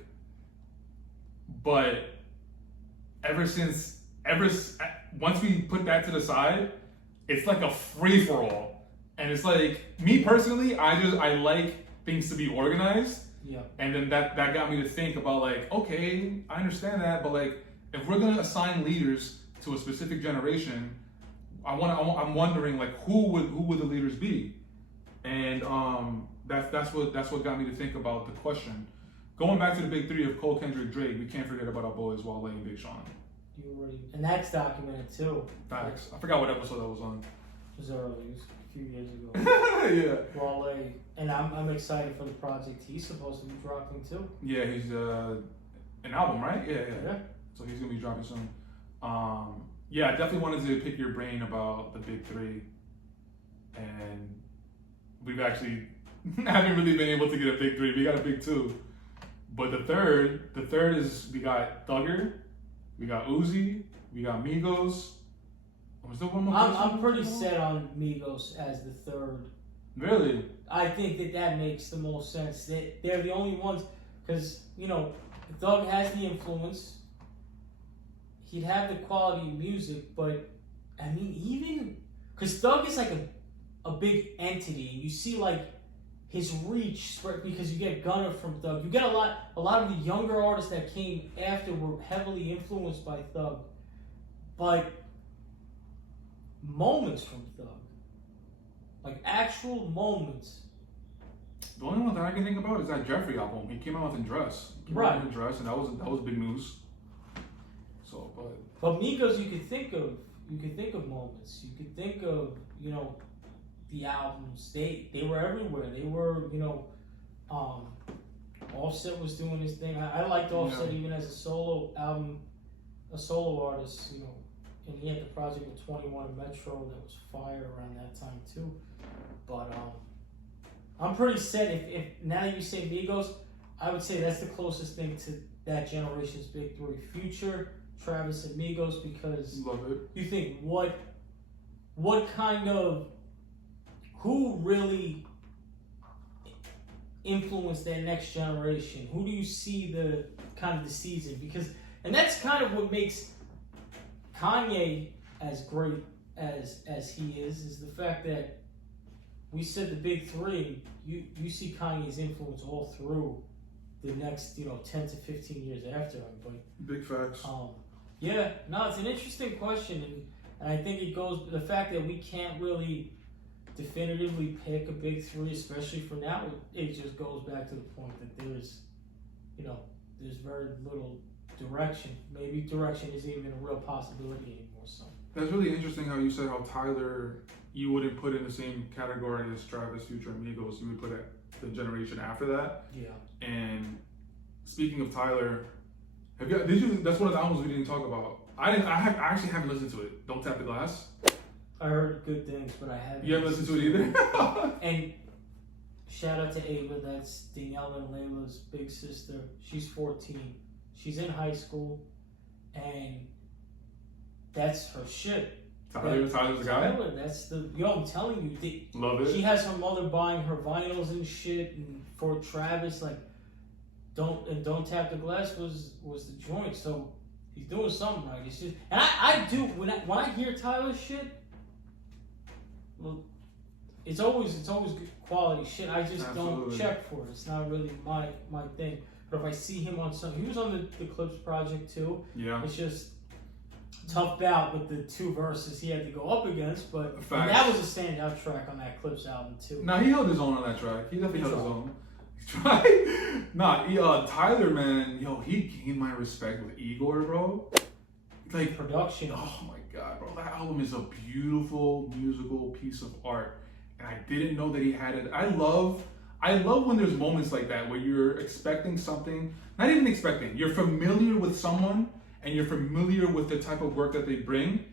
But once we put that to the side, it's like a free for all, and it's like me personally, I like things to be organized. Yeah. And then that got me to think about like, okay, I understand that, but like if we're gonna assign leaders to a specific generation, I'm wondering like who would the leaders be, and that's what got me to think about the question. Going back to the big three of Cole, Kendrick, Drake, we can't forget about our boys Wale and Big Sean. And that's documented too. Facts. I forgot what episode that was on. It was early. It was a few years ago. Yeah. Wale, and I'm excited for the project he's supposed to be dropping too. Yeah, he's an album, right? Yeah. So he's gonna be dropping soon. Yeah, I definitely wanted to pick your brain about the big three, and we've actually haven't really been able to get a big three. We got a big two, but the third is we got Thugger, we got Uzi, we got Migos. Was there one more? I'm pretty set on Migos as the third. Really? I think that makes the most sense. They're the only ones, because Thug has the influence. He'd have the quality of music, but I mean, even because Thug is like a big entity. You see like his reach spread because you get Gunna from Thug. You get a lot of the younger artists that came after were heavily influenced by Thug, but moments from Thug, like actual moments. The only one that I can think about is that Jeffrey album. He came out in Dress. Right. In Dress, and that was big news. So, but Migos, you could think of moments. You could think of the albums. They were everywhere. They were Offset was doing his thing. I liked Offset even as a solo album, a solo artist. And he had the project with 21 and Metro that was fire around that time too. But I'm pretty set. If now you say Migos, I would say that's the closest thing to that generation's big three: Future, Travis, and Migos. Because love it. You think what kind of, who really influenced that next generation? Who do you see the kind of the season? And that's kind of what makes Kanye as great as he is the fact that we said the big three. You see Kanye's influence all through the next 10 to 15 years after him. But big facts. It's an interesting question, and I think it goes the fact that we can't really definitively pick a big three, especially for now. It just goes back to the point that there's very little direction. Maybe direction isn't even a real possibility anymore. So that's really interesting how you said how Tyler you wouldn't put in the same category as Travis, Future, and Migos. You would put it the generation after that. Yeah. And speaking of Tyler, that's one of the albums we didn't talk about. I actually haven't listened to it. Don't Tap the Glass. I heard good things, but I haven't. You haven't listened to it either. And shout out to Ava. That's Danielle and Layla's big sister. She's 14. She's in high school, and that's her shit. Tyler's the guy. That's I'm telling you, love it. She has her mother buying her vinyls and shit, and for Travis, like, Don't Tap the Glass was the joint. So he's doing something right. It's just, and I do when I hear Tyler shit. Well, it's always good quality shit. I just Absolutely. don't check for it. It's not really my thing. But if I see him on something, he was on the Clips project too. Yeah. It's just tough bout with the 2 verses he had to go up against, but and Facts. that was a standout track on that Clips album too. Nah, he held his own on that track. He definitely held his own. He tried. Nah, Tyler, man, yo, he gained my respect with Igor, bro. Like, Production. oh my god, bro, that album is a beautiful musical piece of art, and I didn't know that he had it. I love when there's moments like that where you're expecting something, not even expecting, you're familiar with someone and you're familiar with the type of work that they bring,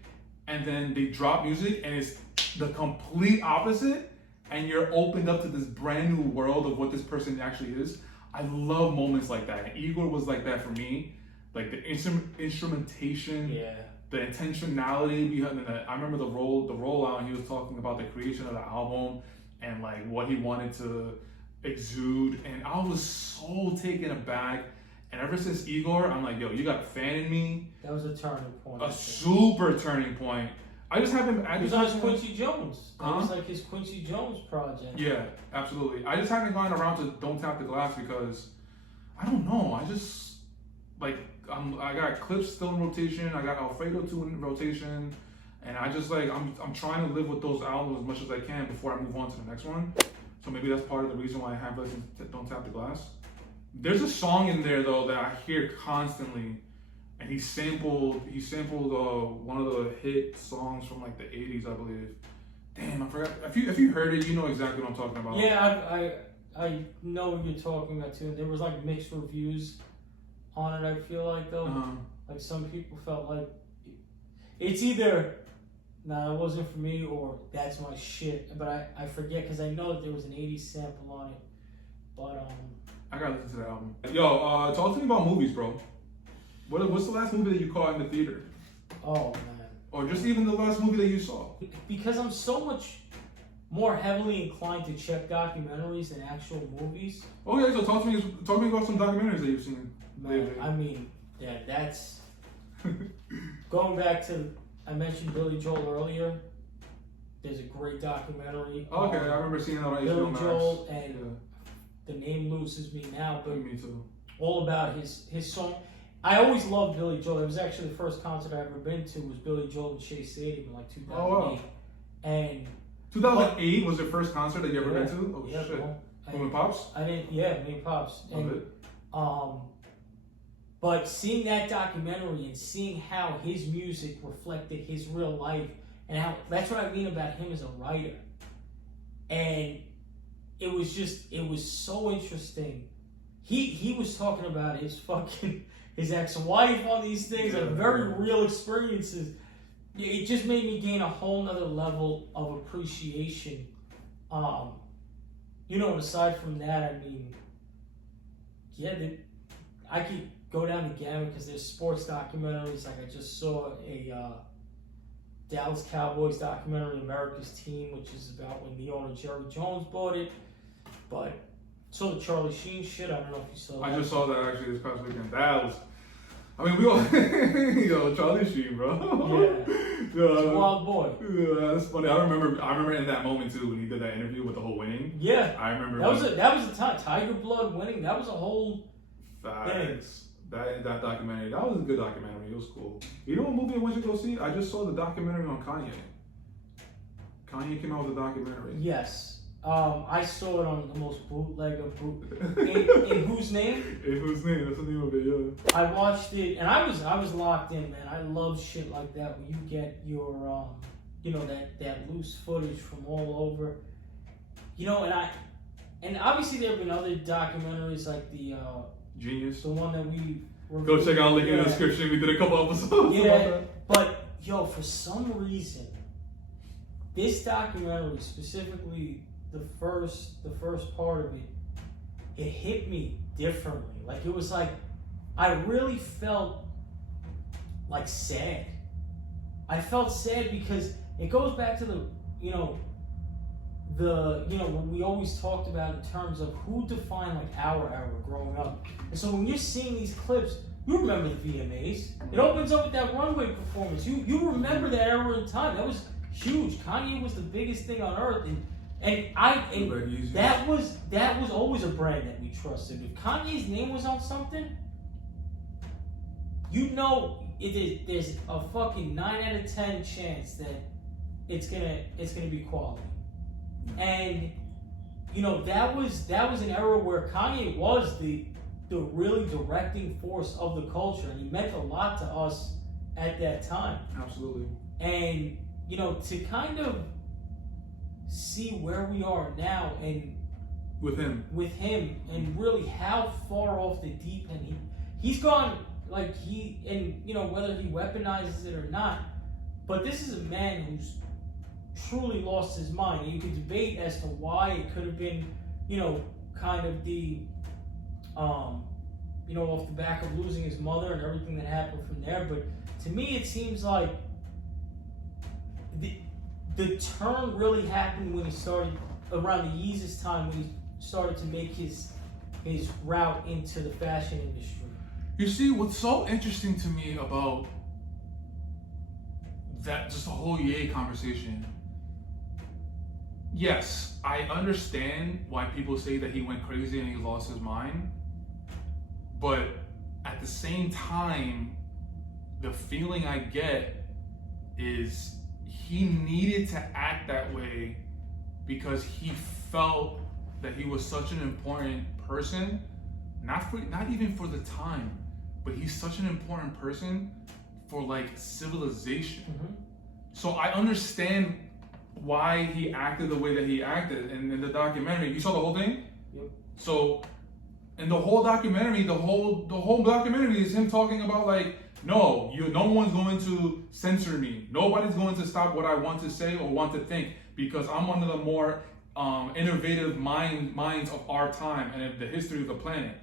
and then they drop music and it's the complete opposite, and you're opened up to this brand new world of what this person actually is. I love moments like that, and Igor was like that for me. Like the instrumentation, Yeah. the intentionality behind it. I remember the rollout, and he was talking about the creation of the album and like what he wanted to exude, and I was so taken aback. And ever since Igor, I'm like, yo, you got a fan in me. That was a turning point. A super turning point. I just haven't. It was on his Quincy Jones. It was Huh? like his Quincy Jones project. Yeah, absolutely. I just haven't gone around to Don't Tap the Glass because I don't know. I just like I got Clips still in rotation. I got Alfredo 2 in rotation, and I just like I'm trying to live with those albums as much as I can before I move on to the next one. So maybe that's part of the reason why I have listened to Don't Tap the Glass. There's a song in there though that I hear constantly, and he sampled one of the hit songs from like the 80s, I believe. Damn, I forgot. If you heard it, you know exactly what I'm talking about. Yeah, I know what you're talking about too. There was like mixed reviews on it. I feel like though, like some people felt like it's either nah, it wasn't for me, or that's my shit. But I forget because I know that there was an 80s sample on it. But I gotta listen to that album. Yo, talk to me about movies, bro. What's the last movie that you caught in the theater? oh man, Or just even the last movie that you saw? because I'm so much more heavily inclined to check documentaries than actual movies. Okay, so talk to me about some documentaries that you've seen. Man, lately. I mean, yeah, that's going back to I mentioned Billy Joel earlier. There's a great documentary. Okay, I remember seeing that on HBO Billy Max. Joel, and the name loses me now, but Me too. all about his song. I always loved Billy Joel. It was actually the first concert I ever been to was Billy Joel and Shea Stadium in like 2008. Oh, wow. And 2008 was your first concert that you ever yeah, been to? Oh yeah, shit. bro. Home and Pops? I didn't. Yeah, me and Pops. Love And, it. but seeing that documentary and seeing how his music reflected his real life, and how that's what I mean about him as a writer. And it was so interesting. He was talking about his ex-wife on these things, like very real experiences. It just made me gain a whole nother level of appreciation. And aside from that, I mean, yeah, I could go down the gamut because there's sports documentaries. Like I just saw a Dallas Cowboys documentary, America's Team, which is about when the owner Jerry Jones bought it. But saw the Charlie Sheen shit. I don't know if you saw that. I just saw that actually this past weekend. That was, I mean, we all, Charlie Sheen, bro. Yeah. He's a wild boy. Yeah, that's funny. I remember in that moment too when he did that interview with the whole winning. Yeah. I remember That was a time. Tiger Blood winning. That was a whole thing. That documentary. That was a good documentary. It was cool. You know what movie I went to go see? I just saw the documentary on Kanye. Kanye came out with a documentary. Yes. I saw it on the most bootleg of in Whose Name? In Whose Name? That's the name of it, yeah. I watched it and I was locked in, man. I love shit like that where you get your that loose footage from all over. And obviously there have been other documentaries like the Genius. the one that we Go check out link in the description. We did a couple episodes. Yeah, but for some reason, this documentary, specifically the first part of it hit me differently. Like it was like I really felt like sad. I felt sad because it goes back to what we always talked about in terms of who defined like our era growing up. And so when you're seeing these clips, you remember the VMAs. It opens up with that runway performance. You remember that era in time. That was huge. Kanye was the biggest thing on earth, and And that was always a brand that we trusted. If Kanye's name was on something, you know, there's a fucking 9 out of 10 chance that it's gonna be quality. And you know, that was an era where Kanye was the really directing force of the culture, and he meant a lot to us at that time. Absolutely. And you know, to kind of see where we are now and with him and really how far off the deep end he's gone, like and you know, whether he weaponizes it or not, but this is a man who's truly lost his mind. And you could debate as to why it could have been, you know, kind of the you know, off the back of losing his mother and everything that happened from there, but to me it seems like the turn really happened when he started around the Yeezus time, when he started to make his route into the fashion industry. You see, what's so interesting to me about that, just the whole Ye conversation. Yes, I understand why people say that he went crazy and he lost his mind, but at the same time, the feeling I get is he needed to act that way because he felt that he was such an important person, not even for the time, but he's such an important person for like civilization. Mm-hmm. So I understand why he acted the way that he acted. And in the documentary, you saw the whole thing? Yep. So in the whole documentary, the whole documentary is him talking about like, no one's going to censor me. Nobody's going to stop what I want to say or want to think, because I'm one of the more innovative minds of our time and of the history of the planet.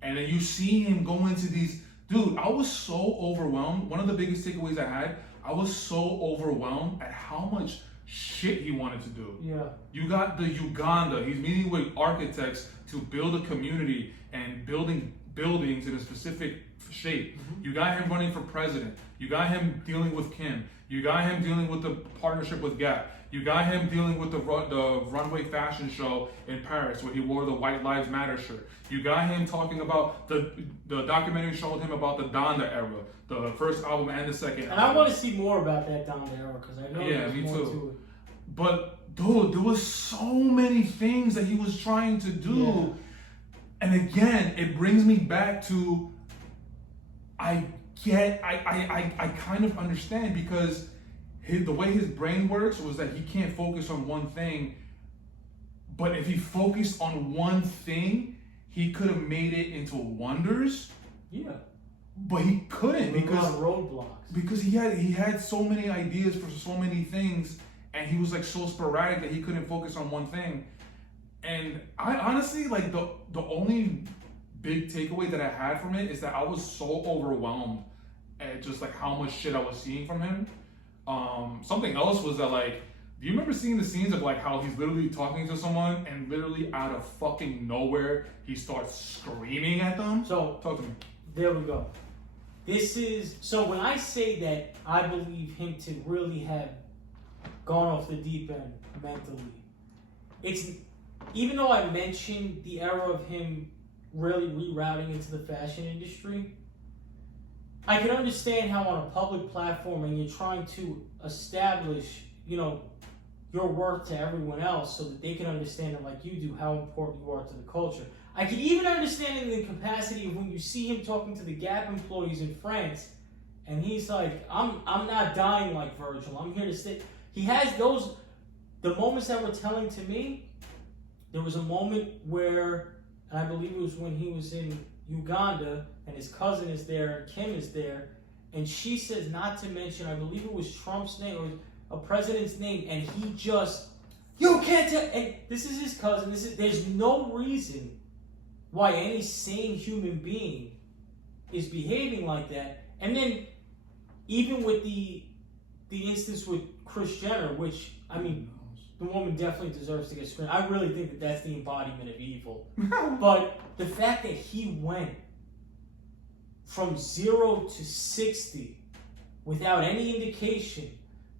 And then you see him go into these, dude, I was so overwhelmed. One of the biggest takeaways I had, I was so overwhelmed at how much shit he wanted to do. Yeah. You got the Uganda, he's meeting with architects to build a community and building buildings in a specific shape. Mm-hmm. You got him running for president. You got him dealing with Kim. You got him dealing with the partnership with Gap. You got him dealing with the runway fashion show in Paris where he wore the White Lives Matter shirt. You got him talking about the documentary showed him about the Donda era, the first album and the second album. And I want to see more about that Donda era because I know there's me more too. to it. But dude, there was so many things that he was trying to do. Yeah. And again, it brings me back to I kind of understand, because the way his brain works was that he can't focus on one thing. But if he focused on one thing, he could have made it into wonders. Yeah. But he couldn't because roadblocks. Because he had so many ideas for so many things, and he was like so sporadic that he couldn't focus on one thing. And I honestly, like, the only big takeaway that I had from it is that I was so overwhelmed at just like how much shit I was seeing from him. Something else was that, like, do you remember seeing the scenes of like how he's literally talking to someone and literally out of fucking nowhere he starts screaming at them? So talk to me. There we go. So when I say that I believe him to really have gone off the deep end mentally, it's, even though I mentioned the era of him really rerouting into the fashion industry, I can understand how on a public platform and you're trying to establish, you know, your worth to everyone else so that they can understand it like you do, how important you are to the culture. I can even understand it in the capacity of when you see him talking to the Gap employees in France, and he's like, I'm not dying like Virgil, I'm here to stay. He has those, the moments that were telling to me. There was a moment where, and I believe it was when he was in Uganda, and his cousin is there, and Kim is there, and she says not to mention, I believe it was Trump's name, or a president's name, and he just, you can't tell, and this is his cousin, there's no reason why any sane human being is behaving like that. And then, even with the instance with Kris Jenner, which, I mean, the woman definitely deserves to get screened. I really think that that's the embodiment of evil. But the fact that he went from 0 to 60 without any indication,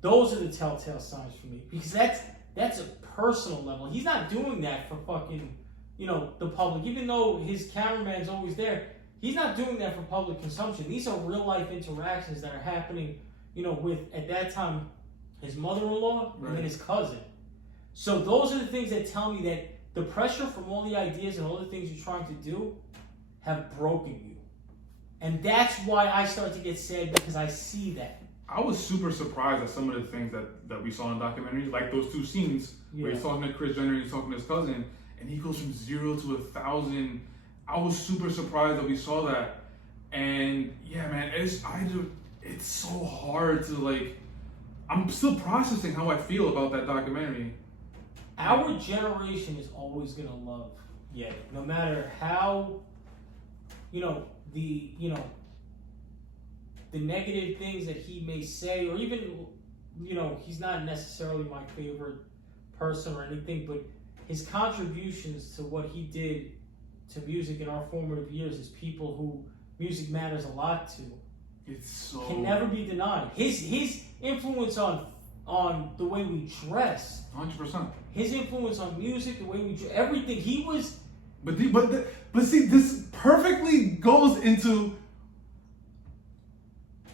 those are the telltale signs for me. Because that's a personal level. He's not doing that for fucking, you know, the public. Even though his cameraman's always there, he's not doing that for public consumption. These are real life interactions that are happening, you know, with, at that time, his mother-in-law and then his cousin. So those are the things that tell me that the pressure from all the ideas and all the things you're trying to do have broken you. And that's why I start to get sad, because I see that. I was super surprised at some of the things that we saw in the documentary, like those two scenes where he's talking to Kris Jenner and he's talking to his cousin, and he goes from 0 to 1,000. I was super surprised that we saw that. And yeah, man, it's so hard to, like, I'm still processing how I feel about that documentary. Our generation is always gonna love Ye, no matter how, the negative things that he may say, or even, he's not necessarily my favorite person or anything, but his contributions to what he did to music in our formative years as people who music matters a lot to, can never be denied. His influence on the way we dress, 100%. His influence on music, the way we dress, everything. He was. But see, this perfectly goes into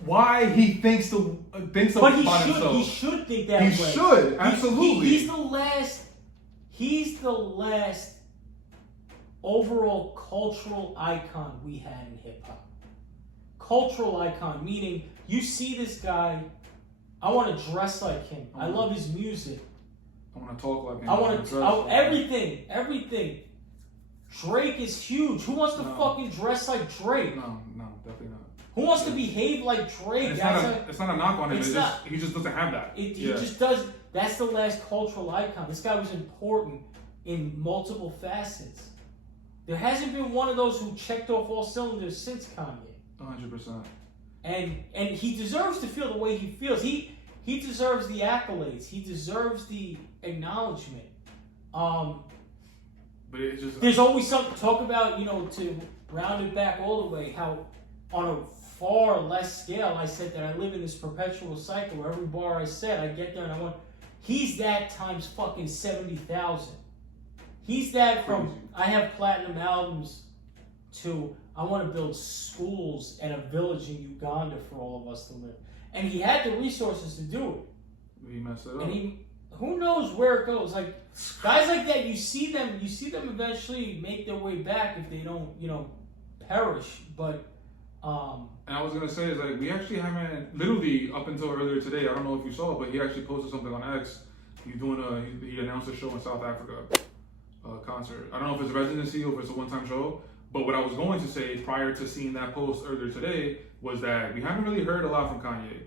why he thinks about himself. He should think that way. He should, absolutely. He's the last overall cultural icon we had in hip hop. Cultural icon, meaning you see this guy, I want to dress like him. I love his music. I want to talk like him. I want to everything. Drake is huge. Who wants to fucking dress like Drake? No, definitely not. Who wants to behave like Drake? It's not a knock on him. He just doesn't have that. He just does. That's the last cultural icon. This guy was important in multiple facets. There hasn't been one of those who checked off all cylinders since Kanye. 100%. And he deserves to feel the way he feels. He deserves the accolades. He deserves the acknowledgement. But it's just, there's always something to talk about, to round it back all the way, how on a far less scale I said that I live in this perpetual cycle where every bar I said, I get there and I want. He's that times fucking 70,000. He's that from I have platinum albums to I want to build schools and a village in Uganda for all of us to live. And he had the resources to do it. He messed it up. And who knows where it goes? Like guys like that, you see them eventually make their way back if they don't, perish. But and I was gonna say is like we actually haven't literally up until earlier today. I don't know if you saw it, but he actually posted something on X. He announced a show in South Africa, concert. I don't know if it's a residency or if it's a one-time show. But what I was going to say prior to seeing that post earlier today was that we haven't really heard a lot from Kanye.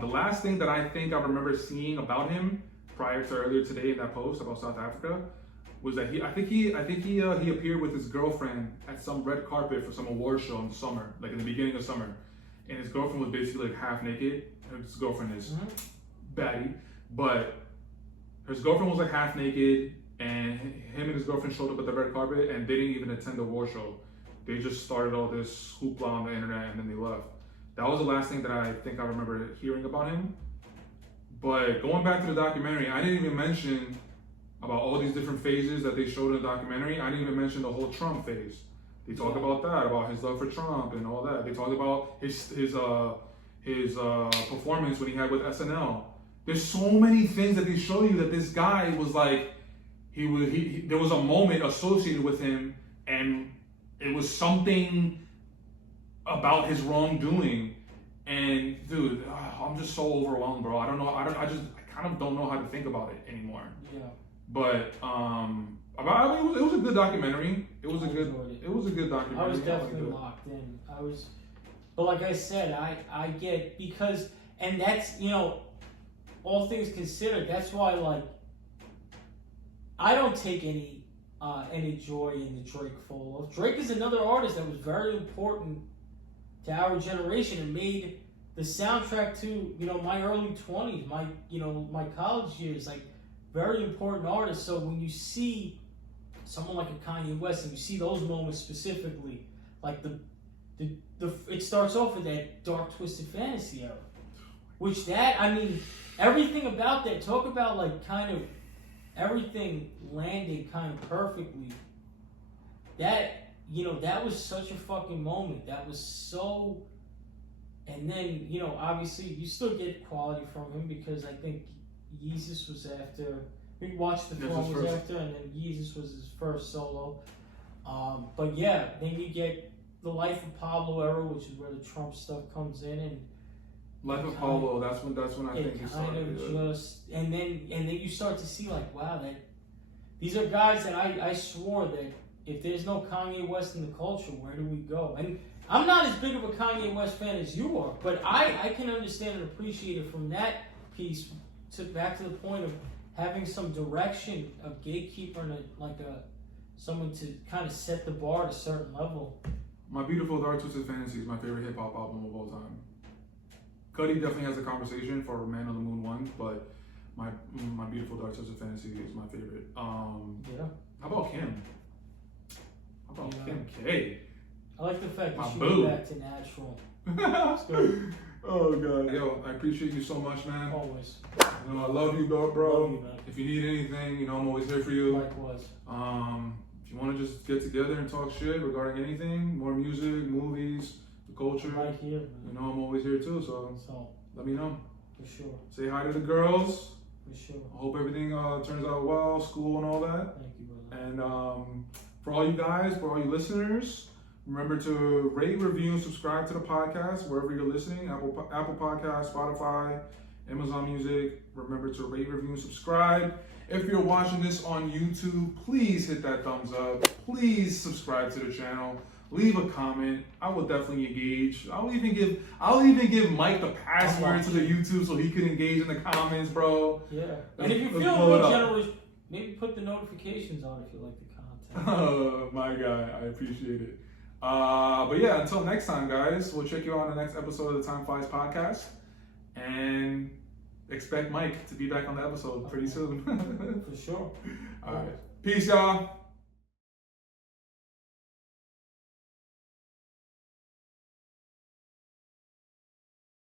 The last thing that I think I remember seeing about him prior to earlier today in that post about South Africa was that I think he appeared with his girlfriend at some red carpet for some award show in the summer, like in the beginning of summer, and his girlfriend was basically like half naked. His girlfriend is baddie, but his girlfriend was like half naked. And him and his girlfriend showed up at the red carpet and they didn't even attend the award show. They just started all this hoopla on the internet and then they left. That was the last thing that I think I remember hearing about him. But going back to the documentary, I didn't even mention about all these different phases that they showed in the documentary. I didn't even mention the whole Trump phase. They talked about that, about his love for Trump and all that. They talked about his performance when he had with SNL. There's so many things that they show you that this guy was like, there was a moment associated with him, and it was something about his wrongdoing. And dude, I'm just so overwhelmed, bro. I kind of don't know how to think about it anymore. Yeah. But it was a good documentary. It was a good documentary. I was definitely locked in. But like I said, I get, because, and that's, all things considered, that's why, like, I don't take any joy in the Drake fall off. Drake is another artist that was very important to our generation and made the soundtrack to, my early 20s, my college years, like, very important artist. So when you see someone like a Kanye West and you see those moments specifically, like it starts off with that dark, twisted fantasy era, which everything about that, talk about like kind of everything landed kind of perfectly. That, you know, that was such a fucking moment. That was so. And then, you know, obviously you still get quality from him because I think Jesus was after. We watched the Throne was after, and then Jesus was his first solo. But yeah, then you get the Life of Pablo era, which is where the Trump stuff comes in, and Life of Pablo. That's when I think he started. And then you start to see like, wow, that these are guys that I swore that if there's no Kanye West in the culture, where do we go? And I'm not as big of a Kanye West fan as you are, but I can understand and appreciate it from that piece to back to the point of having some direction, a gatekeeper, and someone to kind of set the bar at a certain level. My Beautiful Dark Twisted Fantasy is my favorite hip hop album of all time. CardiB definitely has a conversation for Man on the Moon 1, but my Beautiful Dark Twisted Fantasy is my favorite. Yeah. How about Kim? How about Kim K? I like the fact that she boo. went back to natural. It's good. Oh god, yo, I appreciate you so much, man. Always. You know, I love you, bro. Love you, man. If you need anything, you know, I'm always here for you. Likewise. If you want to just get together and talk shit regarding anything, more music, movies, the culture, right here, man. you know, I'm always here too. So let me know. For sure. Say hi to the girls. For sure. I hope everything turns out well, school and all that. Thank you, brother. And for all you guys, for all you listeners, remember to rate, review, and subscribe to the podcast wherever you're listening. Apple Podcasts, Spotify, Amazon Music. Remember to rate, review, and subscribe. If you're watching this on YouTube, please hit that thumbs up. Please subscribe to the channel. Leave a comment. I will definitely engage. I'll even give Mike the password to the YouTube so he can engage in the comments, bro. Yeah. And if you feel more generous, maybe put the notifications on if you like the content. Oh, my guy. I appreciate it. But yeah, until next time, guys, we'll check you out on the next episode of the TimeFlies podcast. And expect Mike to be back on the episode pretty soon. For sure. All right. Peace, y'all.